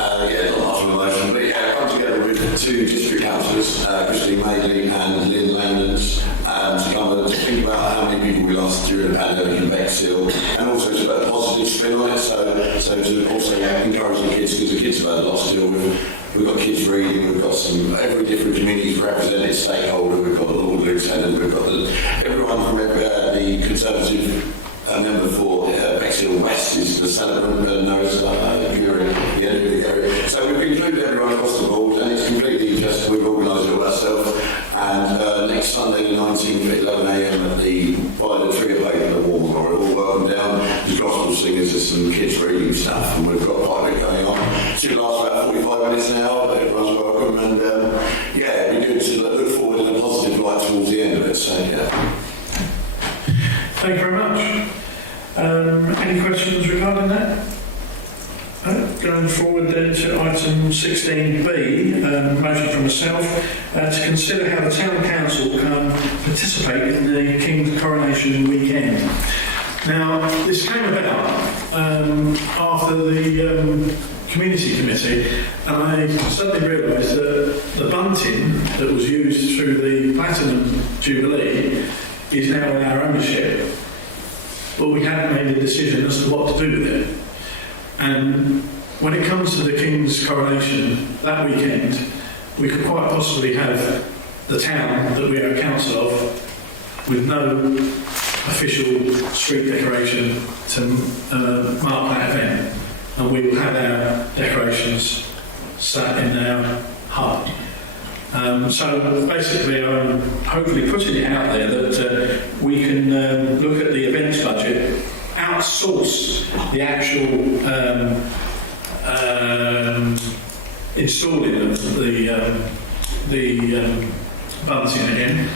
Not much of a motion, but I come together with two district councillors, Christine Madeley and Lynn Landons, to come and think about how many people we lost during the pandemic in Bexhill, and also to put a positive spin on it, so to also encourage the kids, because the kids have had a lot to deal with. We've got kids reading, we've got every different community's represented stakeholder, we've got the Lord Lieutenant, we've got everyone from the Conservative member for Bexhill West is the celebrant, knows Fury, the end of the area. So we've included everyone across the board, and it's completely just, we've organised it all ourselves. And next Sunday the 19th at 11 a.m. by the Tree of Hope at the War Memorial, all welcome down. There's gospel singers, there's some kids reading stuff, and we've got quite a bit going on. It should last about 45 minutes an hour, but everyone's welcome. And it'd be good to look forward in a positive light towards the end of it. So Thank you very much. Any questions regarding that? Going forward then to item 16B, motion from myself, to consider how the Town Council can participate in the King's Coronation weekend. Now, this came about after the Community Committee, and I suddenly realised that the bunting that was used through the Platinum Jubilee is now in our ownership, but we hadn't made a decision as to what to do with it. And when it comes to the King's Coronation that weekend, we could quite possibly have the town that we are a council of with no official street decoration to mark that event, and we will have our decorations sat in our hub. So basically I'm hopefully putting it out there that we can look at the events budget, outsource the actual installing of the bunting again,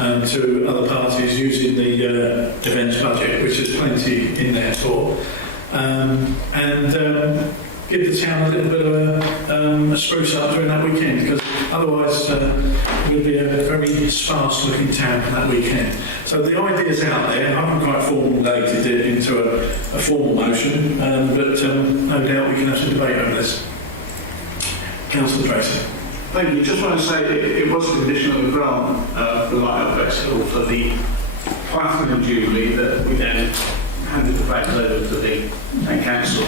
to other parties using the events budget, which there's plenty in there for, and give the town a little bit of a spruce up during that weekend, because otherwise we'll be a very sparse-looking town that weekend. So the idea's out there. I haven't quite formulated it into a formal motion, but no doubt we can have some debate over this. Councillor Tracy. Thank you. Just want to say it was a condition of the grant for the Light of Bexhill for the Platinum Jubilee that we then handed the facts over to the town council.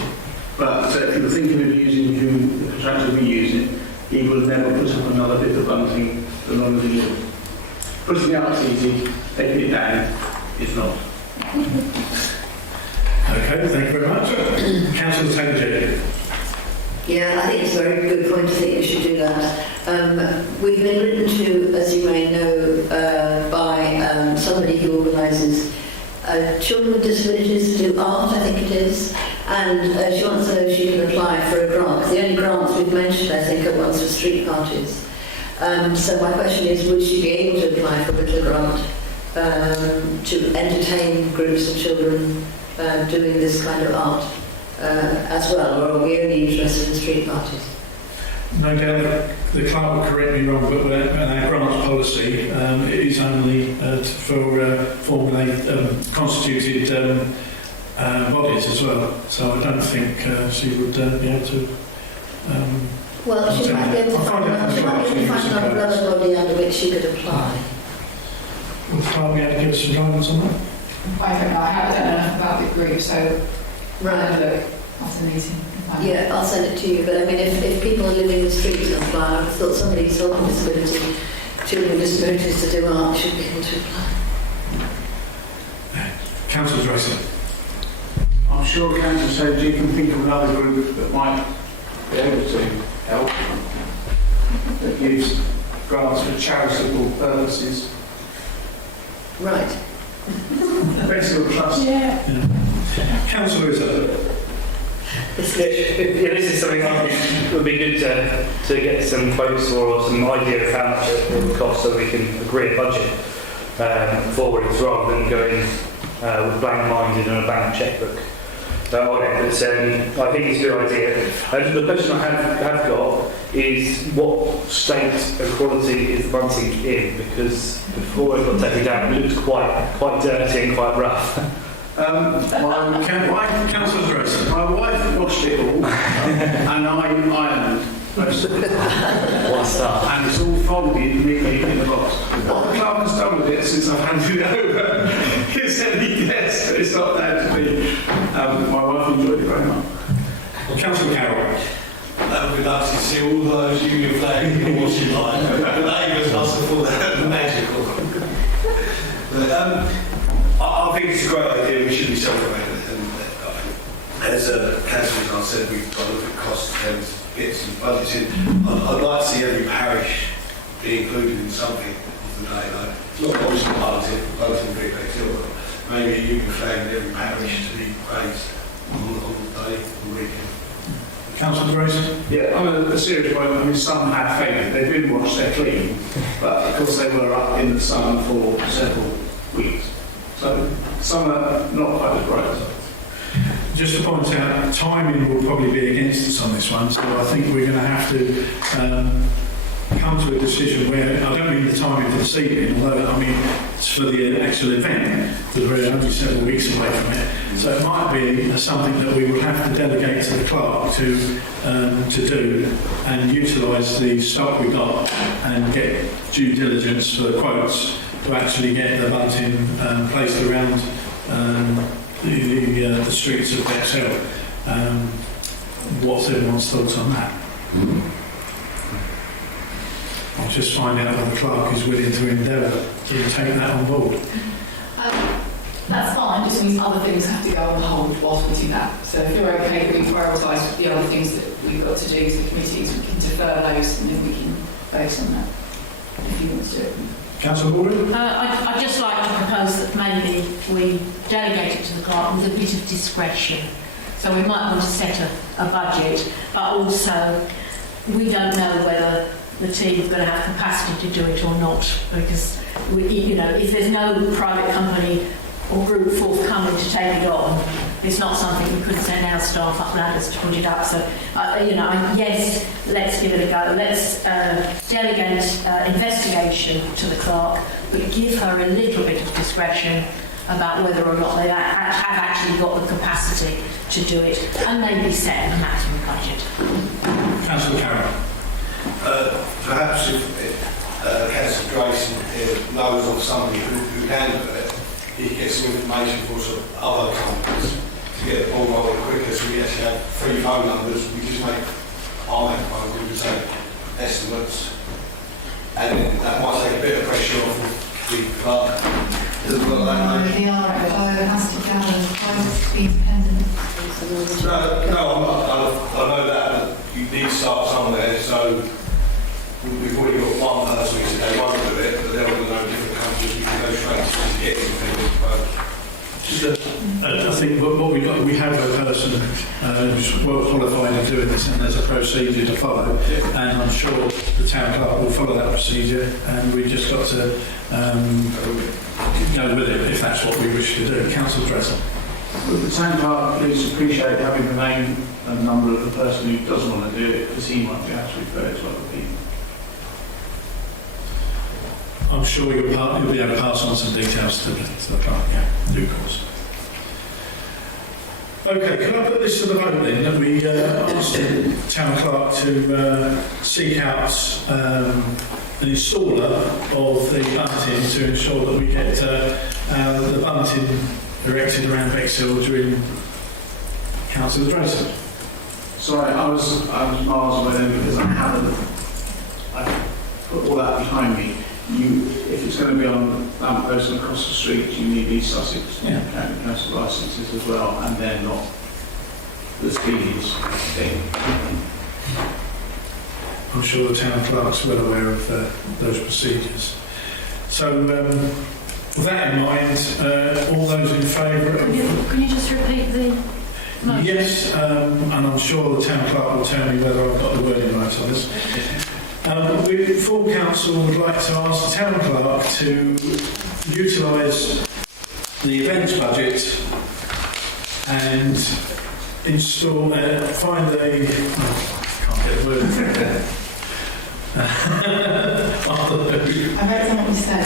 But if you were thinking of using who the contractor will be using, he will never put up another bit of bunting as long as he will. Putting it up is easy, taking it down is not. Okay, thank you very much. Councillor Taylor. Yeah, I think it's a very good point. I think we should do that. We've been written to, as you may know, by somebody who organises children with disabilities to do art, I think it is, and she wants to know if she can apply for a grant. The only grants we've mentioned, I think, are ones for street parties. So my question is, would she be able to apply for a little grant to entertain groups of children doing this kind of art as well, or are we only interested in street parties? No doubt the clerk will correct me wrong, but our grants policy it is only for formally constituted bodies as well. So I don't think she would be able to. Well, she might be able to find an umbrella body under which she could apply. Will the clerk be able to give us some guidance on that? I don't know. I don't know enough about the group, so Right. look after the meeting. Yeah, I'll send it to you. But I mean, if people are living in the streets on fire, I thought somebody who's got a disability, children with disabilities to do art should be able to apply. Councillor Tracy. I'm sure Councillor said you can think of another group that might be able to help, that gives grants for charitable purposes. Right. Bexhill Trust. Yeah. Councillor Izzo. This is something that would be good to get some quotes or some idea of how much it will cost, so we can agree a budget forwards rather than going with blank-minded and a blank chequebook on it. But I think it's a good idea. And the question I have got is, what state of quality is the bunting in? Because before it got taken down, it looked quite dirty and quite rough. Councillor Tracy. My wife washed it all, and I ironed most of it. What a start. And it's all folded neatly in the box. What the clerk has done with it since I've handed it over, is any guess that it's not there to be. My wife enjoyed it very much. Councillor Carroll. That would be nice to see all those Union flags in the washing line. The neighbours must have thought that was magical. But, I think it's a great idea. We should be celebrating it. And as Councillor said, we've got to look at costs and get some budgeting. I'd like to see every parish be included in something of the day, though. Not obviously voting for Big Bexhill, but maybe a Union flag in every parish to be raised on the day, on the weekend. Councillor Tracy. Yeah, on a serious point, I mean, some have failed. They've been washed, they're clean, but of course they were up in the sun for several weeks. So some are not quite as bright as others. Just to point out, timing will probably be against us on this one, so I think we're going to have to come to a decision where, I don't mean the timing for this evening, although I mean it's for the actual event, because we're only several weeks away from it. So it might be something that we will have to delegate to the clerk to do and utilise the stock we got and get due diligence for the quotes to actually get the bunting placed around the streets of Bexhill. What's everyone's thoughts on that? I'll just find out whether the clerk is willing to endeavour to take that on board. That's fine, just means other things have to go on hold whilst we do that. So if you're okay, we prioritise the other things that we've got to do to the committees, we can defer those and then we can vote on that, if you want to do it. Councillor Baldwin? I'd just like to propose that maybe we delegate it to the clerk with a bit of discretion. So we might want to set a budget, but also we don't know whether the team are going to have capacity to do it or not, because if there's no private company or group forthcoming to take it on, it's not something we could send our staff up ladders to put it up. So, yes, let's give it a go. Let's delegate investigation to the clerk, but give her a little bit of discretion about whether or not they have actually got the capacity to do it, and maybe set a maximum budget. Councillor Carroll. Perhaps if Councillor Grayson knows of somebody who can do it, he can get some information for sort of other companies to get the ball rolling quicker, so we actually have 3 phone numbers. We just make our phone calls, we take estimates, and that might take a bit of pressure off the clerk. The RFO has to go and be independent. I know that, but you need to start somewhere, so we've already got one person who said they won't do it, but they're all going to know different countries. We can go straight to get independent votes. I think what we got, we have a person who's well qualified in doing this, and there's a procedure to follow, and I'm sure the town clerk will follow that procedure, and we just got to go with it if that's what we wish to do. Councillor Dresser. Would the town clerk please appreciate having the name and number of the person who doesn't want to do it, because he might be able to refer it to other people. I'm sure you'll be able to pass on some details to the clerk, in due course. Okay, can I put this to the vote then, that we ask the town clerk to seek out an installer of the bunting to ensure that we get the bunting erected around Bexhill during Councillor Dresser. Sorry, I was miles away then because I put all that behind me. If it's going to be on lampposts and across the street, you need East Sussex County Council licences as well, and they're not the speediest thing. I'm sure the town clerk's well aware of those procedures. So, with that in mind, all those in favour of... Can you just repeat the motion? Yes, and I'm sure the town clerk will tell me whether I've got the wording right on this. Full council would like to ask the town clerk to utilise the events budget and install, find a... can't get the word from there. I read what you said.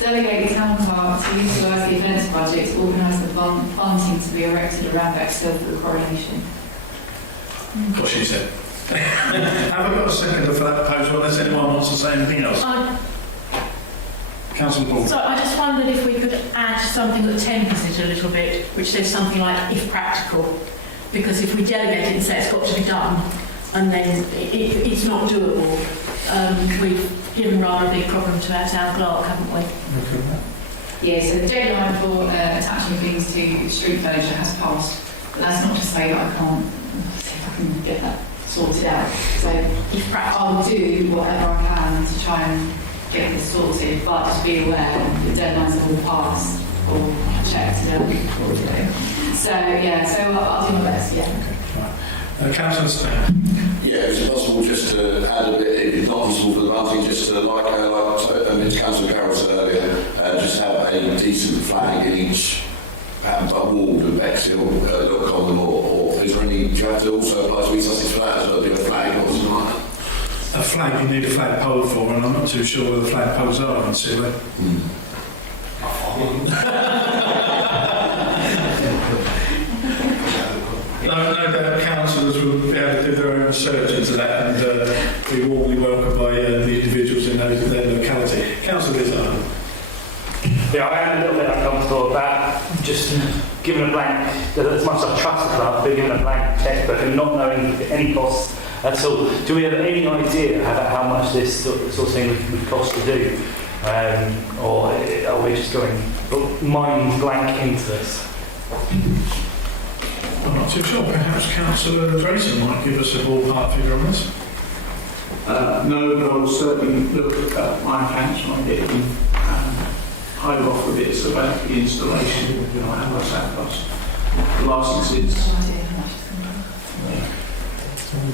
Delegate the town clerk to utilise the events budget to organise the bunting to be erected around Bexhill for the coronation. What she said. Have I got a seconder for that proposal unless anyone wants to say anything else? Councillor Ball. So I just wondered if we could add something that tempers it a little bit, which says something like, if practical. Because if we delegate it and say it's got to be done, and then it's not doable, we've given rather a big problem to our town clerk, haven't we? Yeah, so the deadline for attaching things to street furniture has passed. But that's not to say that I can't see if I can get that sorted out. So I'll do whatever I can to try and get this sorted, but just be aware the deadlines are all passed or checked before today. So yeah, so I'll do my best, Councillor Stan. Yeah, is it possible just to add a bit, if it's not possible for the bunting, just to, like Councillor Carroll said earlier, just have a decent flag in each ward of Bexhill, look on them, or is there any, do you have to also apply to East Sussex for that as well, do a flag or something like that? A flag you need a flag pole for, and I'm not too sure where the flag poles are in Silver. No doubt councillors will be able to do their own research into that and be warmly welcomed by the individuals in their locality. Councillor Vizard. Yeah, I am a little bit uncomfortable about just giving a blank, as much as I trust the club, but giving a blank checkbook and not knowing any costs at all. Do we have any idea about how much this sort of thing would cost to do? Or are we just going mind blank into this? I'm not too sure. Perhaps Councillor Grayson might give us a ballpark figure on this. No, but I will certainly look at my accounts when I get them. I've offered it, it's about the installation, how much that costs. The licences. Have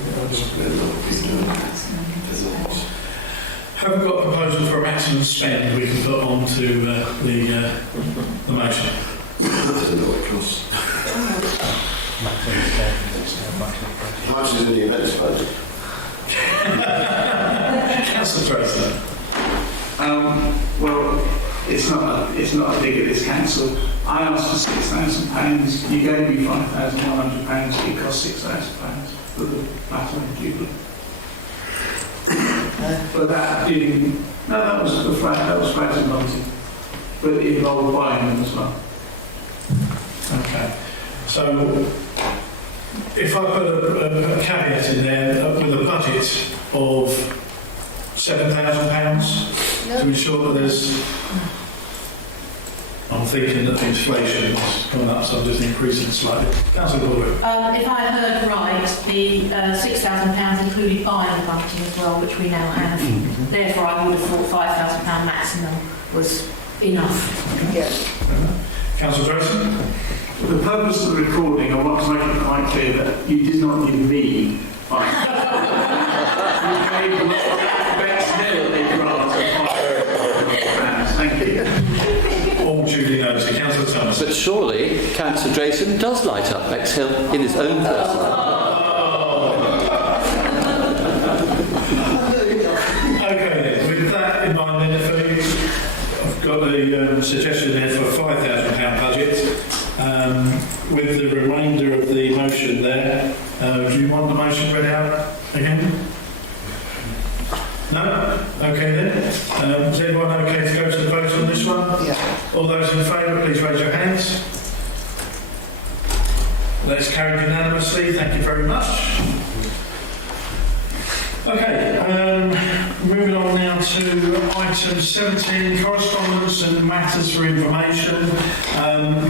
we got a proposal for a maximum spend we can put onto the motion? I don't know what it costs. How much is in the events budget? Councillor Tracy. Well, it's not a dig at this council. I asked for £6,000. You gave me £5,100. It cost £6,000 for the battle of Jubilee. But that didn't. No, that was the flat. That was flat and multi. But it involved buying them as well. Okay. So, if I put a caveat in there with a budget of £7,000 to ensure that there's. I'm thinking that the inflation has gone up, so I'm just increasing slightly. Councillor Baldwin. If I heard right, the £6,000 included buying the bunting as well, which we now have. Therefore, I would have thought £5,000 maximum was enough. Councillor Drayson. For the purpose of the recording, I want to make it quite clear that you did not give me £5,000. You gave Bexhill a grant of £5,000. Thank you. All duly noted. Councillor Thomas. But surely Councillor Drayson does light up Bexhill in his own person. Okay then, with that in mind then, I've got a suggestion there for a £5,000 budget. With the remainder of the motion there, do you want the motion read out again? No? Okay then. Is everyone okay to go to the vote on this one? Yeah. All those in favour, please raise your hands. That's carried unanimously. Thank you very much. Okay, moving on now to item 17, correspondence and matters for information.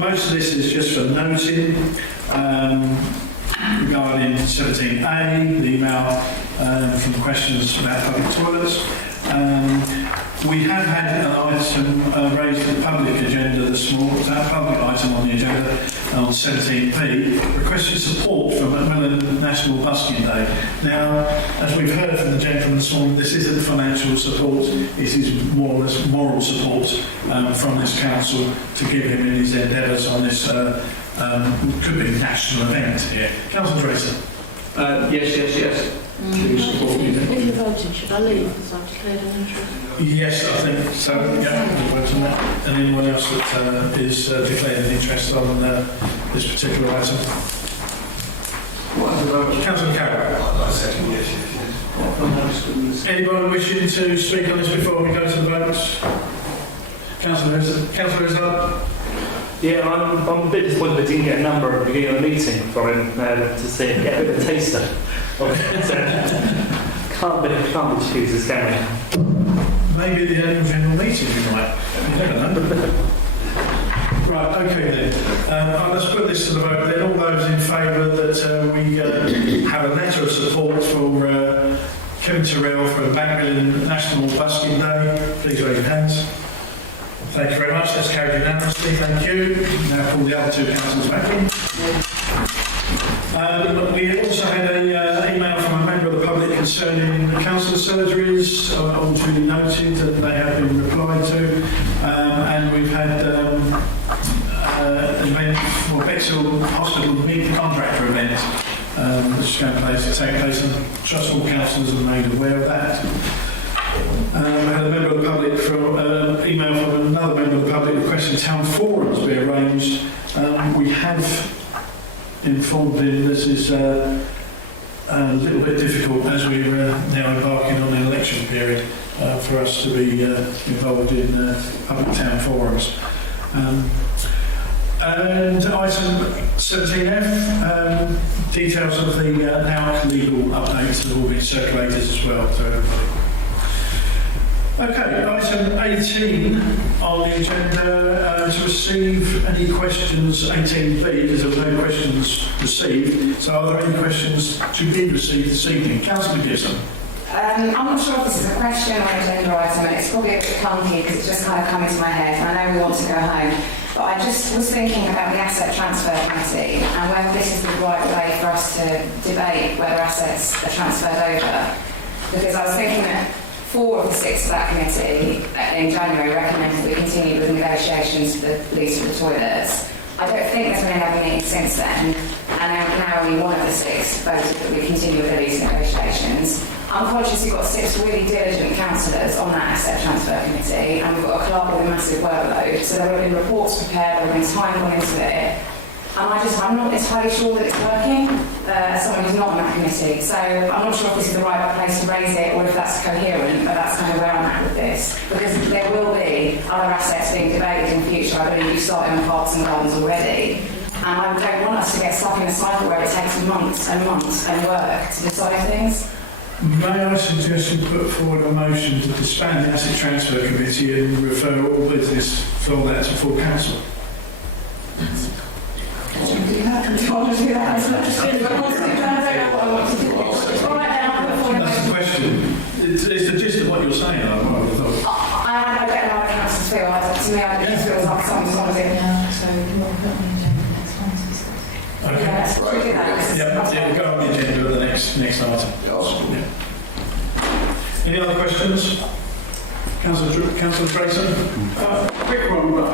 Most of this is just for noting. Regarding 17A, the email from questions about public toilets. We have had an item raised in the public agenda this morning, a public item on the agenda on 17P, requesting support for Macmillan National Busking Day. Now, as we've heard from the gentleman this morning, this isn't financial support, it is more or less moral support from this council to give him in his endeavours on this could be national event here. Councillor Tracy. Yes. If you're voting, should I leave because I've declared an interest? Yes, I think so. Yeah, we'll vote on that. And anyone else that is declaring an interest on this particular item? Councillor Carroll. Anybody wishing to speak on this before we go to the votes? Councillor Izzard. Yeah, I'm a bit disappointed I didn't get a number at the beginning of the meeting from him to see him get a bit of a taster. Can't be choosers, can we? Maybe the annual general meeting you might. You never know. Right, okay then. Let's put this to the vote then. All those in favour that we have a letter of support for Kevin Terrell for Macmillan National Busking Day, please raise your hands. Thank you very much. That's carried unanimously. Thank you. Now pull the other two councillors back in. We also had an email from a member of the public concerning council surgeries, all duly noted that they have been replied to. And we've had an event for Bexhill Hospital Meet the Contractor event, which is going to take place, and trust all councillors are made aware of that. We had a member of the public email from another member of the public requesting town forums be arranged. We have informed him this is a little bit difficult as we're now embarking on an election period for us to be involved in public town forums. And item 17F, details of the now legal updates have all been circulated as well to everybody. Okay, item 18 on the agenda to receive any questions, 18B, because there were no questions received. So are there any questions to be received this evening? Councillor Gibson. I'm not sure if this is a question or an agenda item, and it's probably a bit clunky because it's just kind of come into my head, and I know we want to go home. But I just was thinking about the asset transfer committee and whether this is the right way for us to debate whether assets are transferred over. Because I was thinking that 4 of the 6 of that committee in January recommended we continue with negotiations for the lease for the toilets. I don't think there's been another meeting since then, and now only 1 of the 6 voted that we continue with the lease negotiations. I'm conscious we've got 6 really diligent councillors on that asset transfer committee, and we've got a clerk with a massive workload, so there would have been reports prepared, there would have been time gone into it, and I'm not entirely sure that it's working as someone who's not on that committee. So I'm not sure if this is the right place to raise it or if that's coherent, but that's kind of where I'm at with this. Because there will be other assets being debated in future. I believe you started on parks and gardens already. And I don't want us to get stuck in a cycle where it takes months and months and work to decide things. May I suggest you put forward a motion to disband the Asset Transfer Committee and refer all business for that to full council? That's the question. It's the gist of what you're saying. I would have thought. I don't know how the councils feel. To me, I just feel like someone's on it. So we'll put on the agenda next time. Okay. Yeah, let's do that. Yeah, we'll go on the agenda at the next item. Yeah. Any other questions? Councillor Grayson? Quick one, but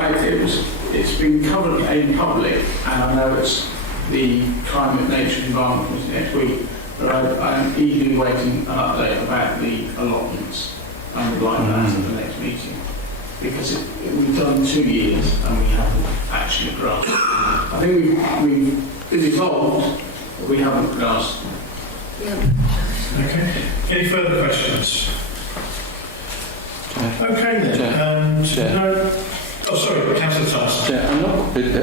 it's been covered in public, and I know it's the climate, nature, and environment was next week, but I'm eagerly waiting an update about the allotments. I would like that at the next meeting, because we've done 2 years and we haven't actually grasped. I think we've been involved, but we haven't grasped. Okay. Any further questions? Okay then. No. Oh, sorry, Councillor Thompson.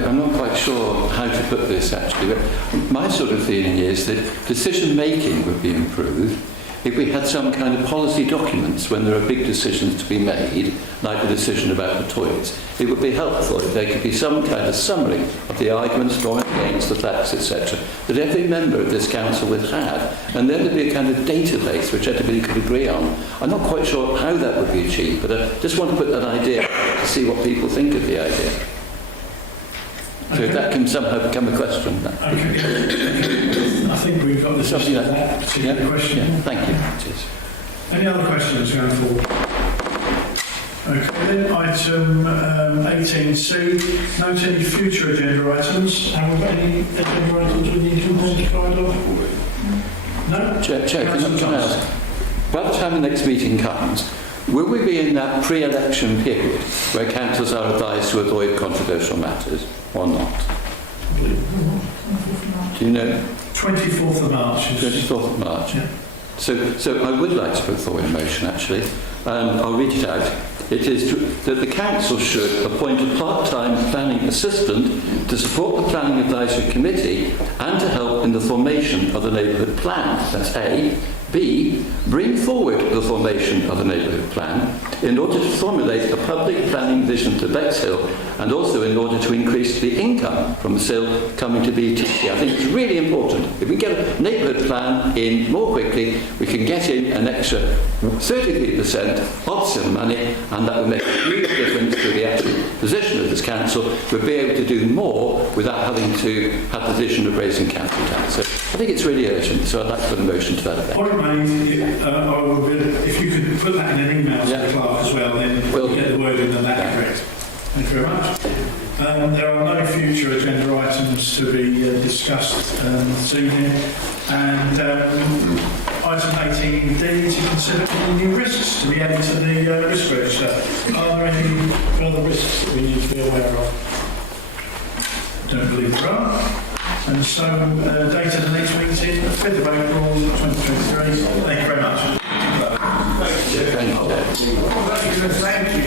I'm not quite sure how to put this actually, but my sort of feeling is that decision making would be improved if we had some kind of policy documents when there are big decisions to be made, like the decision about the toilets. It would be helpful if there could be some kind of summary of the arguments going against, the facts, etc., that every member of this council would have, and then there'd be a kind of database which everybody could agree on. I'm not quite sure how that would be achieved, but I just want to put that idea to see what people think of the idea. So if that can somehow become a question. Okay. I think we've got the Something like that particular question. Yeah, thank you. Cheers. Any other questions going forward? Okay, then item 18C, note any future agenda items. Have we got any agenda items we need to guide on? No? Chair, can I ask, by the time the next meeting comes, will we be in that pre-election period where councillors are advised to avoid controversial matters or not? Do you know? 24th of March. 24th of March. Yeah. So I would like to put forward a motion actually. I'll read it out. It is that the council should appoint a part-time planning assistant to support the planning advisory committee and to help in the formation of the neighbourhood plan. That's A. B. Bring forward the formation of a neighbourhood plan in order to formulate a public planning vision to Bexhill and also in order to increase the income from the sale coming to BTC. I think it's really important. If we get a neighbourhood plan in more quickly, we can get in an extra 33% of some money, and that will make a huge difference to the actual position of this council. We'll be able to do more without having to have the vision of raising council tax. So I think it's really urgent, so I'd like to put a motion to that effect. Point made, if you could put that in an email to the clerk as well, then we'll get the word in and that's correct. Thank you very much. There are no future agenda items to be discussed this evening. And item 18D to consider any new risks to be added to the risk register. Are there any further risks that we need to be aware of? Don't believe there are. And so, date of the next meeting, 5th of April 2023. Thank you very much. Thank you. Thank you.